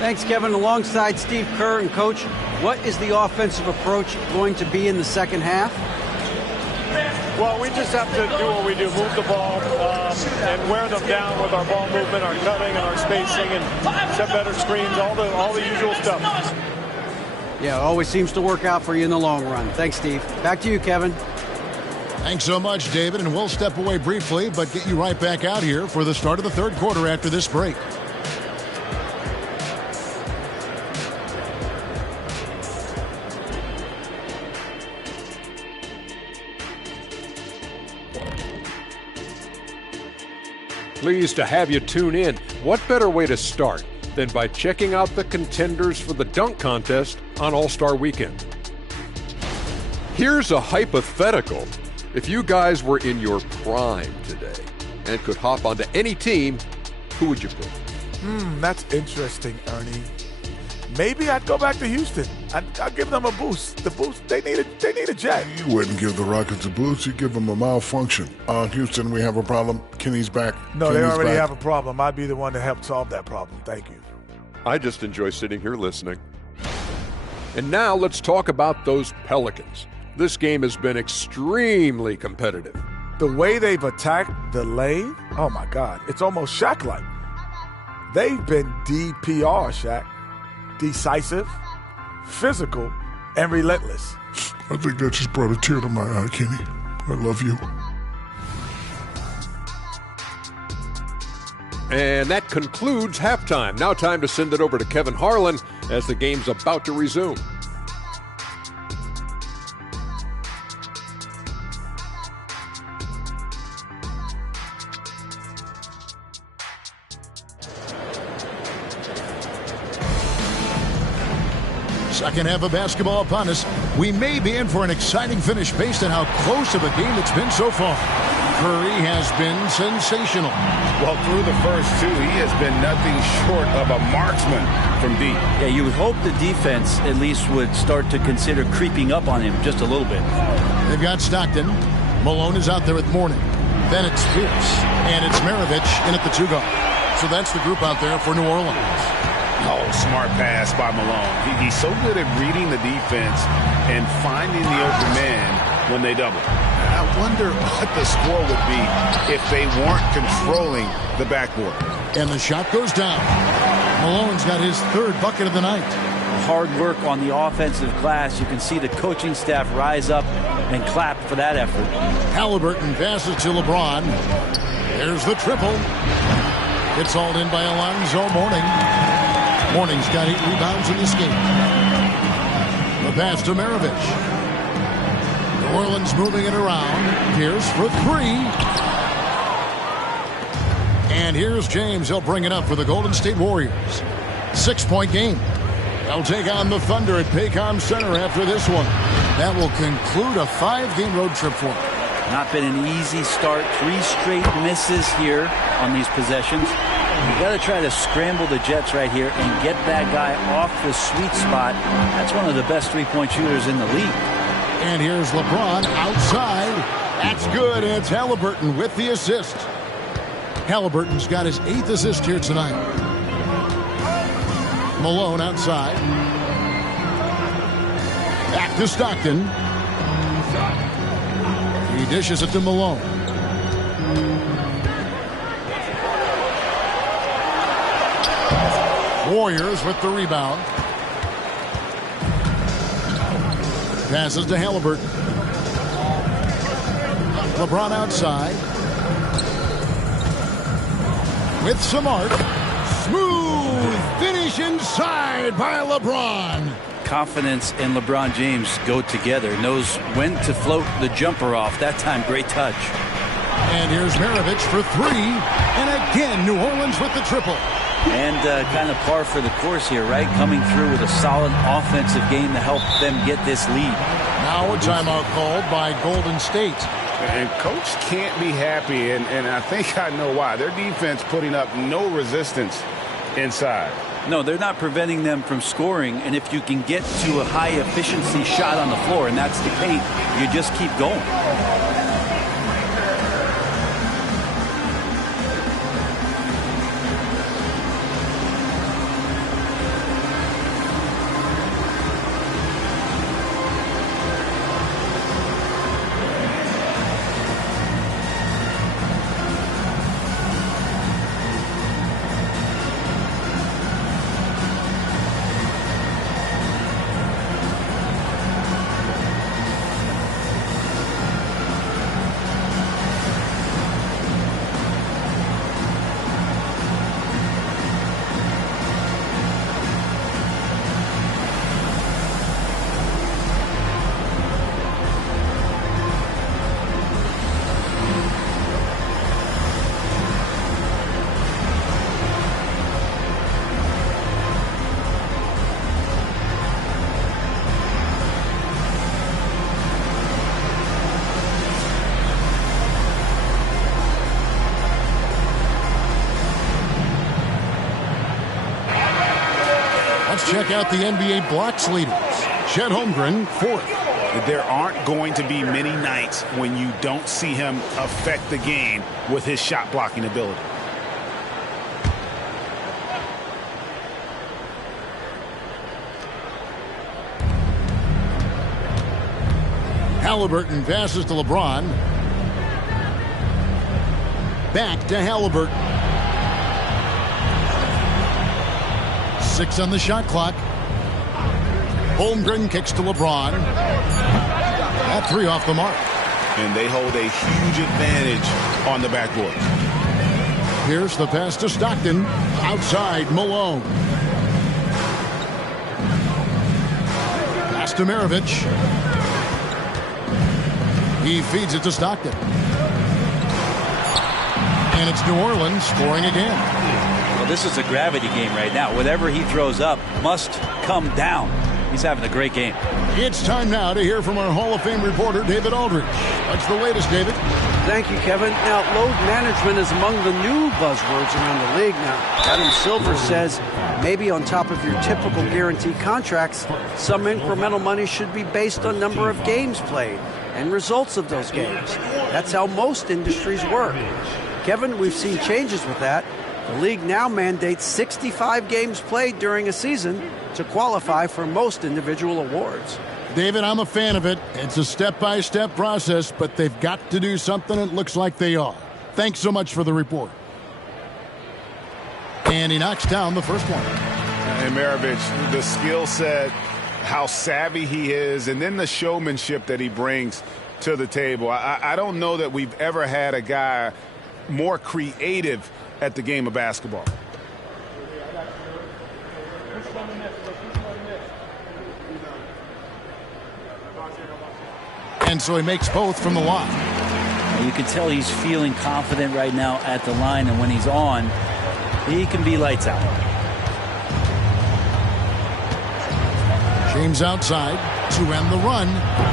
Thanks, Kevin. Alongside Steve Kerr and Coach, what is the offensive approach going to be in the second half? Well, we just have to do what we do, move the ball and wear them down with our ball movement, our cutting, and our spacing, and set better screens, all the usual stuff. Yeah, it always seems to work out for you in the long run. Thanks, Steve. Back to you, Kevin. Thanks so much, David, and we'll step away briefly, but get you right back out here for the start of the third quarter after this break. Pleased to have you tune in. What better way to start than by checking out the contenders for the dunk contest on All-Star Weekend? Here's a hypothetical. If you guys were in your prime today and could hop onto any team, who would you pick? That's interesting, Ernie. Maybe I'd go back to Houston. I'd give them a boost. The boost, they need a jet. You wouldn't give the Rockets a boost. You give them a malfunction. Houston, we have a problem. Kenny's back. No, they already have a problem. I'd be the one to help solve that problem. Thank you. I just enjoy sitting here listening. And now let's talk about those Pelicans. This game has been extremely competitive. The way they've attacked the lane, oh my God, it's almost Shaq-like. They've been DPR, Shaq. Decisive, physical, and relentless. I think that just brought a tear to my eye, Kenny. I love you. And that concludes halftime. Now time to send it over to Kevin Harlan as the game's about to resume. Second half of basketball upon us. We may be in for an exciting finish based on how close of a game it's been so far. Curry has been sensational. Well, through the first two, he has been nothing short of a marksman from deep. Yeah, you would hope the defense at least would start to consider creeping up on him just a little bit. They've got Stockton. Malone is out there with Mourning. Then it's Pierce. And it's Maravich in at the 2 guard. So that's the group out there for New Orleans. Oh, smart pass by Malone. He's so good at reading the defense and finding the open man when they double. I wonder what the score would be if they weren't controlling the backboard. And the shot goes down. Malone's got his 3rd bucket of the night. Hard work on the offensive glass. You can see the coaching staff rise up and clap for that effort. Halliburton passes to LeBron. There's the triple. It's hauled in by Alonzo Mourning. Mourning's got 8 rebounds in this game. The pass to Maravich. New Orleans moving it around. Pierce for 3. And here's James. He'll bring it up for the Golden State Warriors. 6-point game. They'll take on the Thunder at Paycom Center after this one. That will conclude a 5-game road trip for them. Not been an easy start. 3 straight misses here on these possessions. You got to try to scramble the Jets right here and get that guy off the sweet spot. That's one of the best 3-point shooters in the league. And here's LeBron outside. That's good. It's Halliburton with the assist. Halliburton's got his 8th assist here tonight. Malone outside. Back to Stockton. He dishes it to Malone. Warriors with the rebound. Passes to Halliburton. LeBron outside. With some arc. Smooth finish inside by LeBron. Confidence and LeBron James go together. Knows when to float the jumper off. That time, great touch. And here's Maravich for 3. And again, New Orleans with the triple. And kind of par for the course here, right? Coming through with a solid offensive game to help them get this lead. Now a timeout called by Golden State. And Coach can't be happy, and I think I know why. Their defense putting up no resistance inside. No, they're not preventing them from scoring, and if you can get to a high-efficiency shot on the floor, and that's the paint, you just keep going. Check out the NBA blocks leaders. Chet Holmgren, 4th. There aren't going to be many nights when you don't see him affect the game with his shot blocking ability. Halliburton passes to LeBron. Back to Halliburton. 6 on the shot clock. Holmgren kicks to LeBron. That 3 off the mark. And they hold a huge advantage on the backboard. Here's the pass to Stockton. Outside, Malone. Pass to Maravich. He feeds it to Stockton. And it's New Orleans scoring again. Well, this is a gravity game right now. Whatever he throws up must come down. He's having a great game. It's time now to hear from our Hall of Fame reporter, David Aldridge. What's the latest, David? Thank you, Kevin. Now, load management is among the new buzzwords around the league now. Adam Silver says maybe on top of your typical guaranteed contracts, some incremental money should be based on number of games played and results of those games. That's how most industries work. Kevin, we've seen changes with that. The league now mandates 65 games played during a season to qualify for most individual awards. David, I'm a fan of it. It's a step-by-step process, but they've got to do something. It looks like they are. Thanks so much for the report. And he knocks down the first one. And Maravich, the skill set, how savvy he is, and then the showmanship that he brings to the table. I don't know that we've ever had a guy more creative at the game of basketball. And so he makes both from the line. You can tell he's feeling confident right now at the line, and when he's on, he can be lights out. James outside to end the run.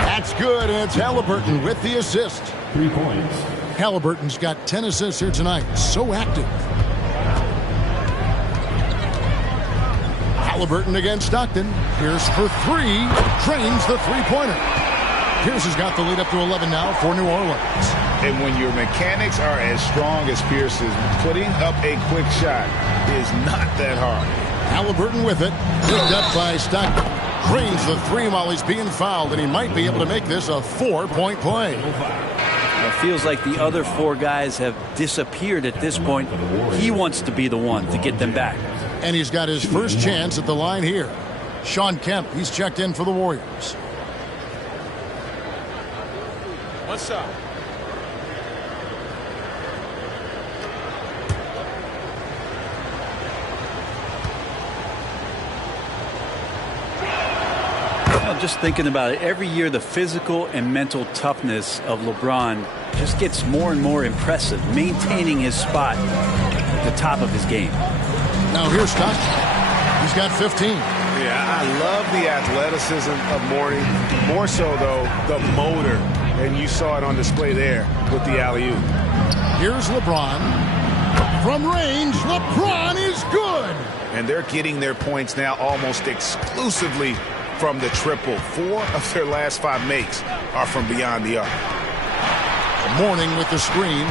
That's good, and it's Halliburton with the assist. 3 points. Halliburton's got 10 assists here tonight. So active. Halliburton against Stockton. Pierce for 3. Drains the three-pointer. Pierce has got the lead up to 11 now for New Orleans. And when your mechanics are as strong as Pierce's, putting up a quick shot is not that hard. Halliburton with it. Picked up by Stockton. Drains the 3 while he's being fouled, and he might be able to make this a 4-point play. It feels like the other 4 guys have disappeared at this point. He wants to be the one to get them back. And he's got his first chance at the line here. Sean Kemp, he's checked in for the Warriors. One shot. Just thinking about it, every year the physical and mental toughness of LeBron just gets more and more impressive, maintaining his spot at the top of his game. Now here's Stockton. He's got 15. Yeah, I love the athleticism of Mourning. More so, though, the motor. And you saw it on display there with the alley-oop. Here's LeBron. From range, LeBron is good. And they're getting their points now almost exclusively from the triple. 4 of their last 5 makes are from beyond the arc. Mourning with the screen.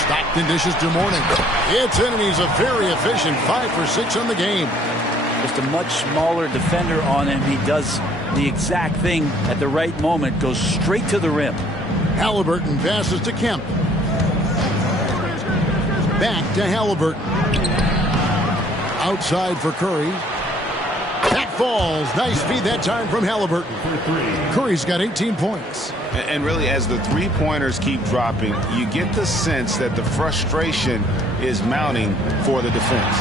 Stockton dishes to Mourning. It's in, and he's a very efficient 5 for 6 on the game. Just a much smaller defender on him. He does the exact thing at the right moment, goes straight to the rim. Halliburton passes to Kemp. Back to Halliburton. Outside for Curry. That falls. Nice feed that time from Halliburton. Curry's got 18 points. And really, as the three-pointers keep dropping, you get the sense that the frustration is mounting for the defense.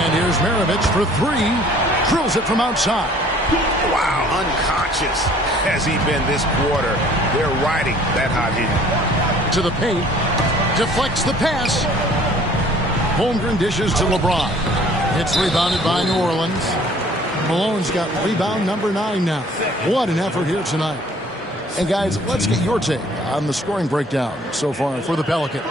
And here's Maravich for 3. Drills it from outside. Wow, unconscious has he been this quarter. They're riding that hot hand. To the paint. Deflects the pass. Holmgren dishes to LeBron. It's rebounded by New Orleans. Malone's got rebound number 9 now. What an effort here tonight. And guys, let's get your take on the scoring breakdown so far for the Pelicans.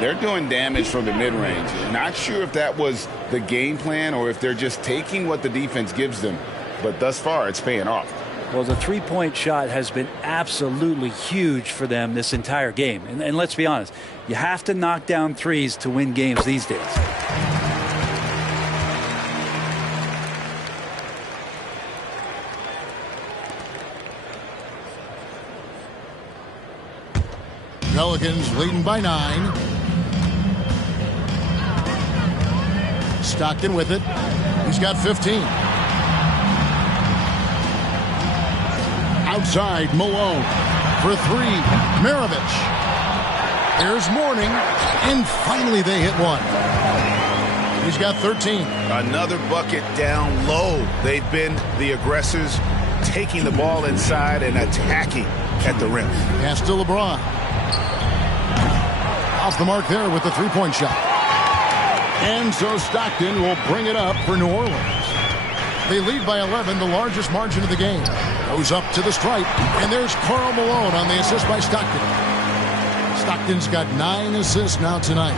They're doing damage from the mid-range. Not sure if that was the game plan or if they're just taking what the defense gives them. But thus far, it's paying off. Well, the three-point shot has been absolutely huge for them this entire game. And let's be honest, you have to knock down threes to win games these days. Pelicans leading by 9. Stockton with it. He's got 15. Outside, Malone for 3. Maravich. There's Mourning, and finally they hit one. He's got 13. Another bucket down low. They've been the aggressors, taking the ball inside and attacking at the rim. Pass to LeBron. Off the mark there with the three-point shot. And so Stockton will bring it up for New Orleans. They lead by 11, the largest margin of the game. Goes up to the stripe, and there's Karl Malone on the assist by Stockton. Stockton's got 9 assists now tonight.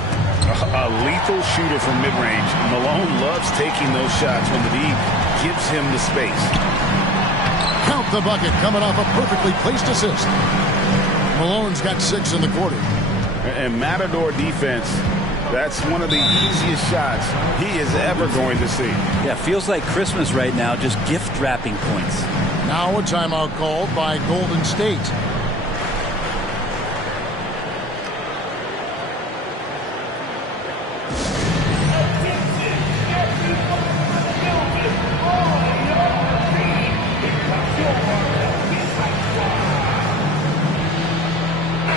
A lethal shooter from mid-range. Malone loves taking those shots when the league gives him the space. Count the bucket coming off a perfectly placed assist. Malone's got 6 in the quarter. And Matador defense, that's one of the easiest shots he is ever going to see. Yeah, feels like Christmas right now, just gift wrapping points. Now a timeout called by Golden State.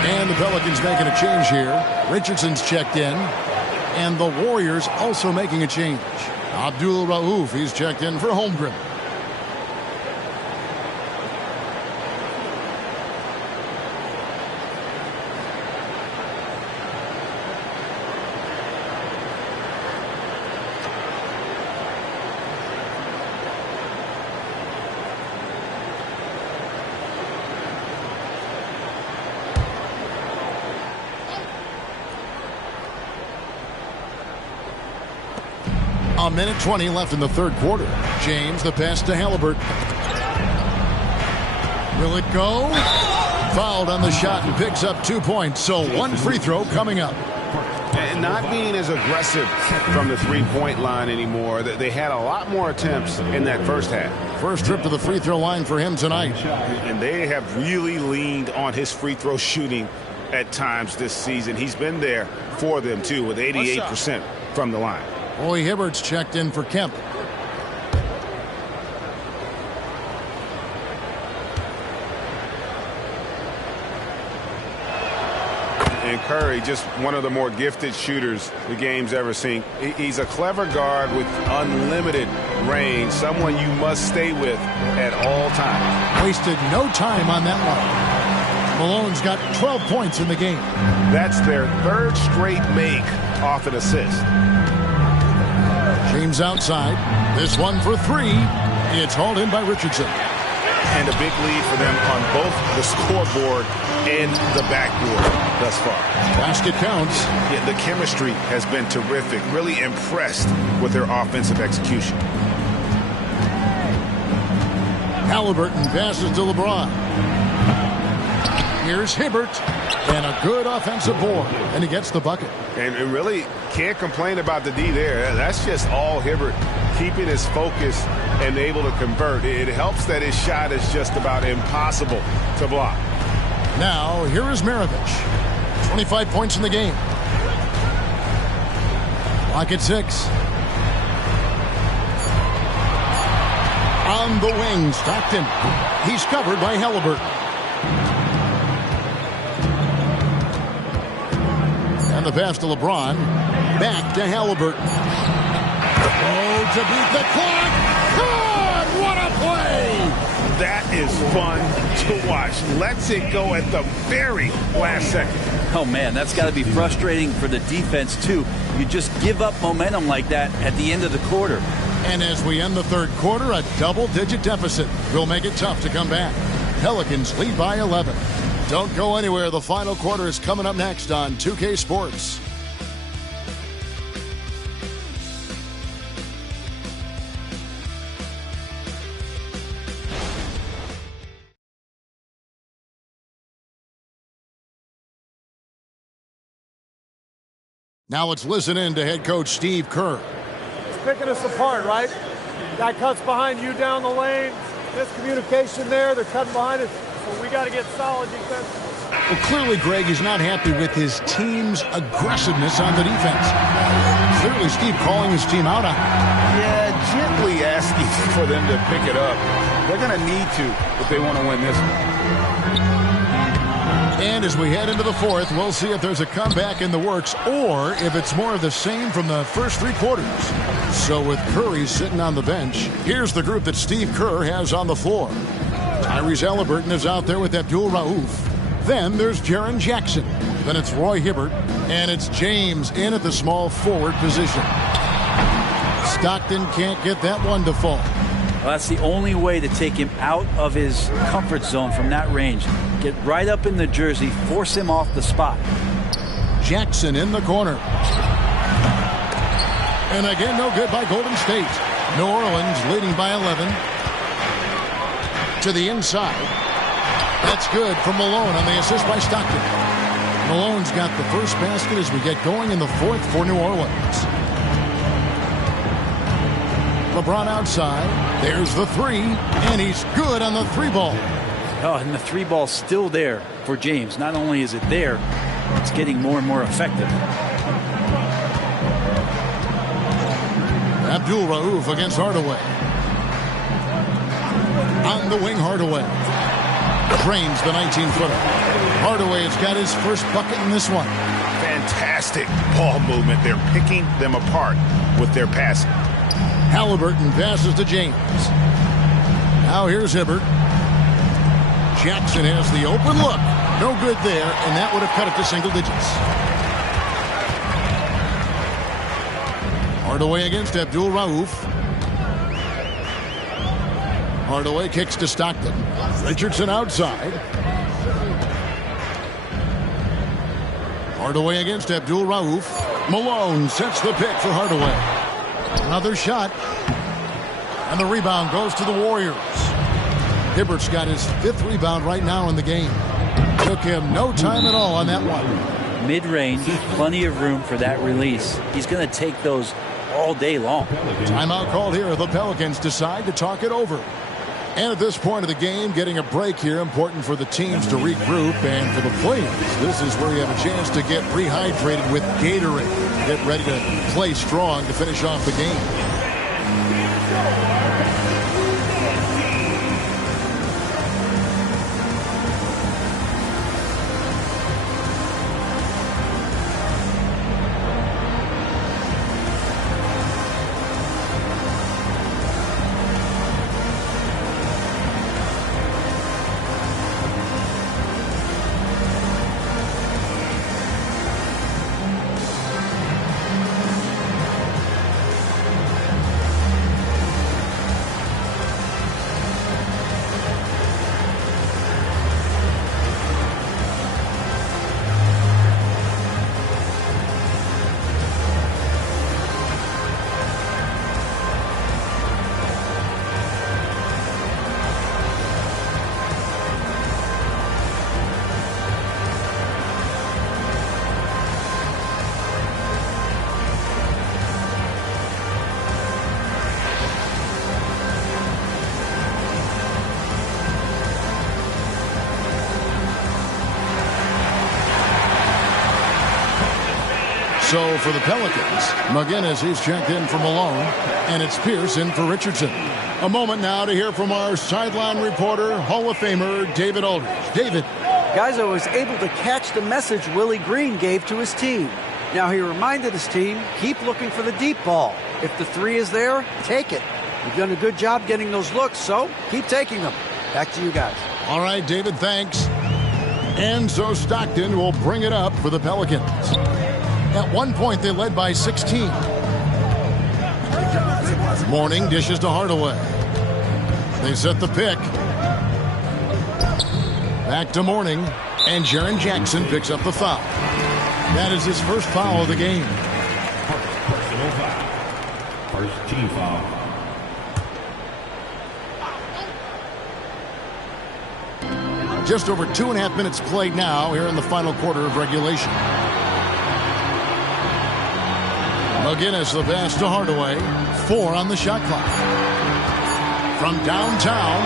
And the Pelicans making a change here. Richardson's checked in. And the Warriors also making a change. Abdul Rauf, he's checked in for Holmgren. A minute 20 left in the third quarter. James, the pass to Halliburton. Will it go? Fouled on the shot and picks up 2 points. So one free throw coming up. And not being as aggressive from the three-point line anymore. They had a lot more attempts in that first half. First trip to the free throw line for him tonight. And they have really leaned on his free throw shooting at times this season. He's been there for them, too, with 88% from the line. Roy Hibbert's checked in for Kemp. And Curry, just one of the more gifted shooters the game's ever seen. He's a clever guard with unlimited range, someone you must stay with at all times. Wasted no time on that one. Malone's got 12 points in the game. That's their third straight make off an assist. James outside. This one for 3. It's hauled in by Richardson. And a big lead for them on both the scoreboard and the backboard thus far. Basket counts. Yeah, the chemistry has been terrific. Really impressed with their offensive execution. Halliburton passes to LeBron. Here's Hibbert. And a good offensive board. And he gets the bucket. And really can't complain about the D there. That's just all Hibbert, keeping his focus and able to convert. It helps that his shot is just about impossible to block. Now, here is Maravich. 25 points in the game. Clock at 6. On the wing, Stockton. He's covered by Halliburton. And the pass to LeBron. Back to Halliburton. Oh, to beat the clock. God, what a play! That is fun to watch. Lets it go at the very last second. Oh, man, that's got to be frustrating for the defense, too. You just give up momentum like that at the end of the quarter. And as we end the third quarter, a double-digit deficit will make it tough to come back. Pelicans lead by 11. Don't go anywhere. The final quarter is coming up next on 2K Sports. Now let's listen in to head coach Steve Kerr. It's picking us apart, right? Guy cuts behind you down the lane. Miscommunication there. They're cutting behind us. So we got to get solid defense. Well, clearly, Greg, he's not happy with his team's aggressiveness on the defense. Clearly, Steve calling his team out on it. Yeah, gently asking for them to pick it up. They're going to need to if they want to win this one. And as we head into the fourth, we'll see if there's a comeback in the works or if it's more of the same from the first 3 quarters. So with Curry sitting on the bench, here's the group that Steve Kerr has on the floor. Tyrese Halliburton is out there with Abdul Rauf. Then there's Jaren Jackson. Then it's Roy Hibbert. And it's James in at the small forward position. Stockton can't get that one to fall. Well, that's the only way to take him out of his comfort zone from that range. Get right up in the jersey, force him off the spot. Jackson in the corner. And again, no good by Golden State. New Orleans leading by 11. To the inside. That's good from Malone on the assist by Stockton. Malone's got the first basket as we get going in the fourth for New Orleans. LeBron outside. There's the 3, and he's good on the 3-ball. Oh, and the 3-ball's still there for James. Not only is it there, it's getting more and more effective. Abdul Rauf against Hardaway. On the wing, Hardaway. Drains the 19-footer. Hardaway has got his first bucket in this one. Fantastic ball movement. They're picking them apart with their passing. Halliburton passes to James. Now here's Hibbert. Jackson has the open look. No good there, and that would have cut it to single digits. Hardaway against Abdul Rauf. Hardaway kicks to Stockton. Richardson outside. Hardaway against Abdul Rauf. Malone sets the pick for Hardaway. Another shot. And the rebound goes to the Warriors. Hibbert's got his 5th rebound right now in the game. Took him no time at all on that one. Mid-range, plenty of room for that release. He's going to take those all day long. Timeout called here. The Pelicans decide to talk it over. And at this point of the game, getting a break here, important for the teams to regroup. And for the players, this is where you have a chance to get rehydrated with Gatorade. Get ready to play strong to finish off the game. So for the Pelicans, McGinnis, he's checked in for Malone, and it's Pierce in for Richardson. A moment now to hear from our sideline reporter, Hall of Famer David Aldridge. David. Guys, I was able to catch the message Willie Green gave to his team. Now he reminded his team, keep looking for the deep ball. If the 3 is there, take it. You've done a good job getting those looks, so keep taking them. Back to you guys. All right, David, thanks. And so Stockton will bring it up for the Pelicans. At one point, they led by 16. Mourning dishes to Hardaway. They set the pick. Back to Mourning, and Jaren Jackson picks up the foul. That is his first foul of the game. Personal foul. First team foul. Just over 2.5 minutes played now here in the final quarter of regulation. McGinnis, the pass to Hardaway. 4 on the shot clock. From downtown.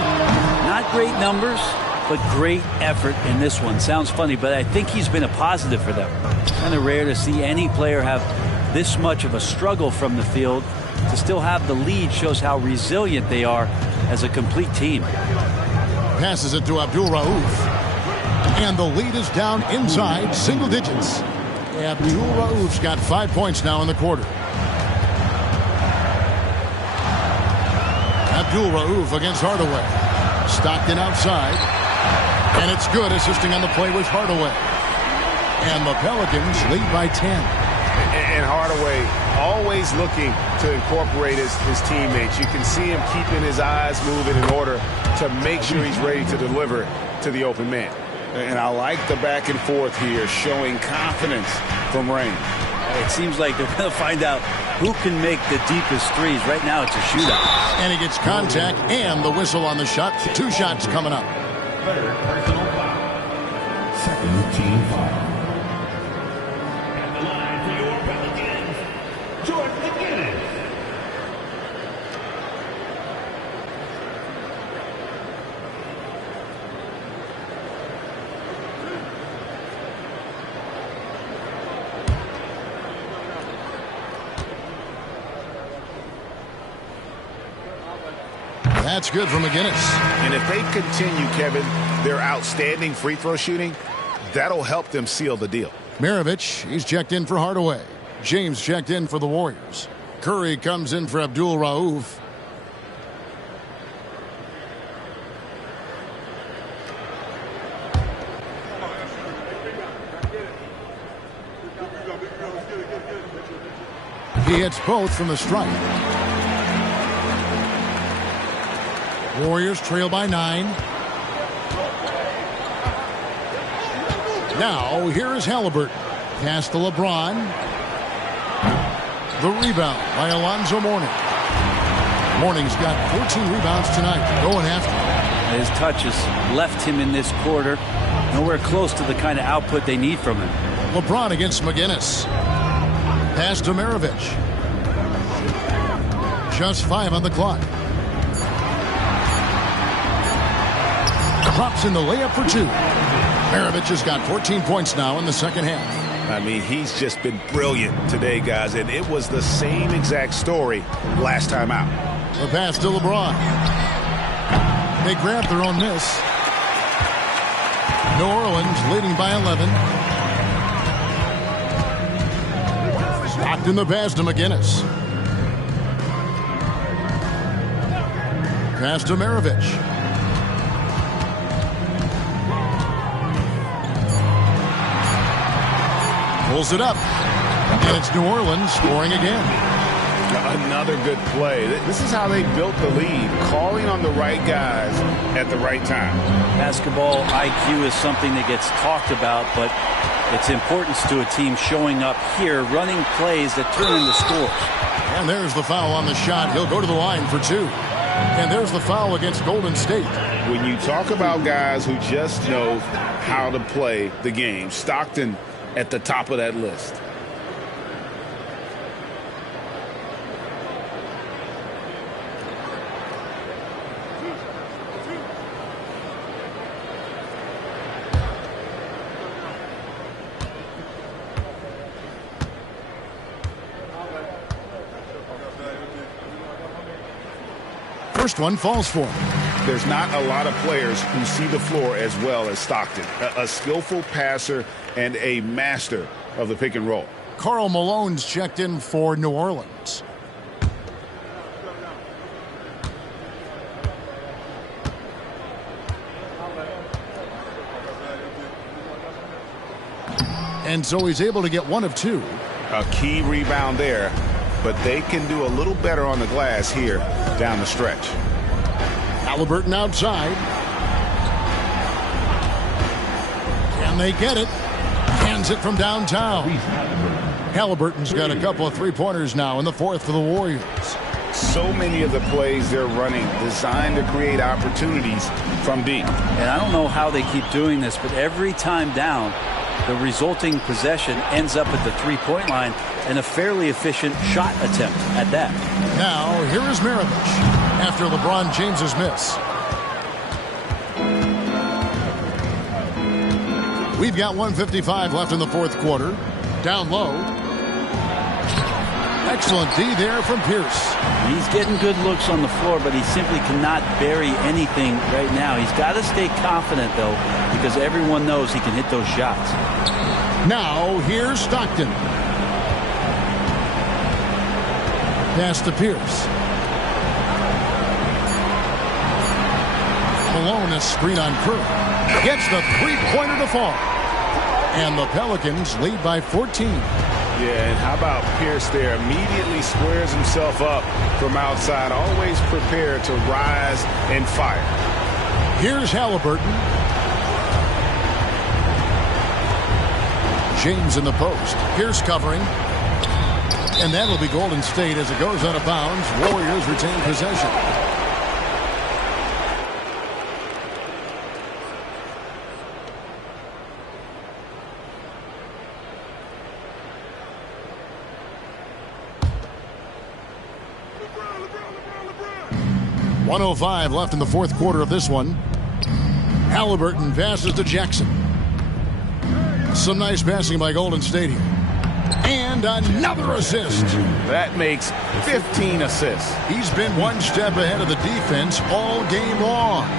Not great numbers, but great effort in this one. Sounds funny, but I think he's been a positive for them. Kind of rare to see any player have this much of a struggle from the field. To still have the lead shows how resilient they are as a complete team. Passes it to Abdul Rauf. And the lead is down inside single digits. Abdul Rauf's got 5 points now in the quarter. Abdul Rauf against Hardaway. Stockton outside. And it's good, assisting on the play with Hardaway. And the Pelicans lead by 10. And Hardaway always looking to incorporate his teammates. You can see him keeping his eyes moving in order to make sure he's ready to deliver to the open man. And I like the back and forth here, showing confidence from Rain. It seems like they're going to find out who can make the deepest threes. Right now it's a shootout. And he gets contact and the whistle on the shot. 2 shots coming up. Third personal foul. Second team foul. At the line for your Pelicans, Jordan McGinnis. That's good for McGinnis. And if they continue, Kevin, their outstanding free throw shooting, that'll help them seal the deal. Maravich, he's checked in for Hardaway. James checked in for the Warriors. Curry comes in for Abdul Rauf. He hits both from the stripe. Warriors trail by 9. Now, here is Halliburton. Pass to LeBron. The rebound by Alonzo Mourning. Mourning's got 14 rebounds tonight, going after. His touches left him in this quarter. Nowhere close to the kind of output they need from him. LeBron against McGinnis. Pass to Maravich. Just 5 on the clock. Drops in the layup for 2. Maravich has got 14 points now in the second half. I mean, he's just been brilliant today, guys, and it was the same exact story last time out. The pass to LeBron. They grab their own miss. New Orleans leading by 11. Stockton the pass to McGinnis. Pass to Maravich. Pulls it up. And it's New Orleans scoring again. Another good play. This is how they built the lead, calling on the right guys at the right time. Basketball IQ is something that gets talked about, but its importance to a team showing up here, running plays that turn into scores. And there's the foul on the shot. He'll go to the line for 2. And there's the foul against Golden State. When you talk about guys who just know how to play the game, Stockton at the top of that list. First one falls for him. There's not a lot of players who see the floor as well as Stockton. A skillful passer and a master of the pick and roll. Karl Malone's checked in for New Orleans. And so he's able to get 1 of 2. A key rebound there, but they can do a little better on the glass here down the stretch. Halliburton outside. Can they get it? Hands it from downtown. Halliburton's got a couple of three-pointers now in the fourth for the Warriors. So many of the plays they're running designed to create opportunities from deep. And I don't know how they keep doing this, but every time down, the resulting possession ends up at the three-point line and a fairly efficient shot attempt at that. Now, here is Maravich after LeBron James's miss. We've got 1:55 left in the fourth quarter. Down low. Excellent D there from Pierce. He's getting good looks on the floor, but he simply cannot bury anything right now. He's got to stay confident, though, because everyone knows he can hit those shots. Now, here's Stockton. Pass to Pierce. Malone, a screen on Curry. Gets the three-pointer to fall. And the Pelicans lead by 14. Yeah, and how about Pierce there? Immediately squares himself up from outside, always prepared to rise and fire. Here's Halliburton. James in the post. Pierce covering. And that'll be Golden State as it goes out of bounds. Warriors retain possession. .105 left in the fourth quarter of this one. Halliburton passes to Jackson. Some nice passing by Golden State here. And another assist. That makes 15 assists. He's been one step ahead of the defense all game long.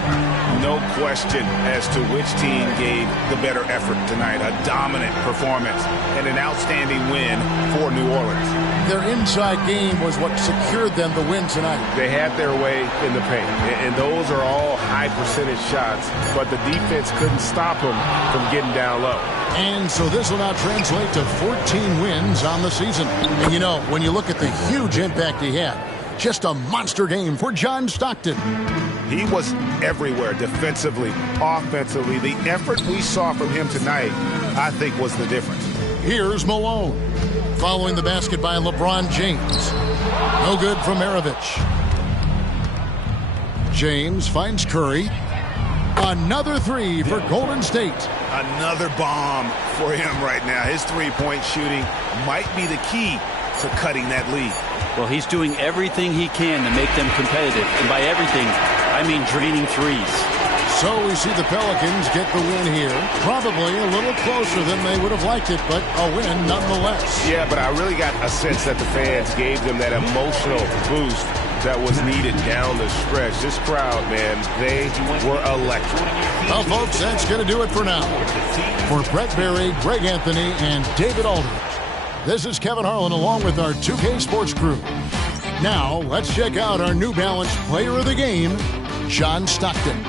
No question as to which team gave the better effort tonight. A dominant performance and an outstanding win for New Orleans. Their inside game was what secured them the win tonight. They had their way in the paint, and those are all high percentage shots, but the defense couldn't stop them from getting down low. And so this will now translate to 14 wins on the season. And you know, when you look at the huge impact he had, just a monster game for John Stockton. He was everywhere, defensively, offensively. The effort we saw from him tonight, I think, was the difference. Here's Malone. Following the basket by LeBron James. No good from Maravich. James finds Curry. Another three for Golden State. Another bomb for him right now. His three-point shooting might be the key to cutting that lead. Well, he's doing everything he can to make them competitive. And by everything, I mean draining threes. So we see the Pelicans get the win here. Probably a little closer than they would have liked it, but a win nonetheless. Yeah, but I really got a sense that the fans gave them that emotional boost that was needed down the stretch. This crowd, man, they were electric. Well, folks, that's going to do it for now. For Brett Berry, Greg Anthony, and David Aldridge, this is Kevin Harlan along with our 2K Sports crew. Now, let's check out our New Balance player of the game, John Stockton.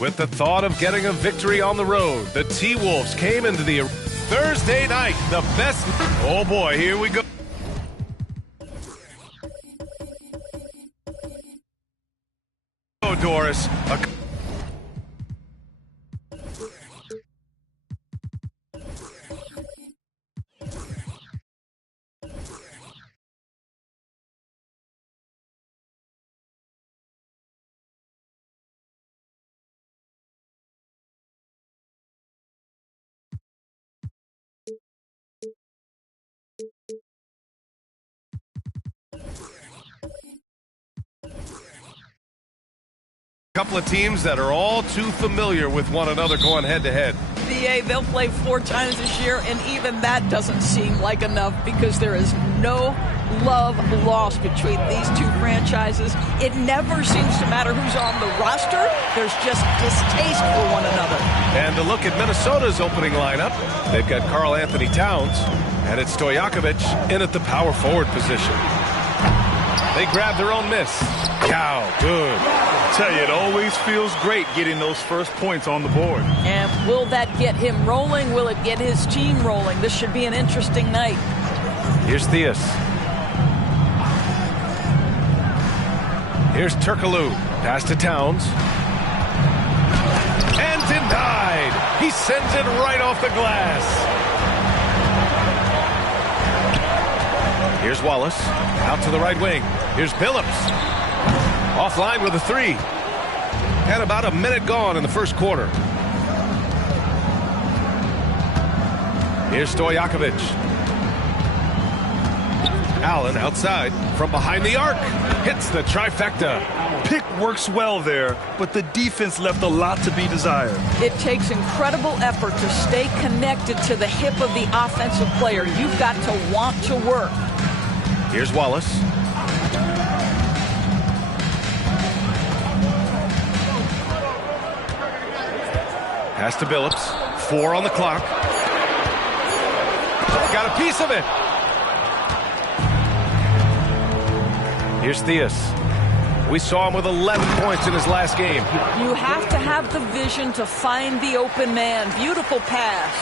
With the thought of getting a victory on the road, the T-Wolves came into the Thursday night, the best. Oh boy, here we go. Oh, Doris. Couple of teams that are all too familiar with one another going head-to-head. BA, they'll play 4 times this year, and even that doesn't seem like enough because there is no love lost between these two franchises. It never seems to matter who's on the roster. There's just distaste for one another. And to look at Minnesota's opening lineup, they've got Karl Anthony Towns, and it's Stojakovic in at the power forward position. They grab their own miss. Cow, good. I tell you, it always feels great getting those first points on the board. And will that get him rolling? Will it get his team rolling? This should be an interesting night. Here's Theus. Here's Turkoglu. Pass to Towns. And denied. He sends it right off the glass. Here's Wallace. Out to the right wing. Here's Billups. Offline with a 3. And about a minute gone in the first quarter. Here's Stojakovic. Allen outside from behind the arc. Hits the trifecta. Pick works well there, but the defense left a lot to be desired. It takes incredible effort to stay connected to the hip of the offensive player. You've got to want to work. Here's Wallace. Pass to Billups. 4 on the clock. Got a piece of it. Here's Theus. We saw him with 11 points in his last game. You have to have the vision to find the open man. Beautiful pass.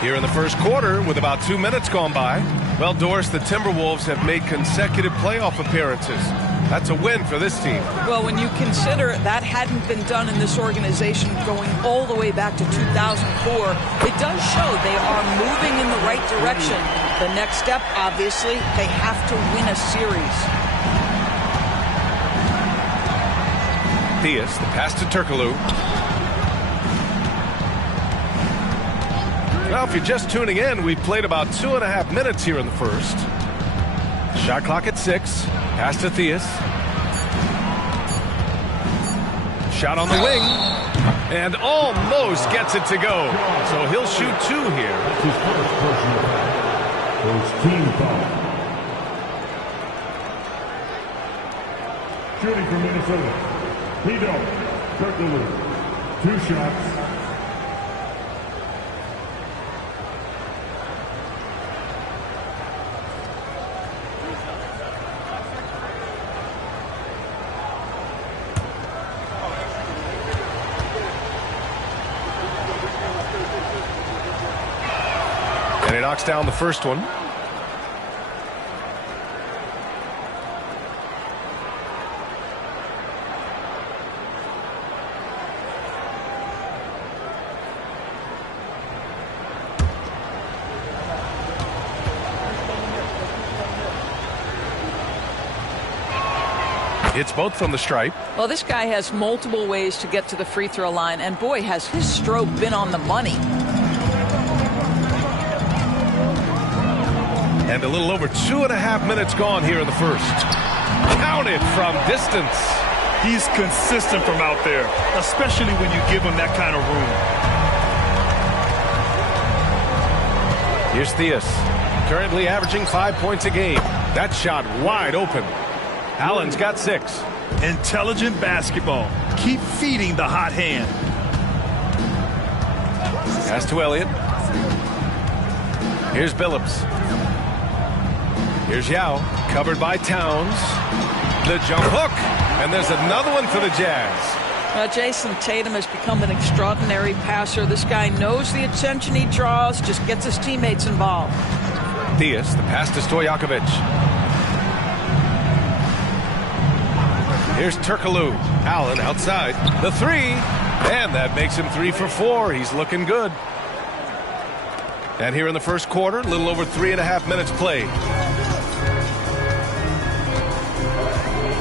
Here in the first quarter, with about 2 minutes gone by, well, Doris, the Timberwolves have made consecutive playoff appearances. That's a win for this team. Well, when you consider that hadn't been done in this organization going all the way back to 2004, it does show they are moving in the right direction. The next step, obviously, they have to win a series. Theus, the pass to Turkoglu. Well, if you're just tuning in, we've played about 2.5 minutes here in the first. Shot clock at 6. Pass to Theus. Shot on the wing. And almost gets it to go. So he'll shoot 2 here. First team foul. Shooting from Minnesota. Hedo Turkoglu. 2 shots. And he knocks down the first one. It's both from the stripe. Well, this guy has multiple ways to get to the free throw line, and boy, has his stroke been on the money. And a little over 2.5 minutes gone here in the first. Counted from distance. He's consistent from out there, especially when you give him that kind of room. Here's Theus, currently averaging 5 points a game. That shot wide open. Allen's got 6. Intelligent basketball. Keep feeding the hot hand. Pass to Elliott. Here's Billups. Here's Yao, covered by Towns. The jump hook, and there's another one for the Jazz. Jason Tatum has become an extraordinary passer. This guy knows the attention he draws, just gets his teammates involved. Theus, the pass to Stojakovic. Here's Turkoglu. Allen outside. The 3, and that makes him 3 for 4. He's looking good. And here in the first quarter, a little over 3.5 minutes played.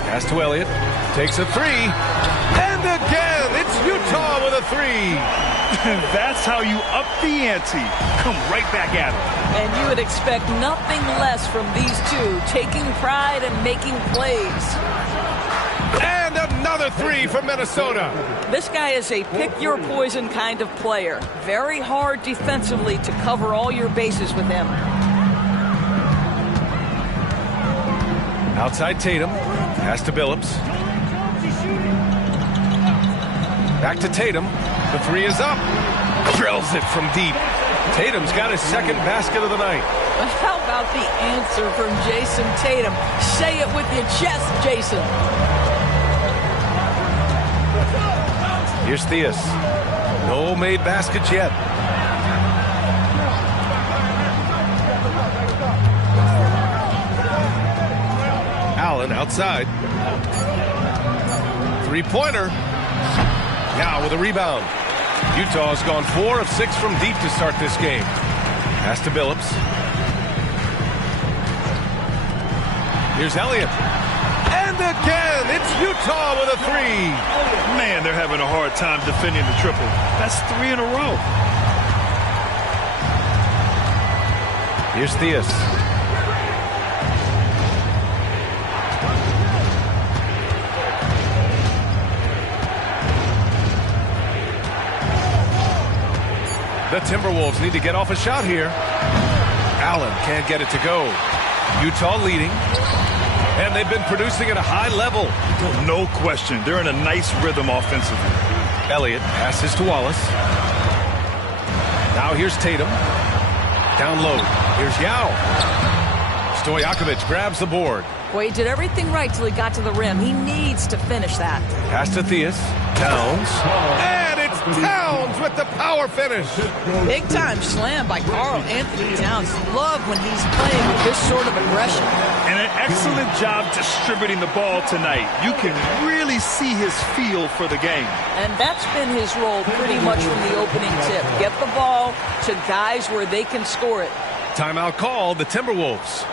Pass to Elliott. Takes a 3. And again, it's Utah with a 3. That's how you up the ante. Come right back at it. And you would expect nothing less from these two, taking pride and making plays. And another 3 for Minnesota. This guy is a pick-your-poison kind of player. Very hard defensively to cover all your bases with him. Outside Tatum. Pass to Billups. Back to Tatum. The 3 is up. Drills it from deep. Tatum's got his second basket of the night. But how about the answer from Jason Tatum? Say it with your chest, Jason. Here's Theus. No made baskets yet. Allen outside. Three-pointer. Now with a rebound. Utah's gone 4 of 6 from deep to start this game. Pass to Billups. Here's Elliott. And again, it's Utah with a 3. Man, they're having a hard time defending the triple. That's 3 in a row. Here's Theus. The Timberwolves need to get off a shot here. Allen can't get it to go. Utah leading. And they've been producing at a high level. No question. They're in a nice rhythm offensively. Elliott passes to Wallace. Now here's Tatum. Down low. Here's Yao. Stojakovic grabs the board. Boy, he did everything right till he got to the rim. He needs to finish that. Pass to Theus. Towns. And it's Towns with the power finish. Big time slam by Karl Anthony Towns. Love when he's playing with this sort of aggression. And an excellent job distributing the ball tonight. You can really see his feel for the game. And that's been his role pretty much from the opening tip. Get the ball to guys where they can score it. Timeout called, the Timberwolves.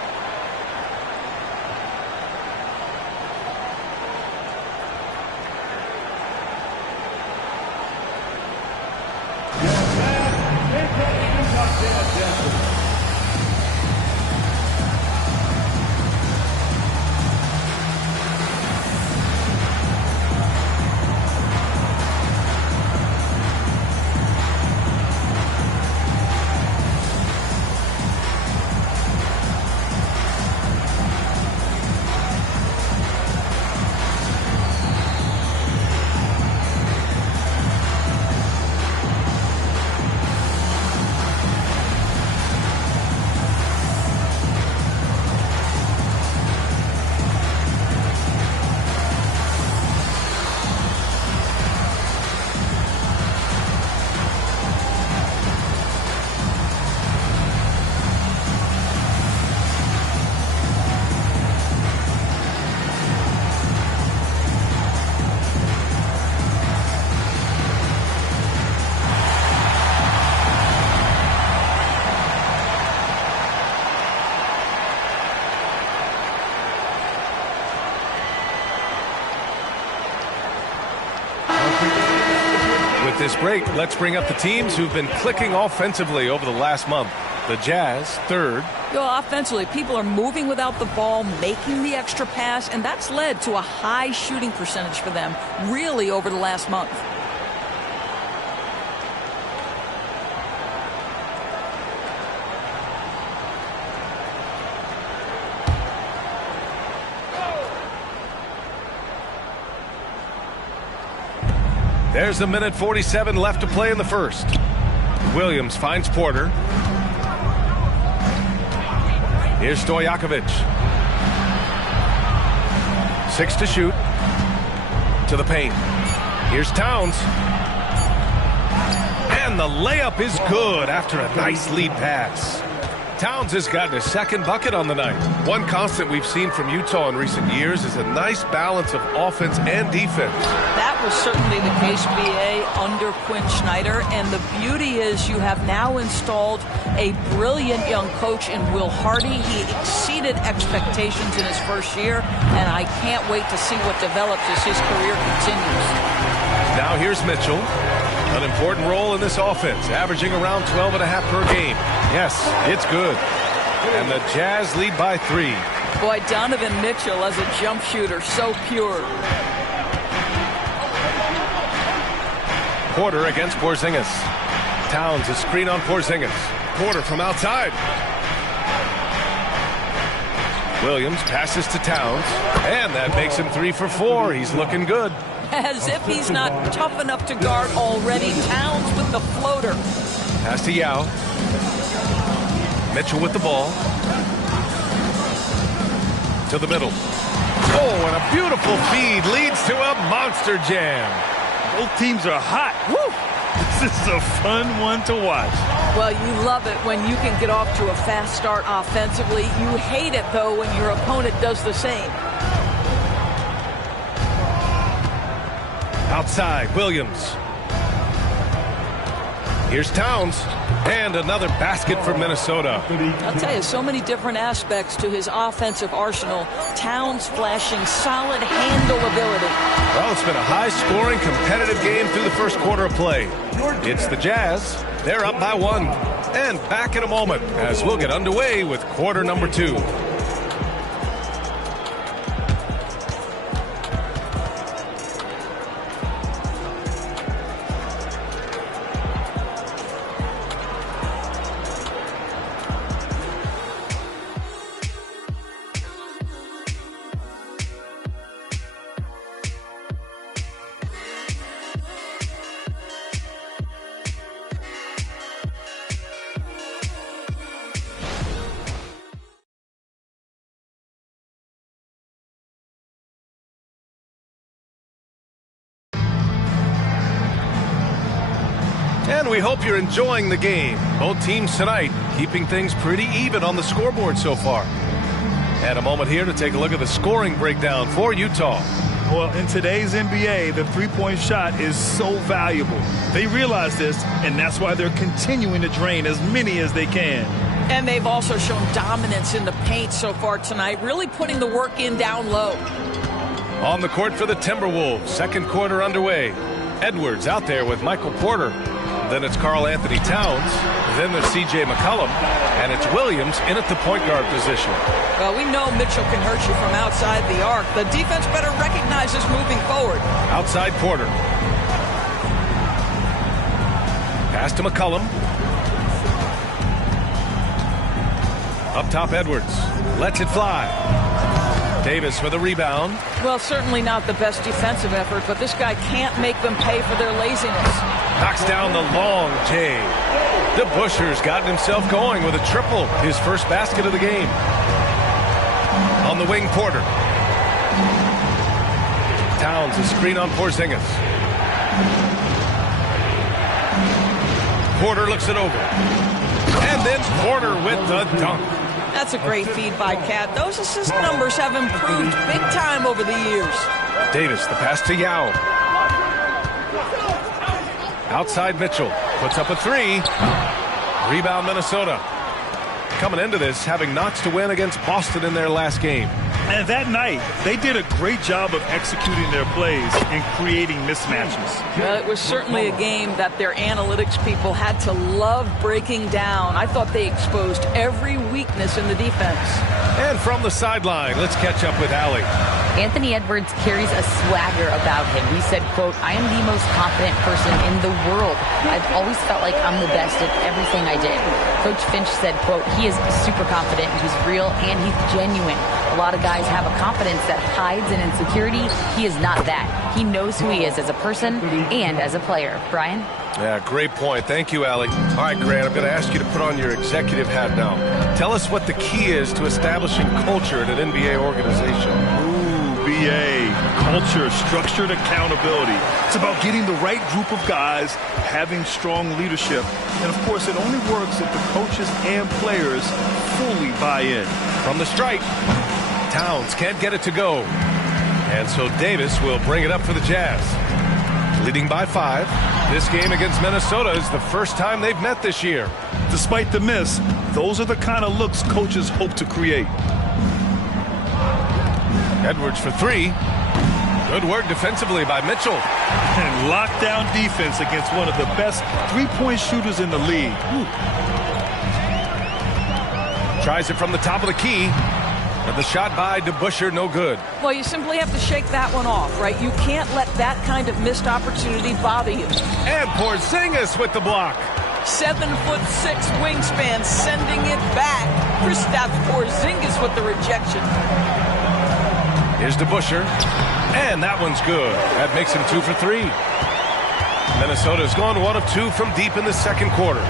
With this break, let's bring up the teams who've been clicking offensively over the last month. The Jazz, third. Offensively, people are moving without the ball, making the extra pass, and that's led to a high shooting percentage for them, really, over the last month. There's a minute 47 left to play in the first. Williams finds Porter. Here's Stojakovic. 6 to shoot. To the paint. Here's Towns. And the layup is good after a nice lead pass. Towns has gotten his second bucket on the night. One constant we've seen from Utah in recent years is a nice balance of offense and defense. That was certainly the case, B.A., under Quinn Snyder. And the beauty is you have now installed a brilliant young coach in Will Hardy. He exceeded expectations in his first year, and I can't wait to see what develops as his career continues. Now here's Mitchell. An important role in this offense, averaging around 12.5 per game. Yes, it's good. And the Jazz lead by 3. Boy, Donovan Mitchell as a jump shooter, so pure. Porter against Porzingis. Towns a screen on Porzingis. Porter from outside. Williams passes to Towns, and that makes him 3 for 4. He's looking good. As if he's not tough enough to guard already. Towns with the floater. Pass to Yao. Mitchell with the ball. To the middle. Oh, and a beautiful feed leads to a monster jam. Both teams are hot. Woo! This is a fun one to watch. Well, you love it when you can get off to a fast start offensively. You hate it, though, when your opponent does the same. Outside, Williams. Here's Towns. And another basket for Minnesota. I'll tell you, so many different aspects to his offensive arsenal. Towns flashing solid handle ability. Well, it's been a high-scoring, competitive game through the first quarter of play. It's the Jazz. They're up by 1. And back in a moment as we'll get underway with quarter number 2. And we hope you're enjoying the game. Both teams tonight keeping things pretty even on the scoreboard so far. And a moment here to take a look at the scoring breakdown for Utah. Well, in today's NBA, the three-point shot is so valuable. They realize this, and that's why they're continuing to drain as many as they can. And they've also shown dominance in the paint so far tonight, really putting the work in down low. On the court for the Timberwolves, second quarter underway. Edwards out there with Michael Porter. Then it's Karl Anthony Towns. Then there's C.J. McCollum. And it's Williams in at the point guard position. Well, we know Mitchell can hurt you from outside the arc. The defense better recognize this moving forward. Outside Porter. Pass to McCollum. Up top Edwards. Lets it fly. Davis with a rebound. Well, certainly not the best defensive effort, but this guy can't make them pay for their laziness. Knocks down the long J. DeBusschere's gotten himself going with a triple, his first basket of the game. On the wing, Porter. Towns, a screen on Porzingis. Porter looks it over. And then Porter with the dunk. That's a great feed by Cat. Those assist numbers have improved big time over the years. Davis, the pass to Yao. Outside Mitchell. Puts up a three. Rebound Minnesota. Coming into this, having knots to win against Boston in their last game. And that night, they did a great job of executing their plays and creating mismatches. Well, it was certainly a game that their analytics people had to love breaking down. I thought they exposed every weakness in the defense. And from the sideline, let's catch up with Allie. Anthony Edwards carries a swagger about him. He said, quote, "I am the most confident person in the world. I've always felt like I'm the best at everything I did." Coach Finch said, quote, "He is super confident, he's real, and he's genuine. A lot of guys have a confidence that hides an insecurity. He is not that. He knows who he is as a person and as a player." Brian? Yeah, great point. Thank you, Allie. All right, Grant, I'm going to ask you to put on your executive hat now. Tell us what the key is to establishing culture at an NBA organization. BA, culture, structured accountability. It's about getting the right group of guys, having strong leadership, and of course it only works if the coaches and players fully buy in. From the stripe, Towns can't get it to go. And so Davis will bring it up for the Jazz. Leading by 5. This game against Minnesota is the first time they've met this year. Despite the miss, those are the kind of looks coaches hope to create. Edwards for 3. Good work defensively by Mitchell. And lockdown defense against one of the best three-point shooters in the league. Tries it from the top of the key. But the shot by DeBusschere, no good. Well, you simply have to shake that one off, right? You can't let that kind of missed opportunity bother you. And Porzingis with the block. 7'6" wingspan sending it back. Kristaps Porzingis with the rejection. Here's DeBusschere. And that one's good. That makes him 2 for 3. Minnesota's gone 1 of 2 from deep in the second quarter.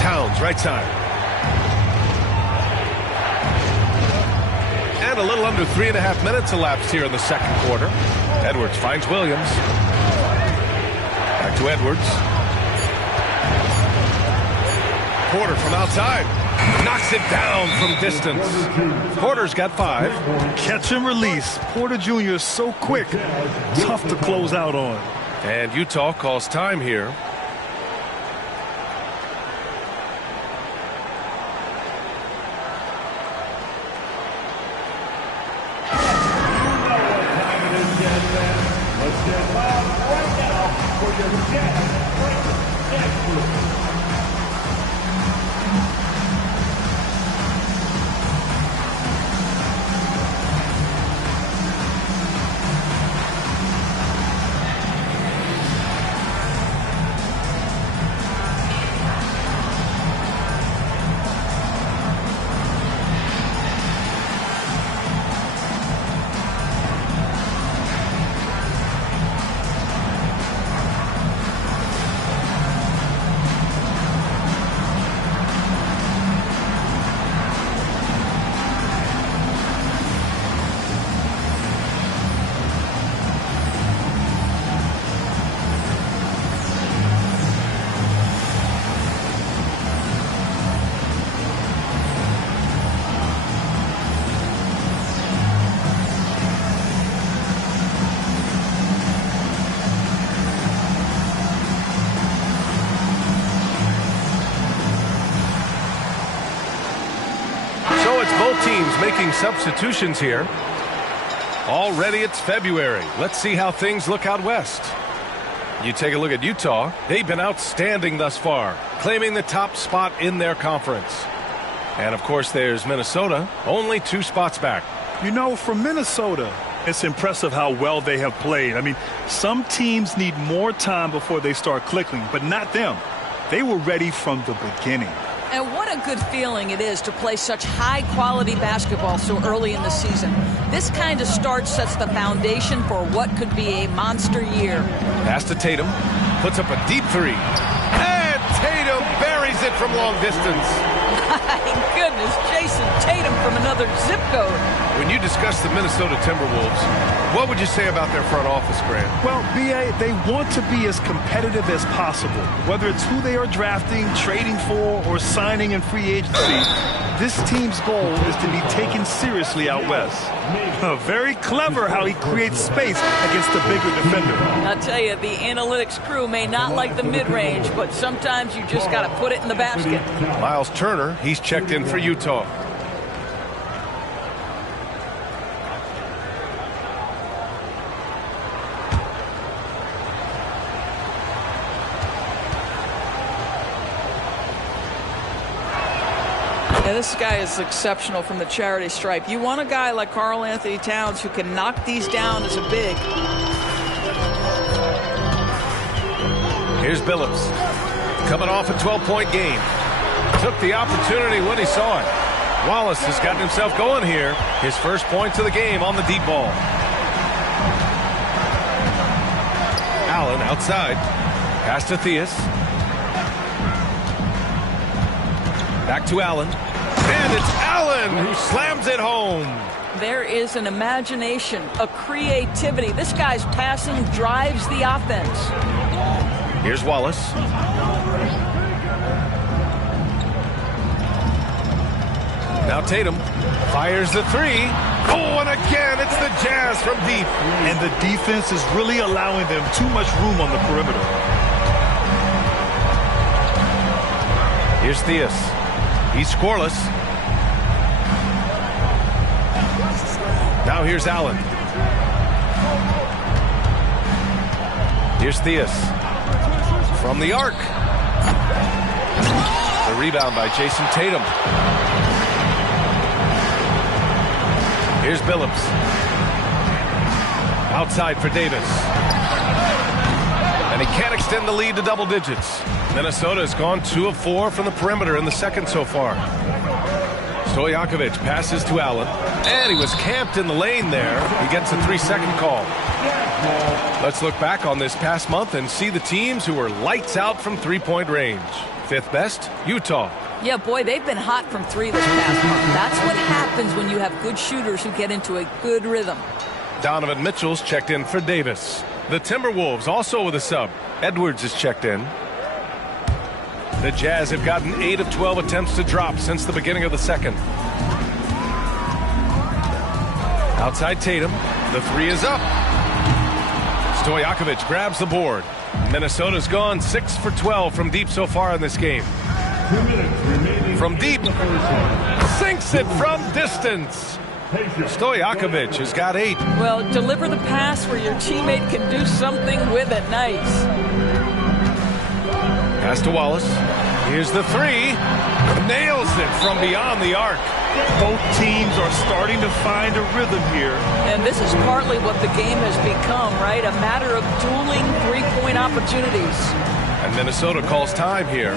Towns, right side. And a little under 3.5 minutes elapsed here in the second quarter. Edwards finds Williams. Back to Edwards. Porter from outside. Knocks it down from distance. Porter's got 5. Catch and release. Porter Jr. is so quick. Tough to close out on. And Utah calls time here. Making substitutions here. Already it's February. Let's see how things look out west. You take a look at Utah. They've been outstanding thus far, claiming the top spot in their conference. And of course there's Minnesota, only 2 spots back. You know, for Minnesota, it's impressive how well they have played. I mean, some teams need more time before they start clicking, but not them. They were ready from the beginning. And what a good feeling it is to play such high-quality basketball so early in the season. This kind of start sets the foundation for what could be a monster year. Pass to Tatum. Puts up a deep 3. And Tatum buries it from long distance. My goodness, Jason Tatum from another zip code. When you discuss the Minnesota Timberwolves, what would you say about their front office, Grant? Well, B.A., they want to be as competitive as possible. Whether it's who they are drafting, trading for, or signing in free agency, this team's goal is to be taken seriously out west. Very clever how he creates space against the bigger defender. I'll tell you, the analytics crew may not like the mid-range, but sometimes you just got to put it in the basket. Miles Turner, he's checked in for Utah. Yeah, this guy is exceptional from the charity stripe. You want a guy like Karl Anthony Towns who can knock these down as a big. Here's Billups, coming off a 12-point game. Took the opportunity when he saw it. Wallace has gotten himself going here. His first points of the game on the deep ball. Allen outside. Pass to Theus. Back to Allen. And it's Allen who slams it home. There is an imagination, a creativity. This guy's passing drives the offense. Here's Wallace. Now Tatum fires the three. Oh, and again, it's the Jazz from deep. And the defense is really allowing them too much room on the perimeter. Here's Theus. He's scoreless. Now here's Allen. Here's Theus. From the arc. The rebound by Jason Tatum. Here's Billups. Outside for Davis. And he can't extend the lead to double digits. Minnesota has gone 2 of 4 from the perimeter in the second so far. Stojakovic passes to Allen. And he was camped in the lane there. He gets a 3-second call. Let's look back on this past month and see the teams who were lights out from three-point range. 5th best, Utah. Yeah, boy, they've been hot from 3 this past month. That's what happens when you have good shooters who get into a good rhythm. Donovan Mitchell's checked in for Davis. The Timberwolves also with a sub. Edwards is checked in. The Jazz have gotten 8 of 12 attempts to drop since the beginning of the second. Outside Tatum. The 3 is up. Stojakovic grabs the board. Minnesota's gone 6 for 12 from deep so far in this game. From deep. Sinks it from distance. Stojakovic has got 8. Well, deliver the pass where your teammate can do something with it. Nice. Pass to Wallace. Here's the 3. Nails it from beyond the arc. Both teams are starting to find a rhythm here. And this is partly what the game has become, right? A matter of dueling three-point opportunities. And Minnesota calls time here.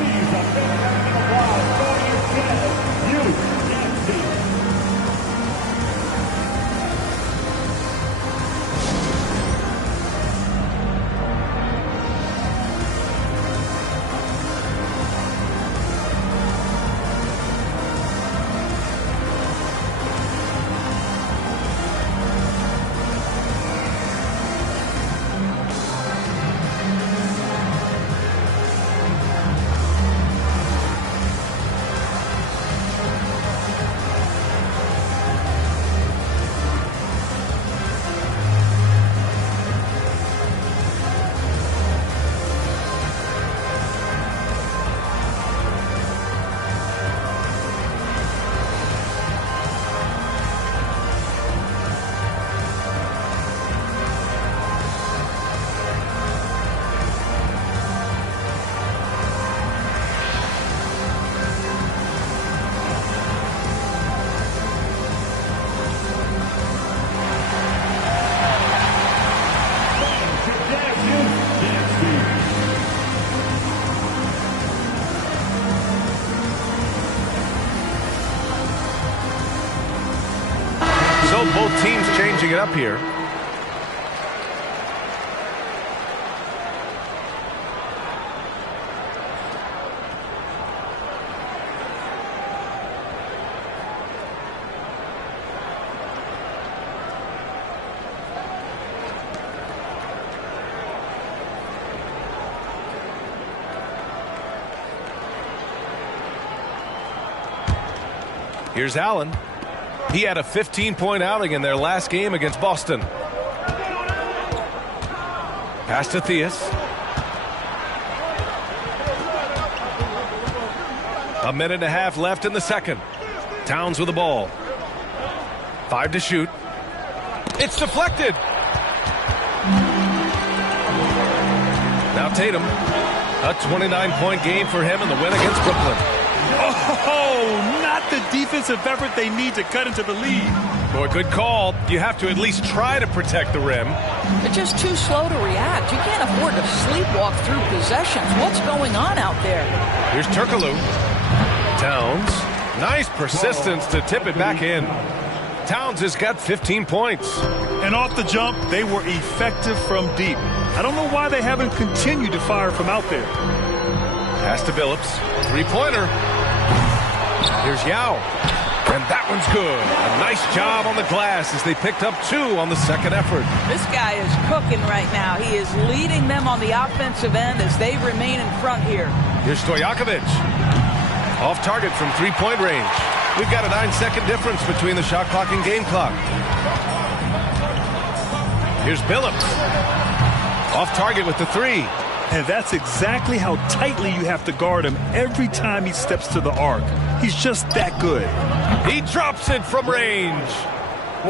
Both teams changing it up here. Here's Allen. He had a 15-point outing in their last game against Boston. Pass to Theus. A minute and a half left in the second. Towns with the ball. 5 to shoot. It's deflected. Now Tatum. A 29-point game for him in the win against Brooklyn. Oh, not the defensive effort they need to cut into the lead. Boy, good call. You have to at least try to protect the rim. They're just too slow to react. You can't afford to sleepwalk through possessions. What's going on out there? Here's Turkoglu. Towns. Nice persistence to tip it back in. Towns has got 15 points. And off the jump, they were effective from deep. I don't know why they haven't continued to fire from out there. Pass to Billups. Three-pointer. Here's Yao. And that one's good. A nice job on the glass as they picked up 2 on the second effort. This guy is cooking right now. He is leading them on the offensive end as they remain in front here. Here's Stojakovic. Off target from three-point range. We've got a 9-second difference between the shot clock and game clock. Here's Billups. Off target with the 3. And that's exactly how tightly you have to guard him every time he steps to the arc. He's just that good. He drops it from range.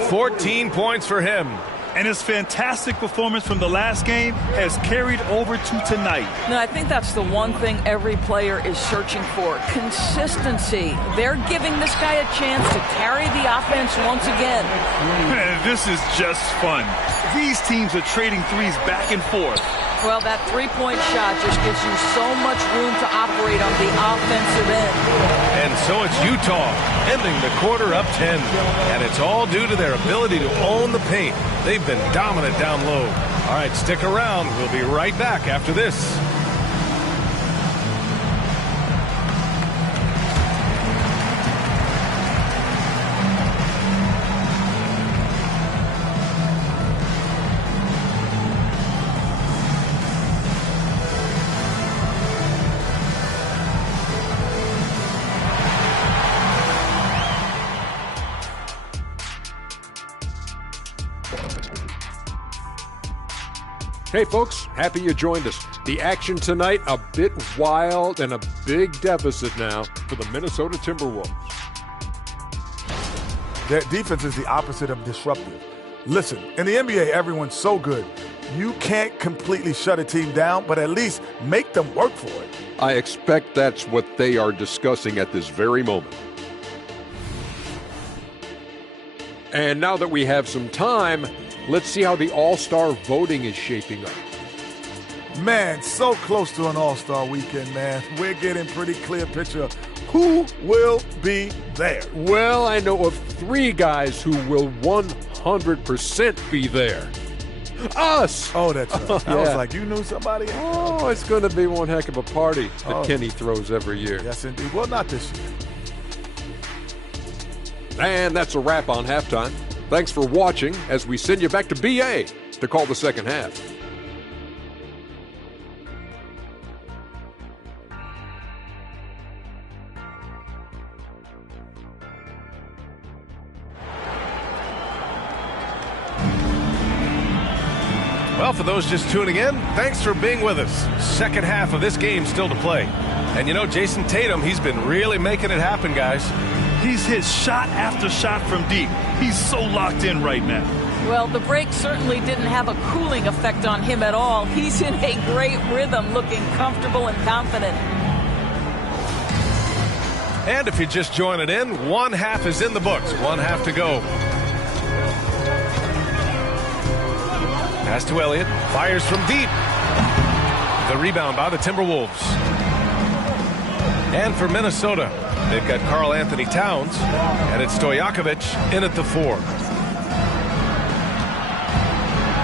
14 points for him. And his fantastic performance from the last game has carried over to tonight. No, I think that's the one thing every player is searching for. Consistency. They're giving this guy a chance to carry the offense once again. This is just fun. These teams are trading threes back and forth. Well, that three-point shot just gives you so much room to operate on the offensive end. And so it's Utah ending the quarter up 10. And it's all due to their ability to own the paint. They've been dominant down low. All right, stick around. We'll be right back after this. Hey folks, happy you joined us. The action tonight, a bit wild and a big deficit now for the Minnesota Timberwolves. Their defense is the opposite of disruptive. Listen, in the NBA, everyone's so good. You can't completely shut a team down, but at least make them work for it. I expect that's what they are discussing at this very moment. And now that we have some time, let's see how the All-Star voting is shaping up. Man, so close to an All-Star weekend, man. We're getting pretty clear picture of who will be there. Well, I know of 3 guys who will 100% be there. Us! Oh, that's right. I was like, you knew somebody? Oh, it's going to be one heck of a party that Kenny throws every year. Yes, indeed. Well, not this year. And that's a wrap on halftime. Thanks for watching as we send you back to BA to call the second half. Well, for those just tuning in, thanks for being with us. Second half of this game still to play. And you know, Jason Tatum, he's been really making it happen, guys. He's hit shot after shot from deep. He's so locked in right now. Well, the break certainly didn't have a cooling effect on him at all. He's in a great rhythm, looking comfortable and confident. And if you're just joining in, one half is in the books. One half to go. Pass to Elliott. Fires from deep. The rebound by the Timberwolves. And for Minnesota, they've got Karl Anthony Towns, and it's Stojakovic in at the 4.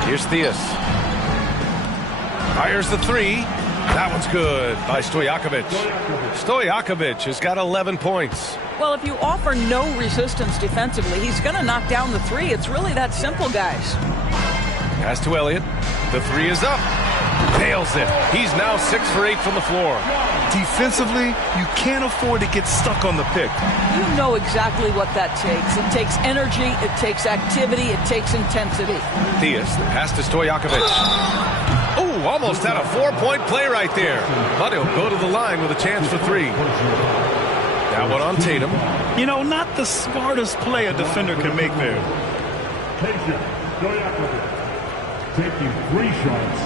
Here's Theus. Fires the 3. That one's good by Stojakovic. Stojakovic has got 11 points. Well, if you offer no resistance defensively, he's going to knock down the 3. It's really that simple, guys. Pass to Elliott. The 3 is up. Nails it. He's now 6 for 8 from the floor. Defensively, you can't afford to get stuck on the pick. You know exactly what that takes. It takes energy, it takes activity, it takes intensity. Theus, the pass to Stojakovic. Oh, almost had a 4-point play right there. But he'll go to the line with a chance for 3. That one on Tatum. You know, not the smartest play a defender can make there. Taking 3 shots.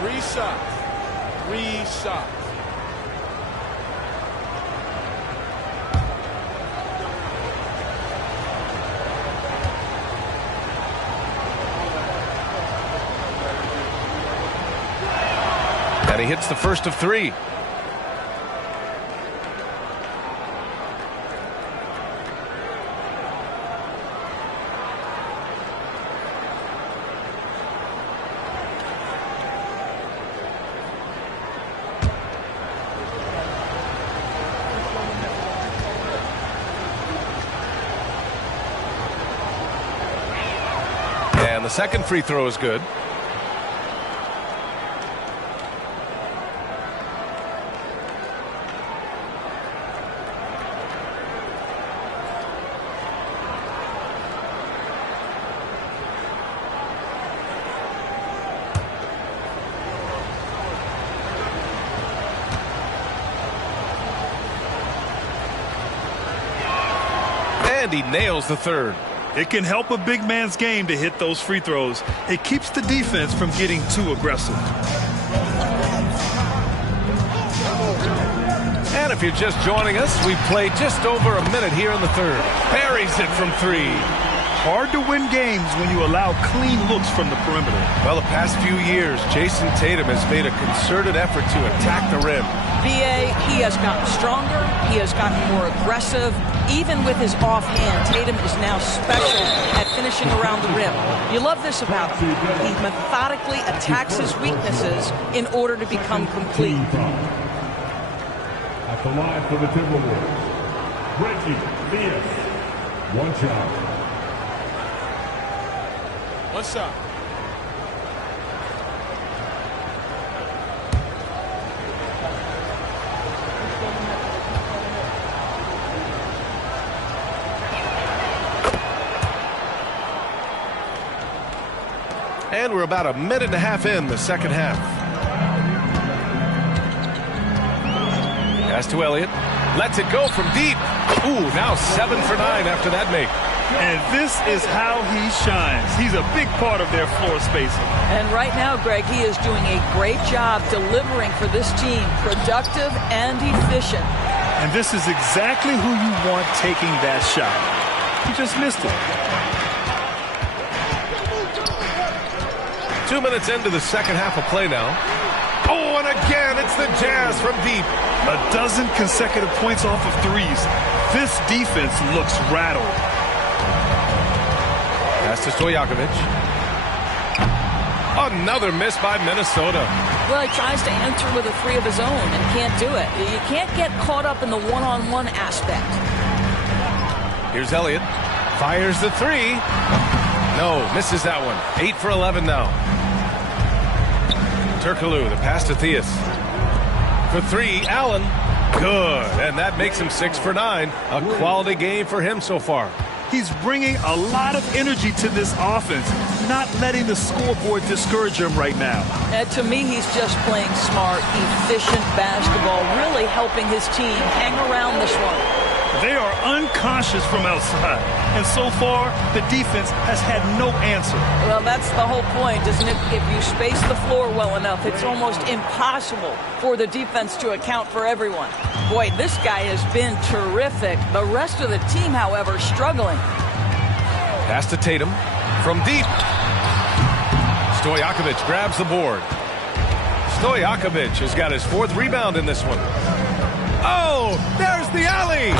3 shots. 3 shots. And he hits the first of 3. And the second free throw is good. And he nails the third. It can help a big man's game to hit those free throws. It keeps the defense from getting too aggressive. And if you're just joining us, we've played just over a minute here in the third. Buries it from 3. Hard to win games when you allow clean looks from the perimeter. Well, the past few years, Jason Tatum has made a concerted effort to attack the rim. VA, he has gotten stronger. He has gotten more aggressive. Even with his offhand, Tatum is now special at finishing around the rim. You love this about him. He methodically attacks his weaknesses in order to become complete. At the line for the Timberwolves, Reggie Theus. 1 shot. 1 shot. And we're about a minute and a half in the second half. Pass to Elliott. Lets it go from deep. Ooh, now 7 for 9 after that make. And this is how he shines. He's a big part of their floor spacing. And right now, Greg, he is doing a great job delivering for this team, productive and efficient. And this is exactly who you want taking that shot. He just missed it. 2 minutes into the second half of play now. Oh, and again, it's the Jazz from deep. A dozen consecutive points off of threes. This defense looks rattled. Pass to Stojakovic. Another miss by Minnesota. Well, he tries to enter with a 3 of his own and can't do it. You can't get caught up in the one-on-one aspect. Here's Elliott. Fires the 3. No, misses that one. 8 for 11 now. Turkoglu, the pass to Theus. For 3, Allen. Good, and that makes him 6 for 9. A quality game for him so far. He's bringing a lot of energy to this offense, not letting the scoreboard discourage him right now. To me, he's just playing smart, efficient basketball, really helping his team hang around this one. They are unconscious from outside, and so far, the defense has had no answer. Well, that's the whole point, isn't it? If you space the floor well enough, it's almost impossible for the defense to account for everyone. Boy, this guy has been terrific. The rest of the team, however, struggling. Pass to Tatum from deep. Stojakovic grabs the board. Stojakovic has got his 4th rebound in this one. Oh, there's the alley.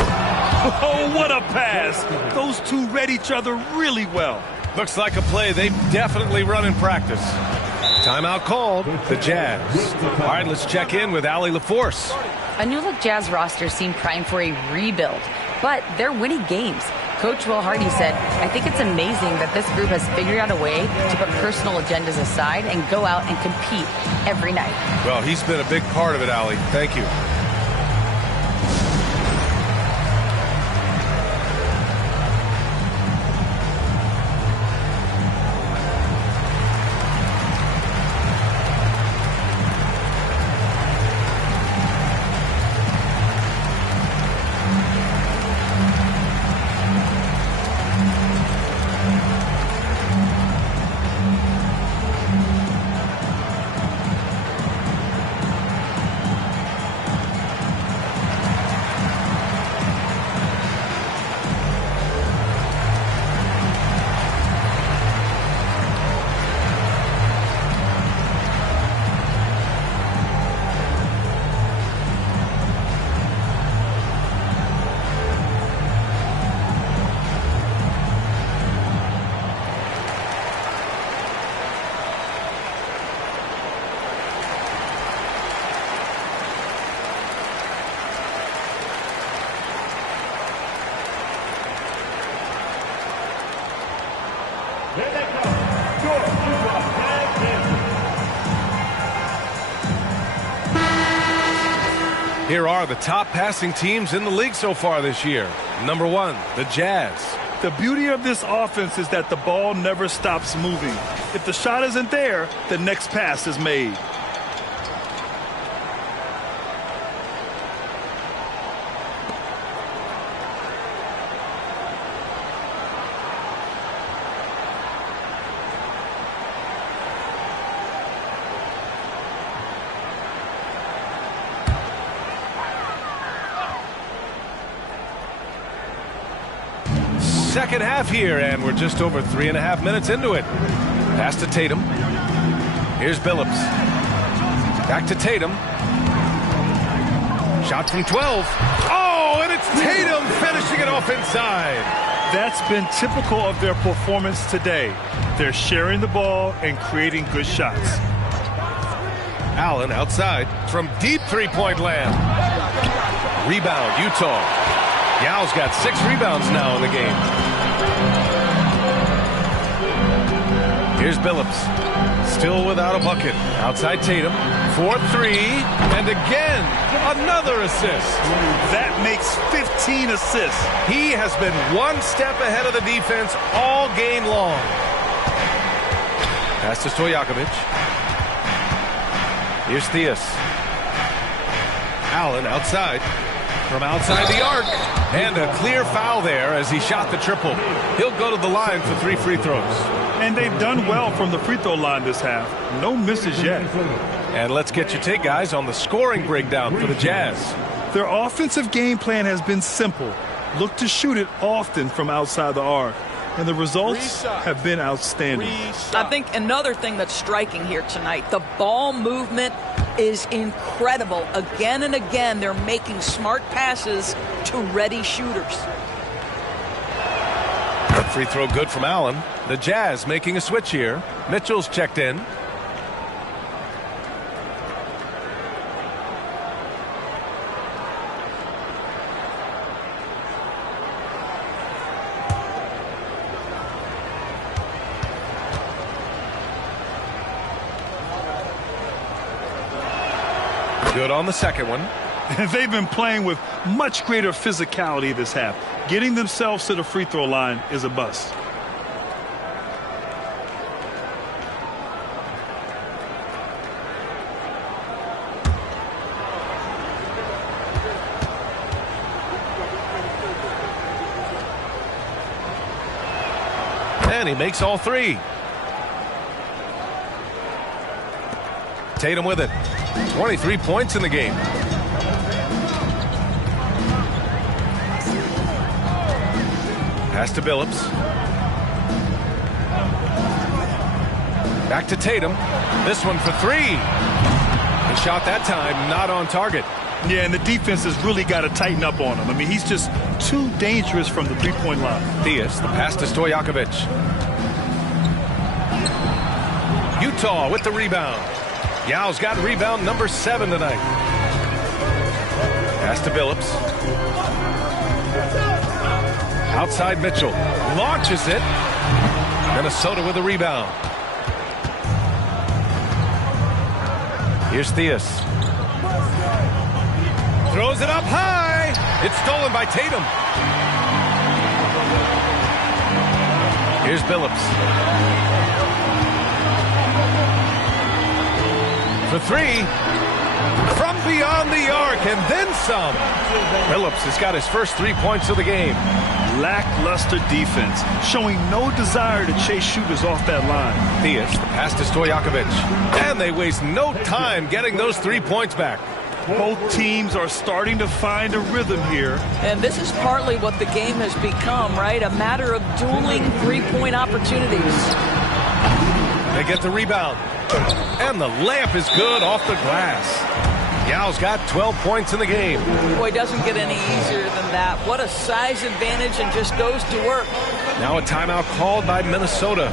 Oh, what a pass. Those two read each other really well. Looks like a play they've definitely run in practice. Timeout called, the Jazz. All right, let's check in with Allie LaForce. A new-look Jazz roster seemed primed for a rebuild, but they're winning games. Coach Will Hardy said, I think it's amazing that this group has figured out a way to put personal agendas aside and go out and compete every night. Well, he's been a big part of it, Allie. Thank you. Here are the top passing teams in the league so far this year. Number 1, the Jazz. The beauty of this offense is that the ball never stops moving. If the shot isn't there, the next pass is made. Second half here, and we're just over 3.5 minutes into it. Pass to Tatum. Here's Billups. Back to Tatum. Shot from 12. Oh, and it's Tatum finishing it off inside. That's been typical of their performance today. They're sharing the ball and creating good shots. Allen outside from deep three-point land. Rebound, Utah. Yao's got 6 rebounds now in the game. Here's Billups. Still without a bucket. Outside Tatum. 4-3. And again, another assist. That makes 15 assists. He has been one step ahead of the defense all game long. Pass to Stojakovic. Here's Theus. Allen outside. From outside the arc. And a clear foul there as he shot the triple. He'll go to the line for 3 free throws. And they've done well from the free throw line this half. No misses yet. And let's get your take, guys, on the scoring breakdown for the Jazz. Their offensive game plan has been simple. Look to shoot it often from outside the arc. And the results have been outstanding. I think another thing that's striking here tonight, the ball movement is incredible. Again and again, they're making smart passes to ready shooters. Free throw good from Allen. The Jazz making a switch here. Mitchell's checked in. Good on the second one. They've been playing with much greater physicality this half. Getting themselves to the free throw line is a bust. And he makes all 3. Tatum with it. 23 points in the game. Pass to Billups. Back to Tatum. This one for 3. And shot that time, not on target. Yeah, and the defense has really got to tighten up on him. I mean, he's just too dangerous from the three-point line. Theus, the pass to Stojakovic. Utah with the rebound. Yao's got rebound number 7 tonight. Pass to Billups. Outside Mitchell. Launches it. Minnesota with a rebound. Here's Theus. Throws it up high. It's stolen by Tatum. Here's Billups. For 3. From beyond the arc and then some. Billups has got his first 3 points of the game. Lackluster defense, showing no desire to chase shooters off that line. Theus, the pass to Stojakovic. And they waste no time getting those 3 points back. Both teams are starting to find a rhythm here. And this is partly what the game has become, right? A matter of dueling three-point opportunities. They get the rebound. And the layup is good off the glass. Yao's got 12 points in the game. Boy, it doesn't get any easier than that. What a size advantage, and just goes to work. Now a timeout called by Minnesota.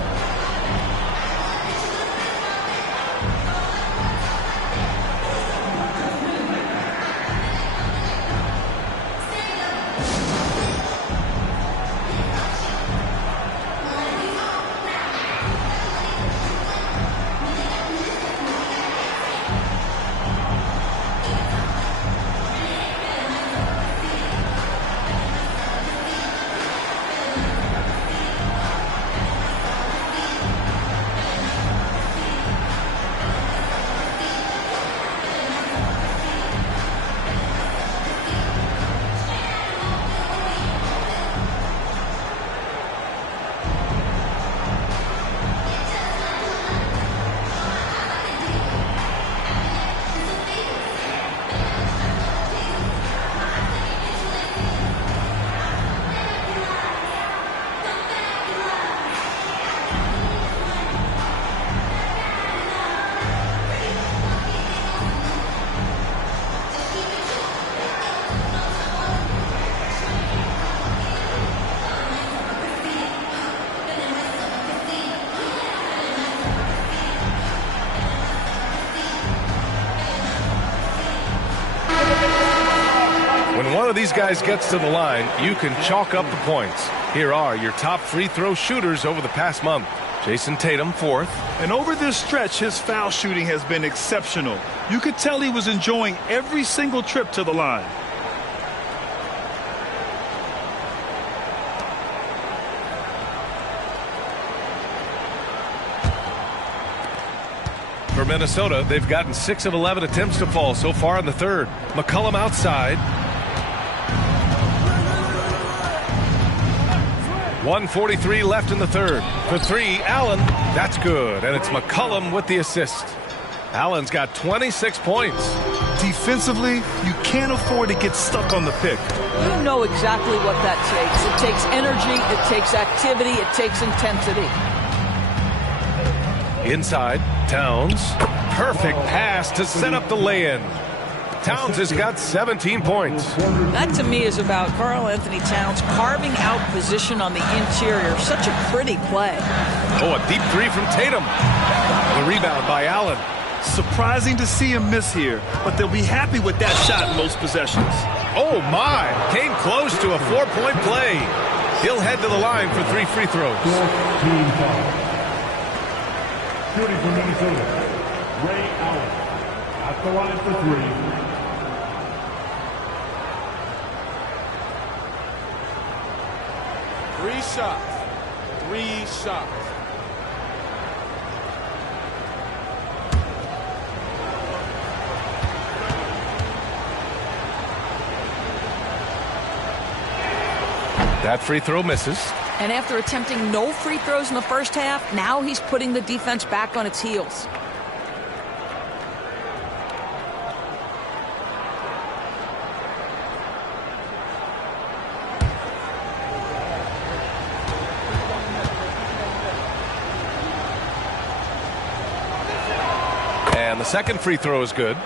one of these guys gets to the line, you can chalk up the points. Here are your top free throw shooters over the past month. Jason Tatum, 4th. And over this stretch, his foul shooting has been exceptional. You could tell he was enjoying every single trip to the line. For Minnesota, they've gotten 6 of 11 attempts to fall so far in the third. McCollum outside. 1:43 left in the third. For 3, Allen. That's good. And it's McCollum with the assist. Allen's got 26 points. Defensively, you can't afford to get stuck on the pick. You know exactly what that takes. It takes energy, it takes activity, it takes intensity. Inside, Towns. Perfect pass to set up the lay-in. Towns has got 17 points. That to me is about Karl Anthony Towns carving out position on the interior. Such a pretty play. Oh, a deep 3 from Tatum. The rebound by Allen. Surprising to see him miss here, but they'll be happy with that shot in most possessions. Oh my, came close to a 4-point play. He'll head to the line for 3 free throws. Shooting for Minnesota, Ray Allen at the line for 3. Three shots. That free throw misses. And after attempting no free throws in the first half, now he's putting the defense back on its heels. And the second free throw is good.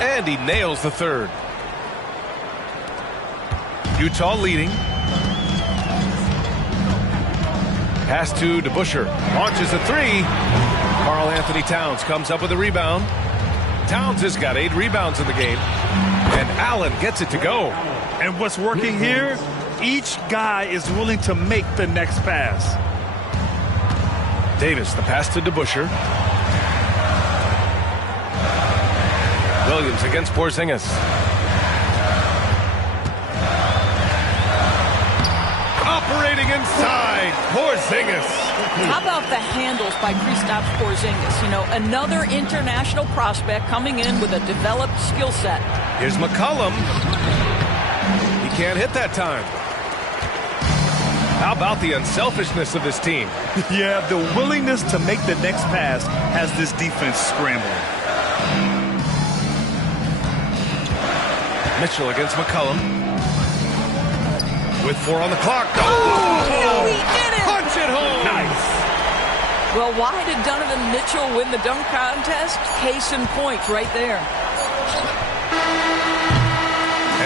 And he nails the third. Utah leading. Pass to DeBusschere. Launches a 3. Karl Anthony Towns comes up with a rebound. Towns has got 8 rebounds in the game. And Allen gets it to go. And what's working here? Each guy is willing to make the next pass. Davis, the pass to DeBusschere. Williams against Porzingis. Operating inside, Porzingis. How about the handles by Kristaps Porzingis? You know, another international prospect coming in with a developed skill set. Here's McCollum. He can't hit that time. How about the unselfishness of this team? Yeah, the willingness to make the next pass has this defense scrambling. Mitchell against McCollum. With 4 on the clock. Oh, he did it! Punch it home! Nice. Well, why did Donovan Mitchell win the dunk contest? Case in point right there.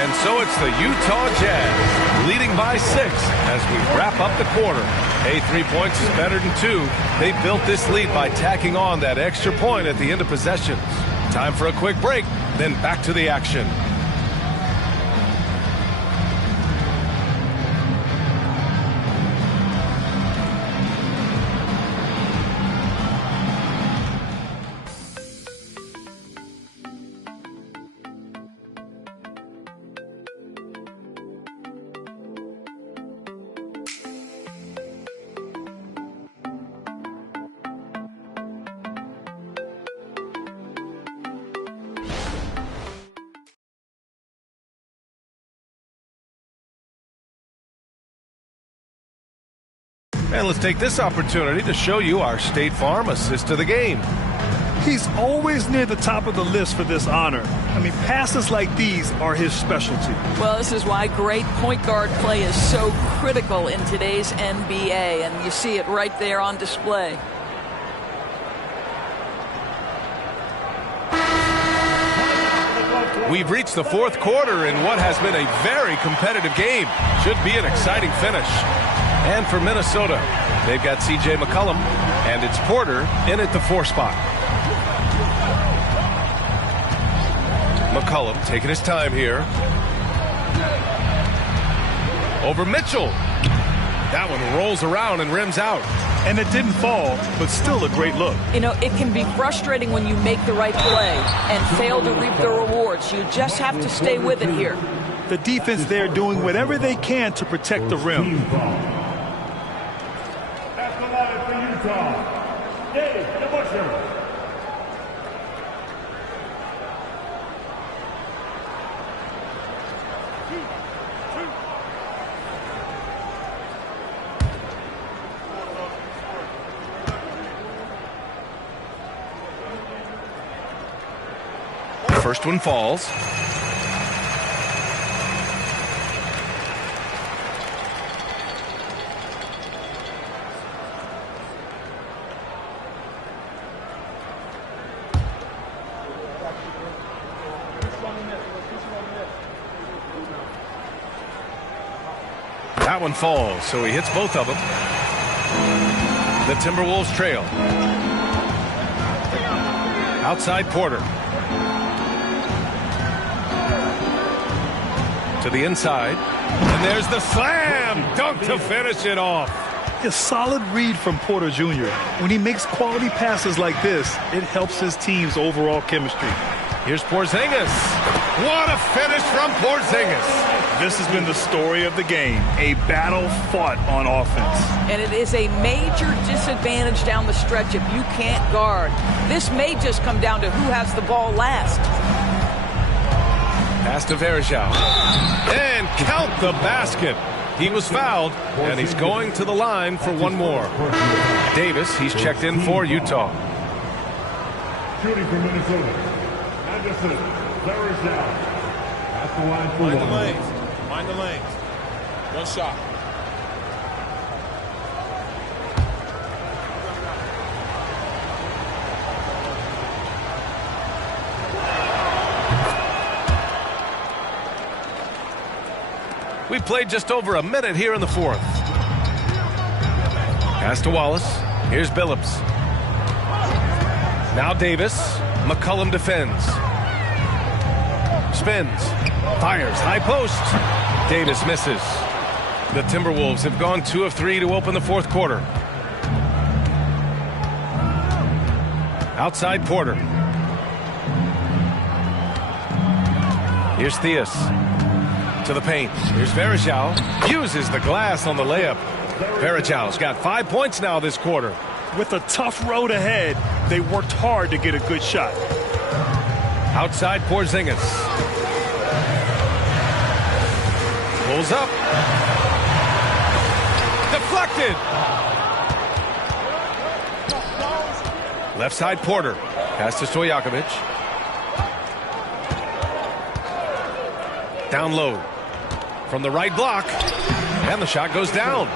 And so it's the Utah Jazz leading by 6 as we wrap up the quarter. Hey, 3 points is better than 2. They built this lead by tacking on that extra point at the end of possessions. Time for a quick break, then back to the action. And let's take this opportunity to show you our State Farm assist of the game. He's always near the top of the list for this honor. I mean, passes like these are his specialty. Well, this is why great point guard play is so critical in today's NBA, and you see it right there on display. We've reached the fourth quarter in what has been a very competitive game. Should be an exciting finish. And for Minnesota, they've got C.J. McCollum, and it's Porter in at the 4 spot. McCollum taking his time here. Over Mitchell. That one rolls around and rims out. And it didn't fall, but still a great look. You know, it can be frustrating when you make the right play and fail to reap the rewards. You just have to stay with it here. The defense there doing whatever they can to protect the rim. At the line for Utah, Dave DeBusschere. First one falls. That one falls, so he hits both of them. The Timberwolves trail. Outside Porter. To the inside, and there's the slam dunk to finish it off. A solid read from Porter Jr. When he makes quality passes like this, it helps his team's overall chemistry. Here's Porzingis. What a finish from Porzingis. This has been the story of the game, a battle fought on offense. And it is a major disadvantage down the stretch if you can't guard. This may just come down to who has the ball last. Pass to Varejao. And count the basket. He was fouled, and he's going to the line for one more. Davis, he's checked in for Utah. Shooting for Minnesota, Anderson, Varejao. At the line for Mind the lanes. Mind the lanes. One shot. We played just over a minute here in the fourth. Pass to Wallace. Here's Billups. Now Davis. McCollum defends. Spins. Fires. High post. Davis misses. The Timberwolves have gone 2 of 3 to open the fourth quarter. Outside Porter. Here's Theus. To the paint. Here's Varejao. Uses the glass on the layup. Varejao's got 5 points now this quarter. With a tough road ahead, they worked hard to get a good shot. Outside Porzingis. Pulls up. Deflected. Left side Porter. Pass to Stojakovic. Down low. From the right block, and the shot goes down.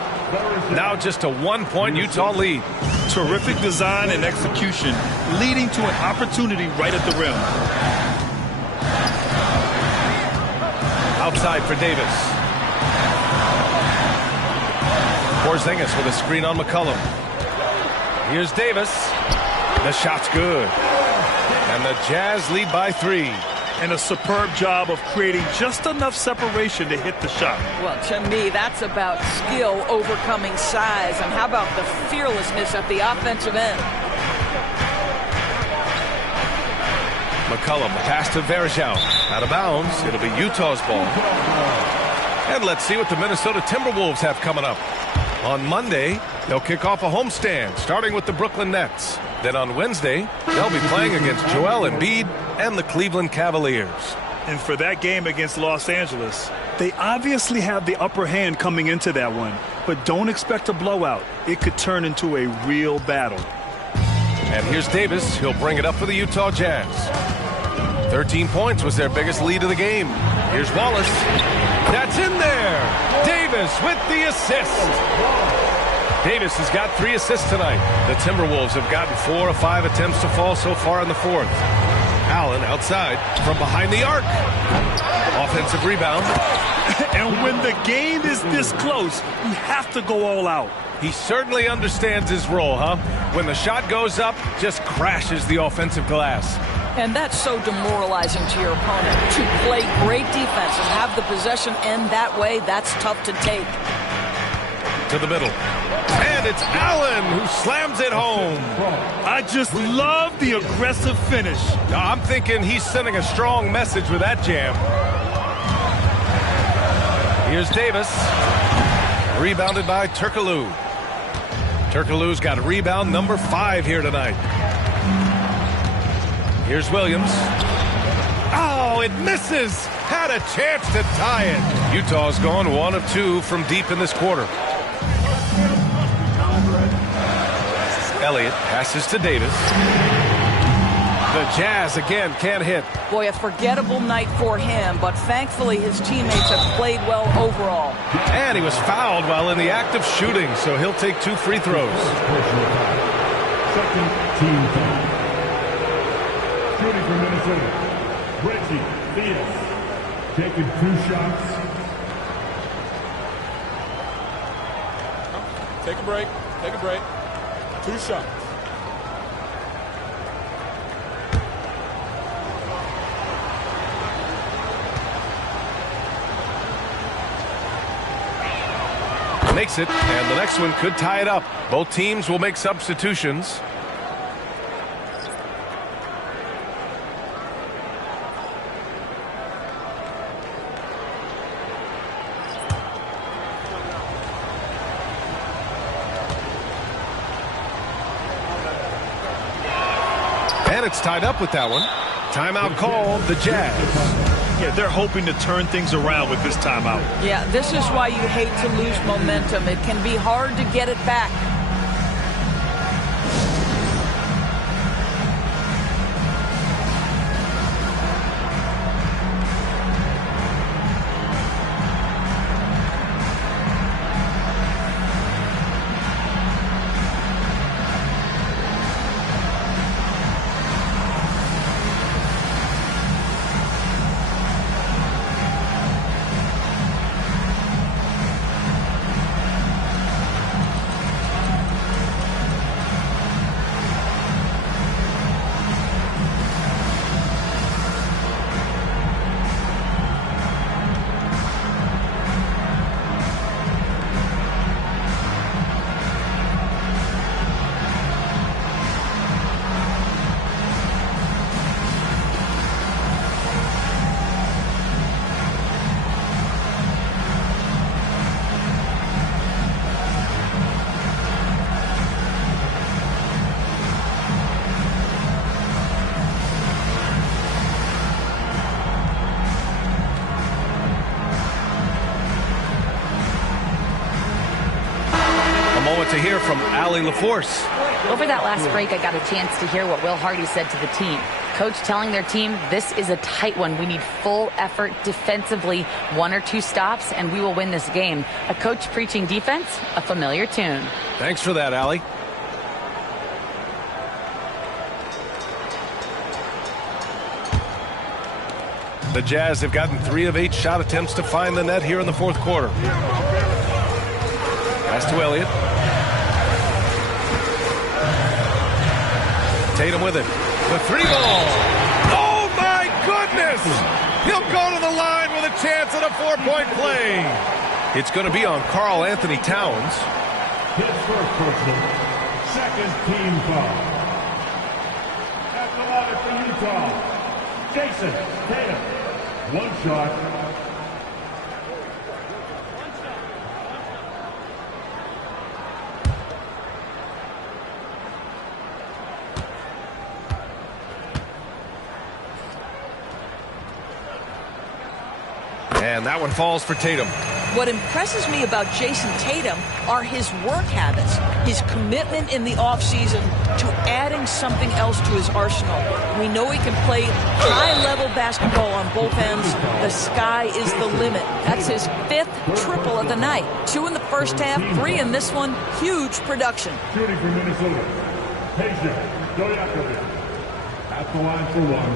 Now just a 1-point Utah lead. Terrific design and execution, leading to an opportunity right at the rim. Outside for Davis. Porzingis with a screen on McCollum. Here's Davis. The shot's good. And the Jazz lead by 3. And a superb job of creating just enough separation to hit the shot. Well, to me, that's about skill overcoming size. And how about the fearlessness at the offensive end? McCollum, pass to Varejao. Out of bounds. It'll be Utah's ball. And let's see what the Minnesota Timberwolves have coming up. On Monday, they'll kick off a homestand, starting with the Brooklyn Nets. Then on Wednesday, they'll be playing against Joel Embiid and the Cleveland Cavaliers. And for that game against Los Angeles, they obviously have the upper hand coming into that one, but don't expect a blowout. It could turn into a real battle. And here's Davis. He'll bring it up for the Utah Jazz. 13 points was their biggest lead of the game. Here's Wallace. That's in there. Davis with the assist. Davis has got 3 assists tonight. The Timberwolves have gotten 4 of 5 attempts to fall so far in the fourth. Allen outside from behind the arc. Offensive rebound. And when the game is this close, you have to go all out. He certainly understands his role, huh? When the shot goes up, just crashes the offensive glass. And that's so demoralizing to your opponent. To play great defense and have the possession end that way, that's tough to take. To the middle. And it's Allen who slams it home. I just love the aggressive finish. I'm thinking he's sending a strong message with that jam. Here's Davis. Rebounded by Turkoglu. Turkoglu's got a rebound number 5 here tonight. Here's Williams. Oh, it misses. Had a chance to tie it. Utah's gone 1 of 2 from deep in this quarter. Elliott passes to Davis. The Jazz again can't hit. Boy, a forgettable night for him, but thankfully his teammates have played well overall. And he was fouled while in the act of shooting, so he'll take 2 free throws. Second team foul. Shooting for Minnesota, Reggie Theus, taking 2 shots. Take a break. Take a break. 2 shots. Makes it, and the next one could tie it up. Both teams will make substitutions. And it's tied up with that one. Timeout called, the Jazz. Yeah, they're hoping to turn things around with this timeout. Yeah, this is why you hate to lose momentum. It can be hard to get it back. To hear from Allie LaForce. Over that last break, I got a chance to hear what Will Hardy said to the team. Coach telling their team, this is a tight one. We need full effort defensively, 1 or 2 stops, and we will win this game. A coach preaching defense, a familiar tune. Thanks for that, Allie. The Jazz have gotten 3 of 8 shot attempts to find the net here in the 4th quarter. Pass to Elliott. Tatum with it. The 3-ball. Oh, my goodness! He'll go to the line with a chance at a 4-point play. It's going to be on Karl Anthony Towns. His first personal, second team foul. At the line for Utah, Jason Tatum. 1 shot. And that one falls for Tatum. What impresses me about Jason Tatum are his work habits, his commitment in the offseason to adding something else to his arsenal. We know he can play high-level basketball on both ends. The sky is the limit. That's his 5th triple of the night. 2 in the first half, 3 in this one. Huge production. Shooting for Minnesota, Peja Stojakovic. At the line for one.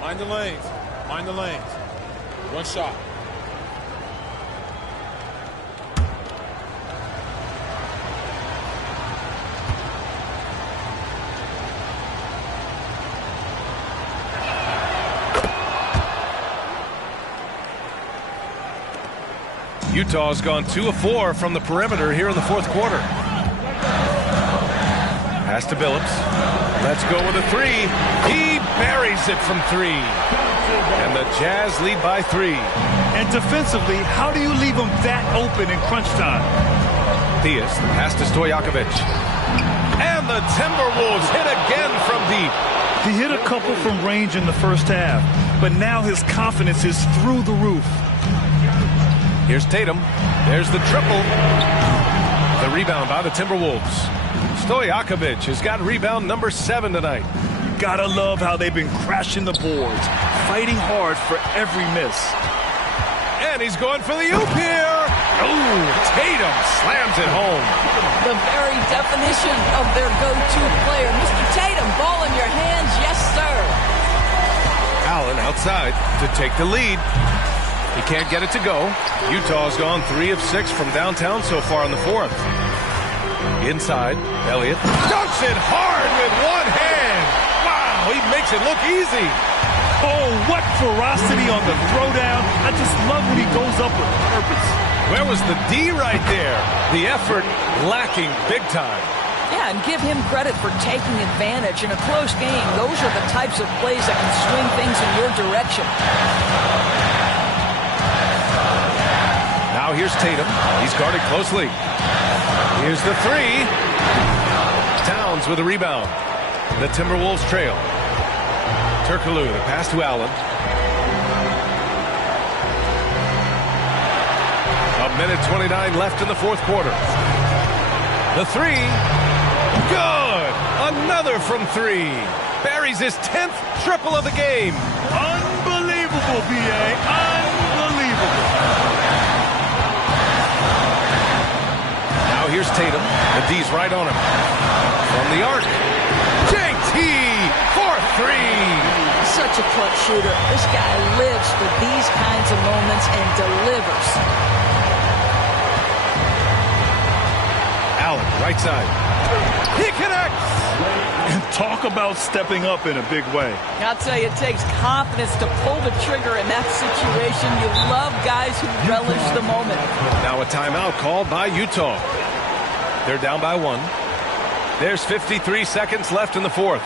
Mind the lanes. Mind the lanes. One shot. Utah's gone 2 of 4 from the perimeter here in the fourth quarter. Pass to Billups. Let's go with a 3. He buries it from 3. And the Jazz lead by 3. And defensively, how do you leave them that open in crunch time? Theus, the pass to Stojakovic. And the Timberwolves hit again from deep. He hit a couple from range in the first half, but now his confidence is through the roof. Here's Tatum. There's the triple. The rebound by the Timberwolves. Stojakovic has got rebound number 7 tonight. You gotta love how they've been crashing the boards, fighting hard for every miss. And he's going for the oop here. Oh, Tatum slams it home. The very definition of their go-to player. Mr. Tatum, ball in your hands, yes, sir. Allen outside to take the lead. He can't get it to go. Utah's gone 3 of 6 from downtown so far in the fourth. Inside, Elliott dunks it hard with one hand. Wow, he makes it look easy. Oh, what ferocity on the throwdown. I just love when he goes up with purpose. Where was the D right there? The effort lacking big time. Yeah, and give him credit for taking advantage in a close game. Those are the types of plays that can swing things in your direction. Now here's Tatum. He's guarded closely. Here's the 3. Towns with a rebound. The Timberwolves trail. Turkoglu, the pass to Allen. A minute 29 left in the fourth quarter. The 3. Good! Another from 3. Buries his 10th triple of the game. Unbelievable, B.A. Unbelievable. Now here's Tatum. The D's right on him. From the arc. JT for 3. Such a clutch shooter. This guy lives for these kinds of moments and delivers. Allen, right side. He connects! And talk about stepping up in a big way. I'll tell you, it takes confidence to pull the trigger in that situation. You love guys who relish the moment. Now a timeout called by Utah. They're down by 1. There's 53 seconds left in the fourth.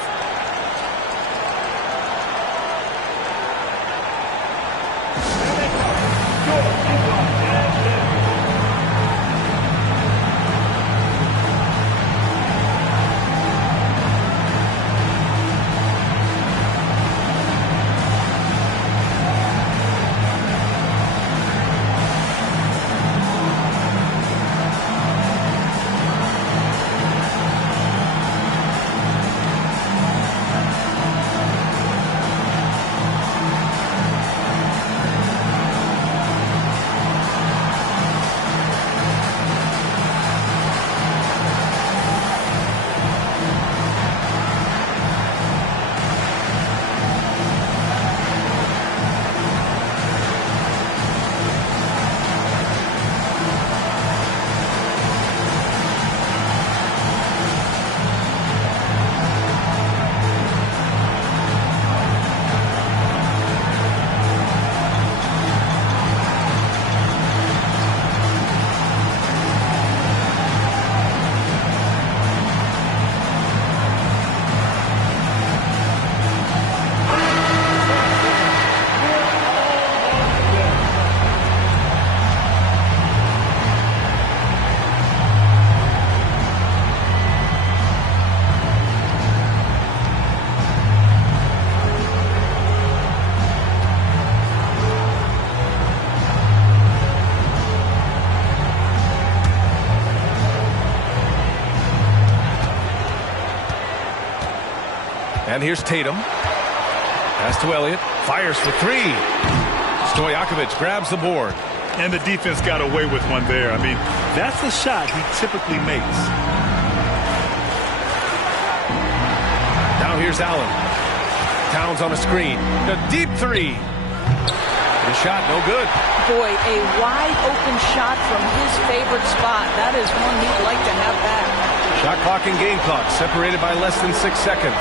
And here's Tatum. Pass to Elliott. Fires for 3. Stojakovic grabs the board. And the defense got away with one there. I mean, that's the shot he typically makes. Now here's Allen. Towns on a screen. A deep three. The shot, no good. Boy, a wide open shot from his favorite spot. That is one he'd like to have back. Shot clock and game clock separated by less than 6 seconds.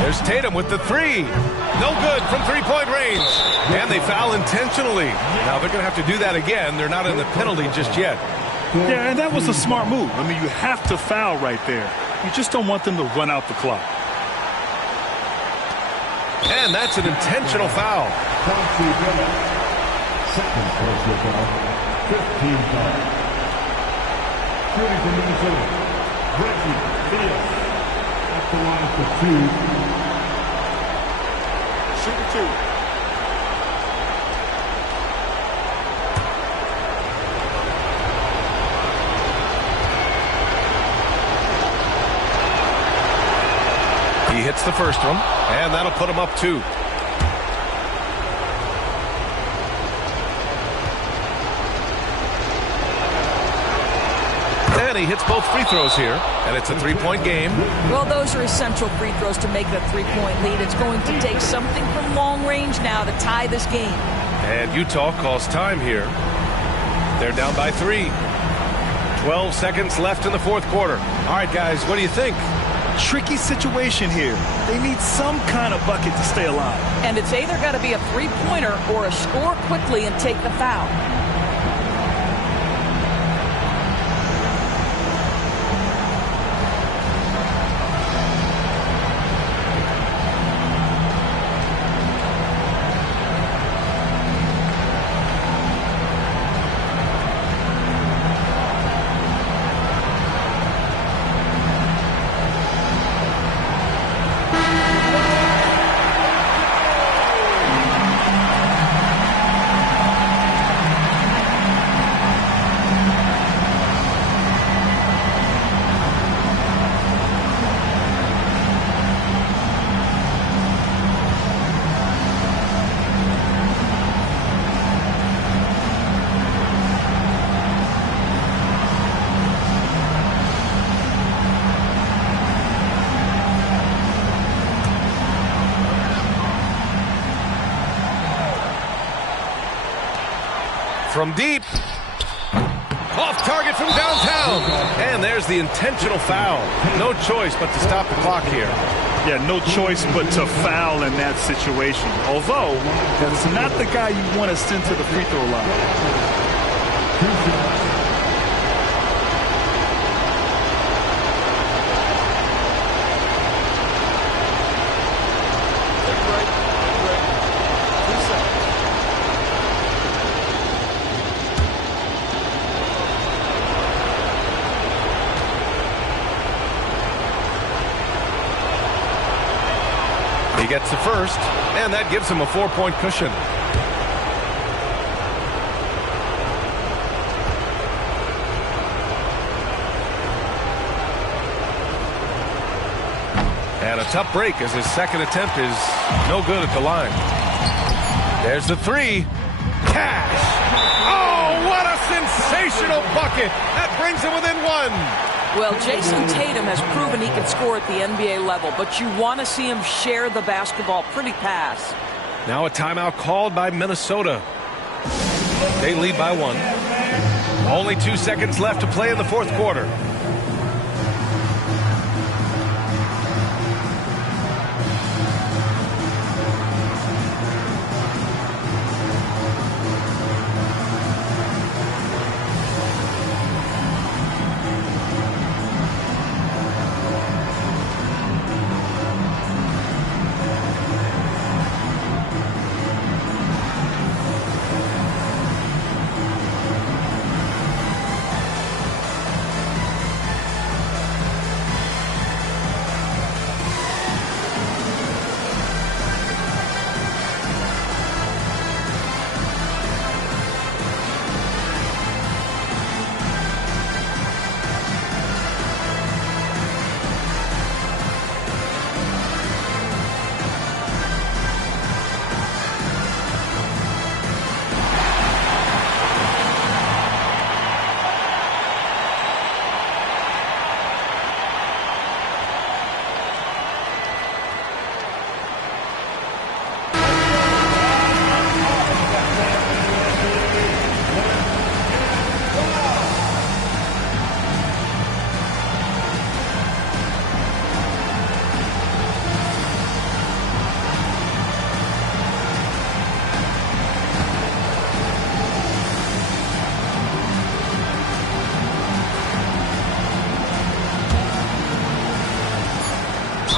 There's Tatum with the three. No good from three-point range. And they foul intentionally. Now they're going to have to do that again. They're not in the penalty just yet. Yeah, and that was a smart move. I mean, you have to foul right there. You just don't want them to run out the clock. And that's an intentional foul. Second personal foul. 15 foul. Shooting for Minnesota. Reggie Miller at the line for two. Shooting two. He hits the first one, and that'll put him up 2. And he hits both free throws here, and it's a three-point game. Well, those are essential free throws to make the three-point lead. It's going to take something from long range now to tie this game. And Utah calls time here. They're down by 3. 12 seconds left in the fourth quarter. All right, guys, what do you think? Tricky situation here. They need some kind of bucket to stay alive. And it's either got to be a three-pointer or a score quickly and take the foul. From deep. Off target from downtown. And there's the intentional foul. No choice but to stop the clock here. Yeah, no choice but to foul in that situation. Although, that's not the guy you want to send to the free throw line. He gets the first, and that gives him a 4-point cushion. And a tough break as his second attempt is no good at the line. There's the three. Cash! Oh, what a sensational bucket! That brings him within 1. Well, Jason Tatum has proven he can score at the NBA level, but you want to see him share the basketball pretty fast. Now a timeout called by Minnesota. They lead by 1. Only 2 seconds left to play in the fourth quarter.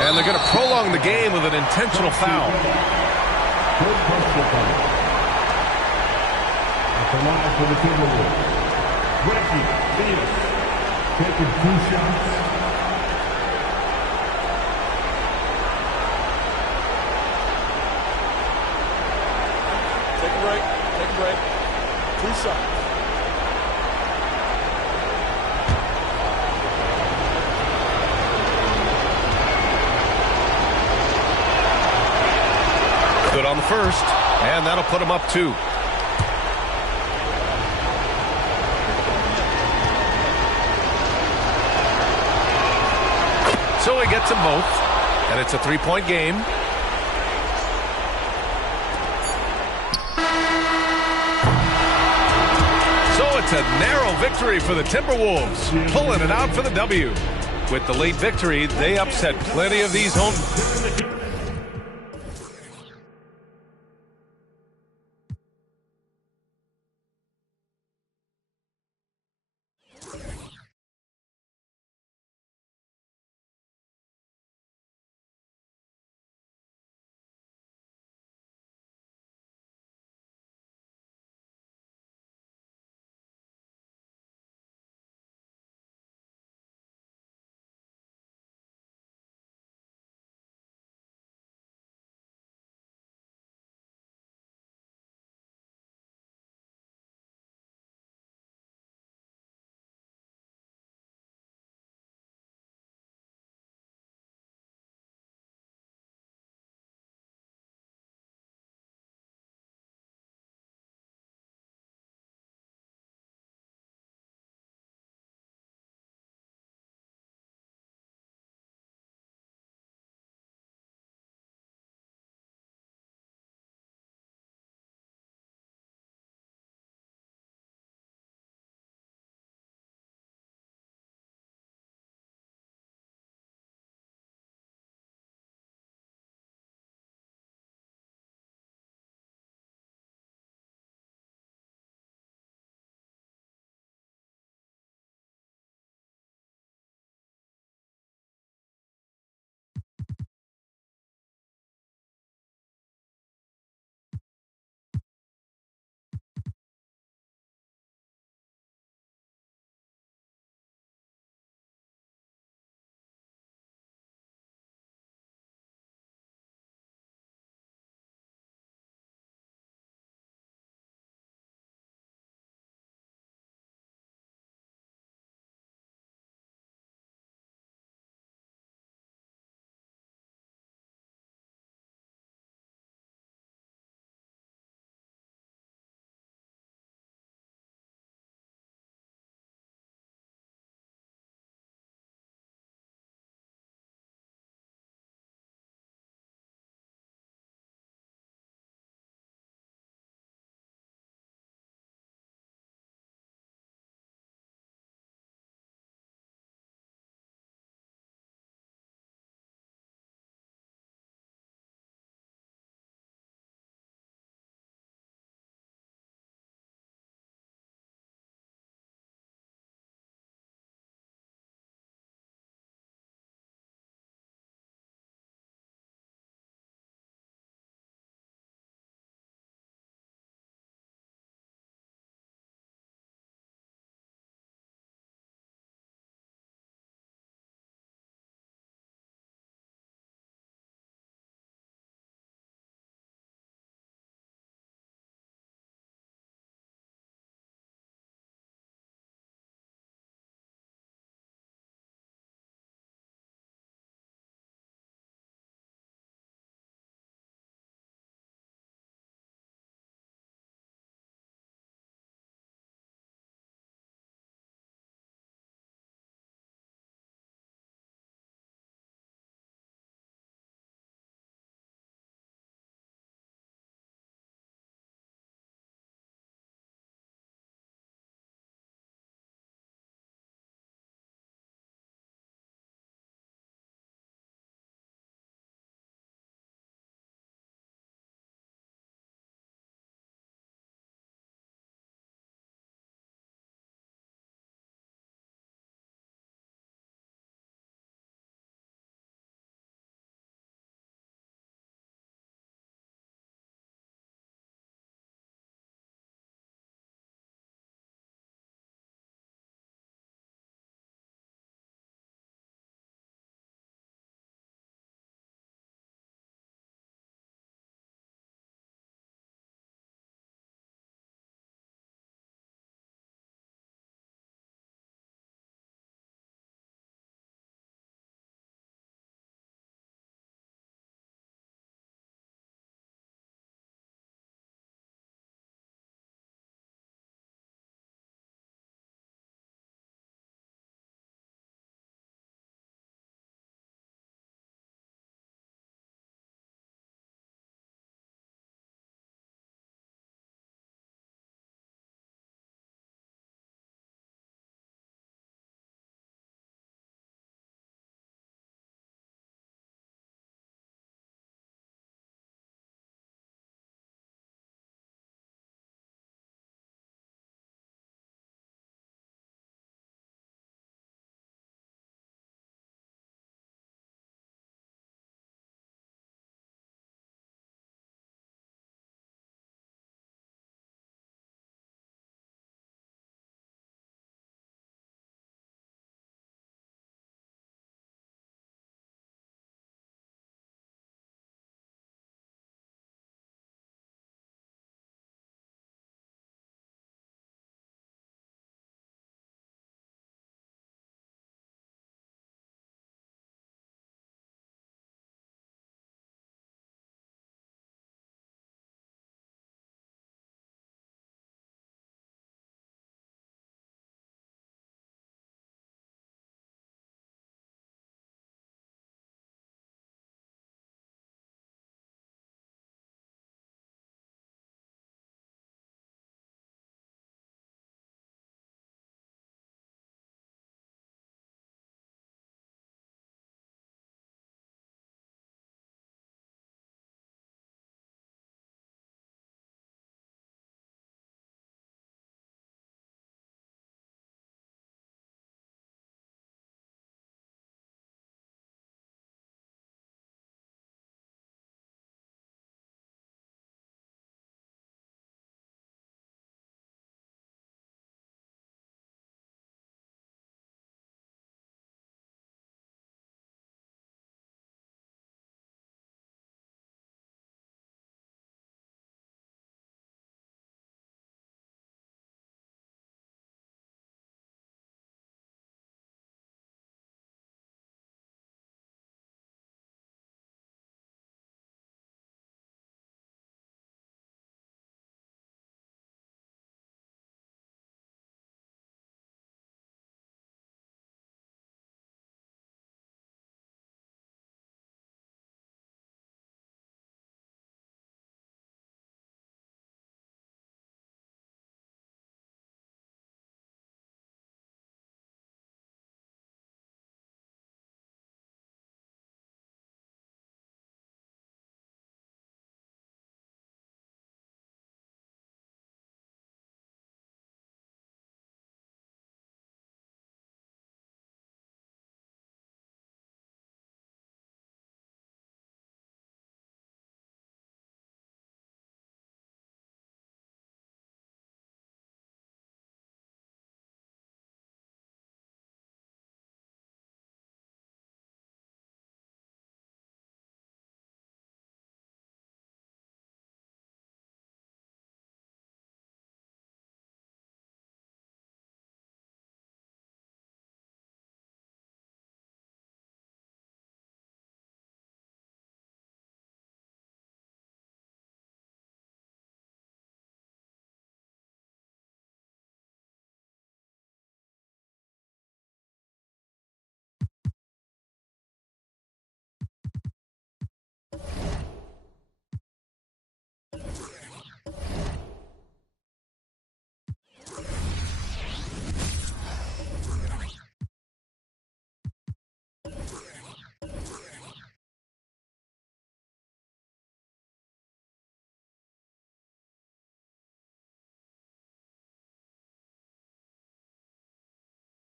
And they're going to prolong the game with an intentional foul. At the line for the Timberwolves, Reggie Theus taking 2 shots. Take a break. Take a break. 2 shots. Good on the first, and that'll put him up 2. So he gets them both, and it's a 3-point game. So it's a narrow victory for the Timberwolves, pulling it out for the W. With the late victory, they upset plenty of these home...